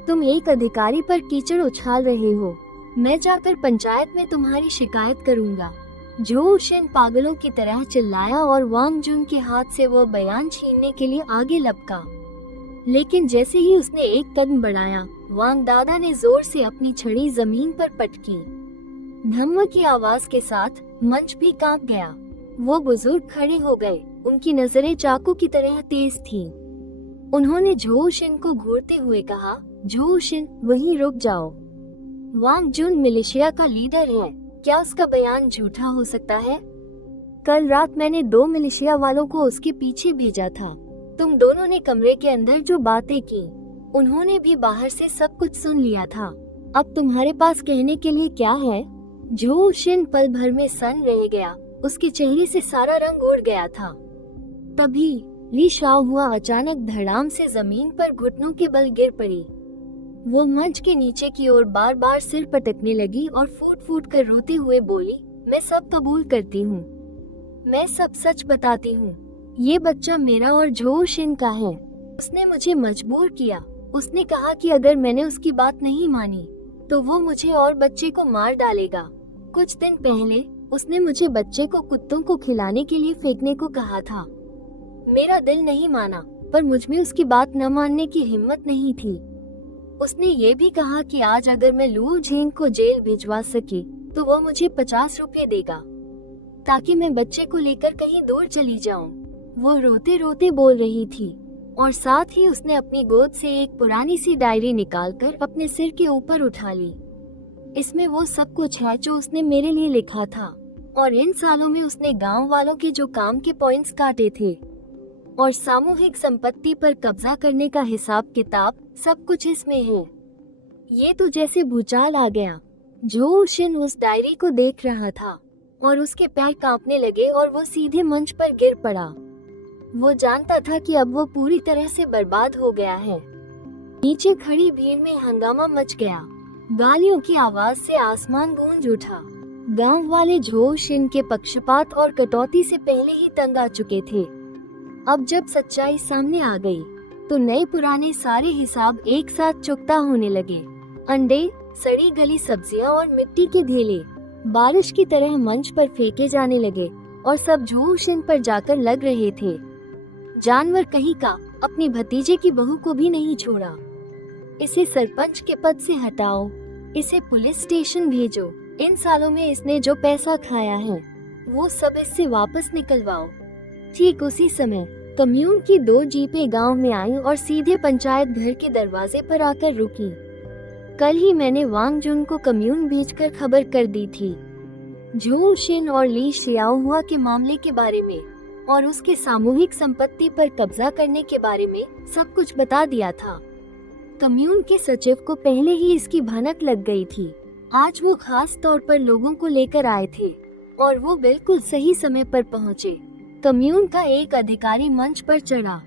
तुम एक अधिकारी पर कीचड़ उछाल रहे हो। मैं जाकर पंचायत में तुम्हारी शिकायत करूंगा। झो शिन पागलों की तरह चिल्लाया और वांग जुन के हाथ से वो बयान छीनने के लिए आगे लपका। लेकिन जैसे ही उसने एक कदम बढ़ाया, वांग दादा ने जोर से अपनी छड़ी जमीन पर पटकी। धम्म की आवाज के साथ मंच भी कांप गया। वो बुजुर्ग खड़े हो गए, उनकी नजरें चाकू की तरह तेज थीं। उन्होंने झो शिन को घूरते हुए कहा, झो शिन, वहीं रुक जाओ। वांग जुन मिलिशिया का लीडर है, क्या उसका बयान झूठा हो सकता है? कल रात मैंने 2 मिलिशिया वालों को उसके पीछे भेजा था। तुम दोनों ने कमरे के अंदर जो बातें की, उन्होंने भी बाहर से सब कुछ सुन लिया था। अब तुम्हारे पास कहने के लिए क्या है? झो शिन पल भर में सन रह गया, उसके चेहरे से सारा रंग उड़ गया था। तभी ली शाओहुआ अचानक धड़ाम से जमीन पर घुटनों के बल गिर पड़ी। वो मंच के नीचे की ओर बार बार सिर पटकने लगी और फूट फूट कर रोते हुए बोली, मैं सब कबूल करती हूँ, मैं सब सच बताती हूँ। ये बच्चा मेरा और झो शिन का है। उसने मुझे मजबूर किया। उसने कहा कि अगर मैंने उसकी बात नहीं मानी तो वो मुझे और बच्चे को मार डालेगा। कुछ दिन पहले उसने मुझे बच्चे को कुत्तों को खिलाने के लिए फेंकने को कहा था। मेरा दिल नहीं माना, पर मुझमें उसकी बात न मानने की हिम्मत नहीं थी। उसने ये भी कहा कि आज अगर मैं लू झेंग को जेल भिजवा सकी तो वो मुझे 50 रुपये देगा ताकि मैं बच्चे को लेकर कहीं दूर चली जाऊं। वो रोते रोते बोल रही थी और साथ ही उसने अपनी गोद से एक पुरानी सी डायरी निकालकर अपने सिर के ऊपर उठा ली। इसमें वो सब कुछ है जो उसने मेरे लिए लिखा था और इन सालों में उसने गांव वालों के जो काम के पॉइंट्स काटे थे और सामूहिक संपत्ति पर कब्जा करने का हिसाब किताब, सब कुछ इसमें है। ये तो जैसे भूचाल आ गया। झो शिन उस डायरी को देख रहा था और उसके पैर कांपने लगे और वो सीधे मंच पर गिर पड़ा। वो जानता था कि अब वो पूरी तरह से बर्बाद हो गया है। नीचे खड़ी भीड़ में हंगामा मच गया। गालियों की आवाज से आसमान गूंज उठा। गांव वाले झो शिन के पक्षपात और कटौती से पहले ही तंग आ चुके थे। अब जब सच्चाई सामने आ गई तो नए पुराने सारे हिसाब एक साथ चुकता होने लगे। अंडे, सड़ी गली सब्जियां और मिट्टी के ढेले बारिश की तरह मंच पर फेंके जाने लगे और सब झो शिन पर जाकर लग रहे थे। जानवर कहीं का अपनी भतीजे की बहू को भी नहीं छोड़ा। इसे सरपंच के पद से हटाओ, इसे पुलिस स्टेशन भेजो। इन सालों में इसने जो पैसा खाया है वो सब इससे वापस निकलवाओ। ठीक उसी समय कम्यून की 2 जीपें गांव में आईं और सीधे पंचायत घर के दरवाजे पर आकर रुकी। कल ही मैंने वांग जुन को कम्यून भेजकर खबर कर दी थी झो शिन और ली शियाओहुआ के मामले के बारे में और उसके सामूहिक संपत्ति पर कब्जा करने के बारे में सब कुछ बता दिया था। कम्यून के सचिव को पहले ही इसकी भनक लग गई थी। आज वो खास तौर पर लोगों को लेकर आए थे और वो बिल्कुल सही समय पर पहुँचे। कम्यून का एक अधिकारी मंच पर चढ़ा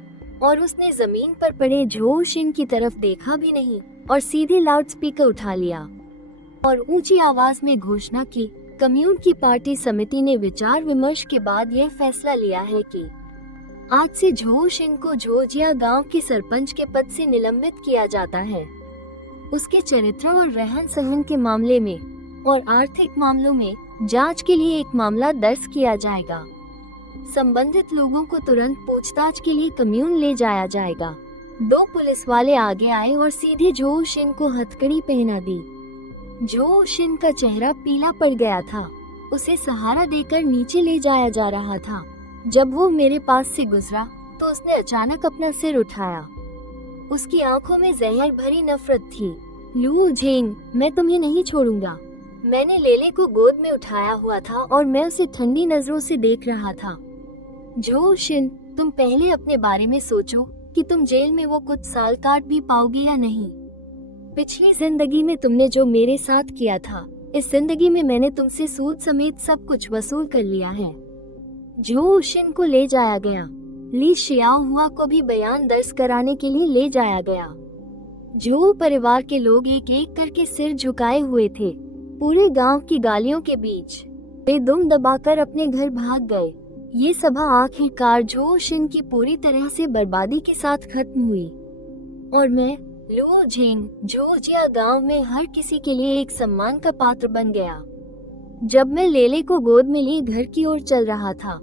और उसने जमीन पर पड़े झो शिन की तरफ देखा भी नहीं और सीधे लाउडस्पीकर उठा लिया और ऊंची आवाज में घोषणा की, कम्यून की पार्टी समिति ने विचार विमर्श के बाद यह फैसला लिया है कि आज से झो शिन को झोजिया गांव के सरपंच के पद से निलंबित किया जाता है। उसके चरित्र और रहन सहन के मामले में और आर्थिक मामलों में जांच के लिए एक मामला दर्ज किया जाएगा। संबंधित लोगों को तुरंत पूछताछ के लिए कम्यून ले जाया जाएगा। 2 पुलिस वाले आगे आए और सीधे झो शिन को हथकड़ी पहना दी। झो शिन का चेहरा पीला पड़ गया था। उसे सहारा देकर नीचे ले जाया जा रहा था। जब वो मेरे पास से गुजरा तो उसने अचानक अपना सिर उठाया। उसकी आंखों में जहर भरी नफरत थी। लू झेंग, मैं तुम्हें नहीं छोड़ूंगा। मैंने लेले को गोद में उठाया हुआ था और मैं उसे ठंडी नजरों से देख रहा था। झो शिन, तुम पहले अपने बारे में सोचो कि तुम जेल में वो कुछ साल काट भी पाओगे या नहीं। पिछली जिंदगी में तुमने जो मेरे साथ किया था, इस जिंदगी में मैंने तुमसे सूद समेत सब कुछ वसूल कर लिया है। झो शिन को ले जाया गया। ली शियाओहुआ को भी बयान दर्ज कराने के लिए ले जाया गया। झो परिवार के लोग एक एक करके सिर झुकाए हुए थे। पूरे गांव की गालियों के बीच वे दुम दबाकर अपने घर भाग गए। ये सभा आखिरकार झो शिन की पूरी तरह से बर्बादी के साथ खत्म हुई और मैं लू झेंग झोजिया गांव में हर किसी के लिए एक सम्मान का पात्र बन गया। जब मैं लेले को गोद में लिए घर की ओर चल रहा था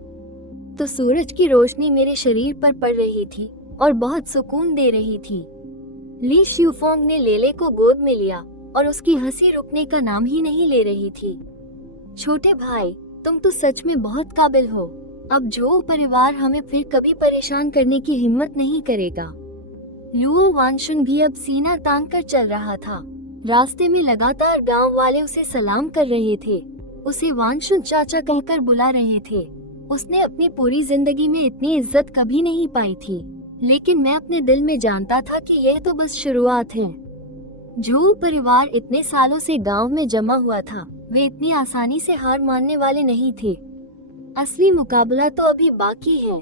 तो सूरज की रोशनी मेरे शरीर पर पड़ रही थी और बहुत सुकून दे रही थी। ली शिफोंग ने लेले को गोद में लिया और उसकी हंसी रुकने का नाम ही नहीं ले रही थी। छोटे भाई, तुम तो सच में बहुत काबिल हो। अब झो परिवार हमें फिर कभी परेशान करने की हिम्मत नहीं करेगा। लुओ वानशुन भी अब सीना तान कर चल रहा था। रास्ते में लगातार गांव वाले उसे सलाम कर रहे थे, उसे वानशुन चाचा कहकर बुला रहे थे। उसने अपनी पूरी जिंदगी में इतनी इज्जत कभी नहीं पाई थी, लेकिन मैं अपने दिल में जानता था कि यह तो बस शुरुआत है। झो परिवार इतने सालों से गांव में जमा हुआ था, वे इतनी आसानी से हार मानने वाले नहीं थे। असली मुकाबला तो अभी बाकी है।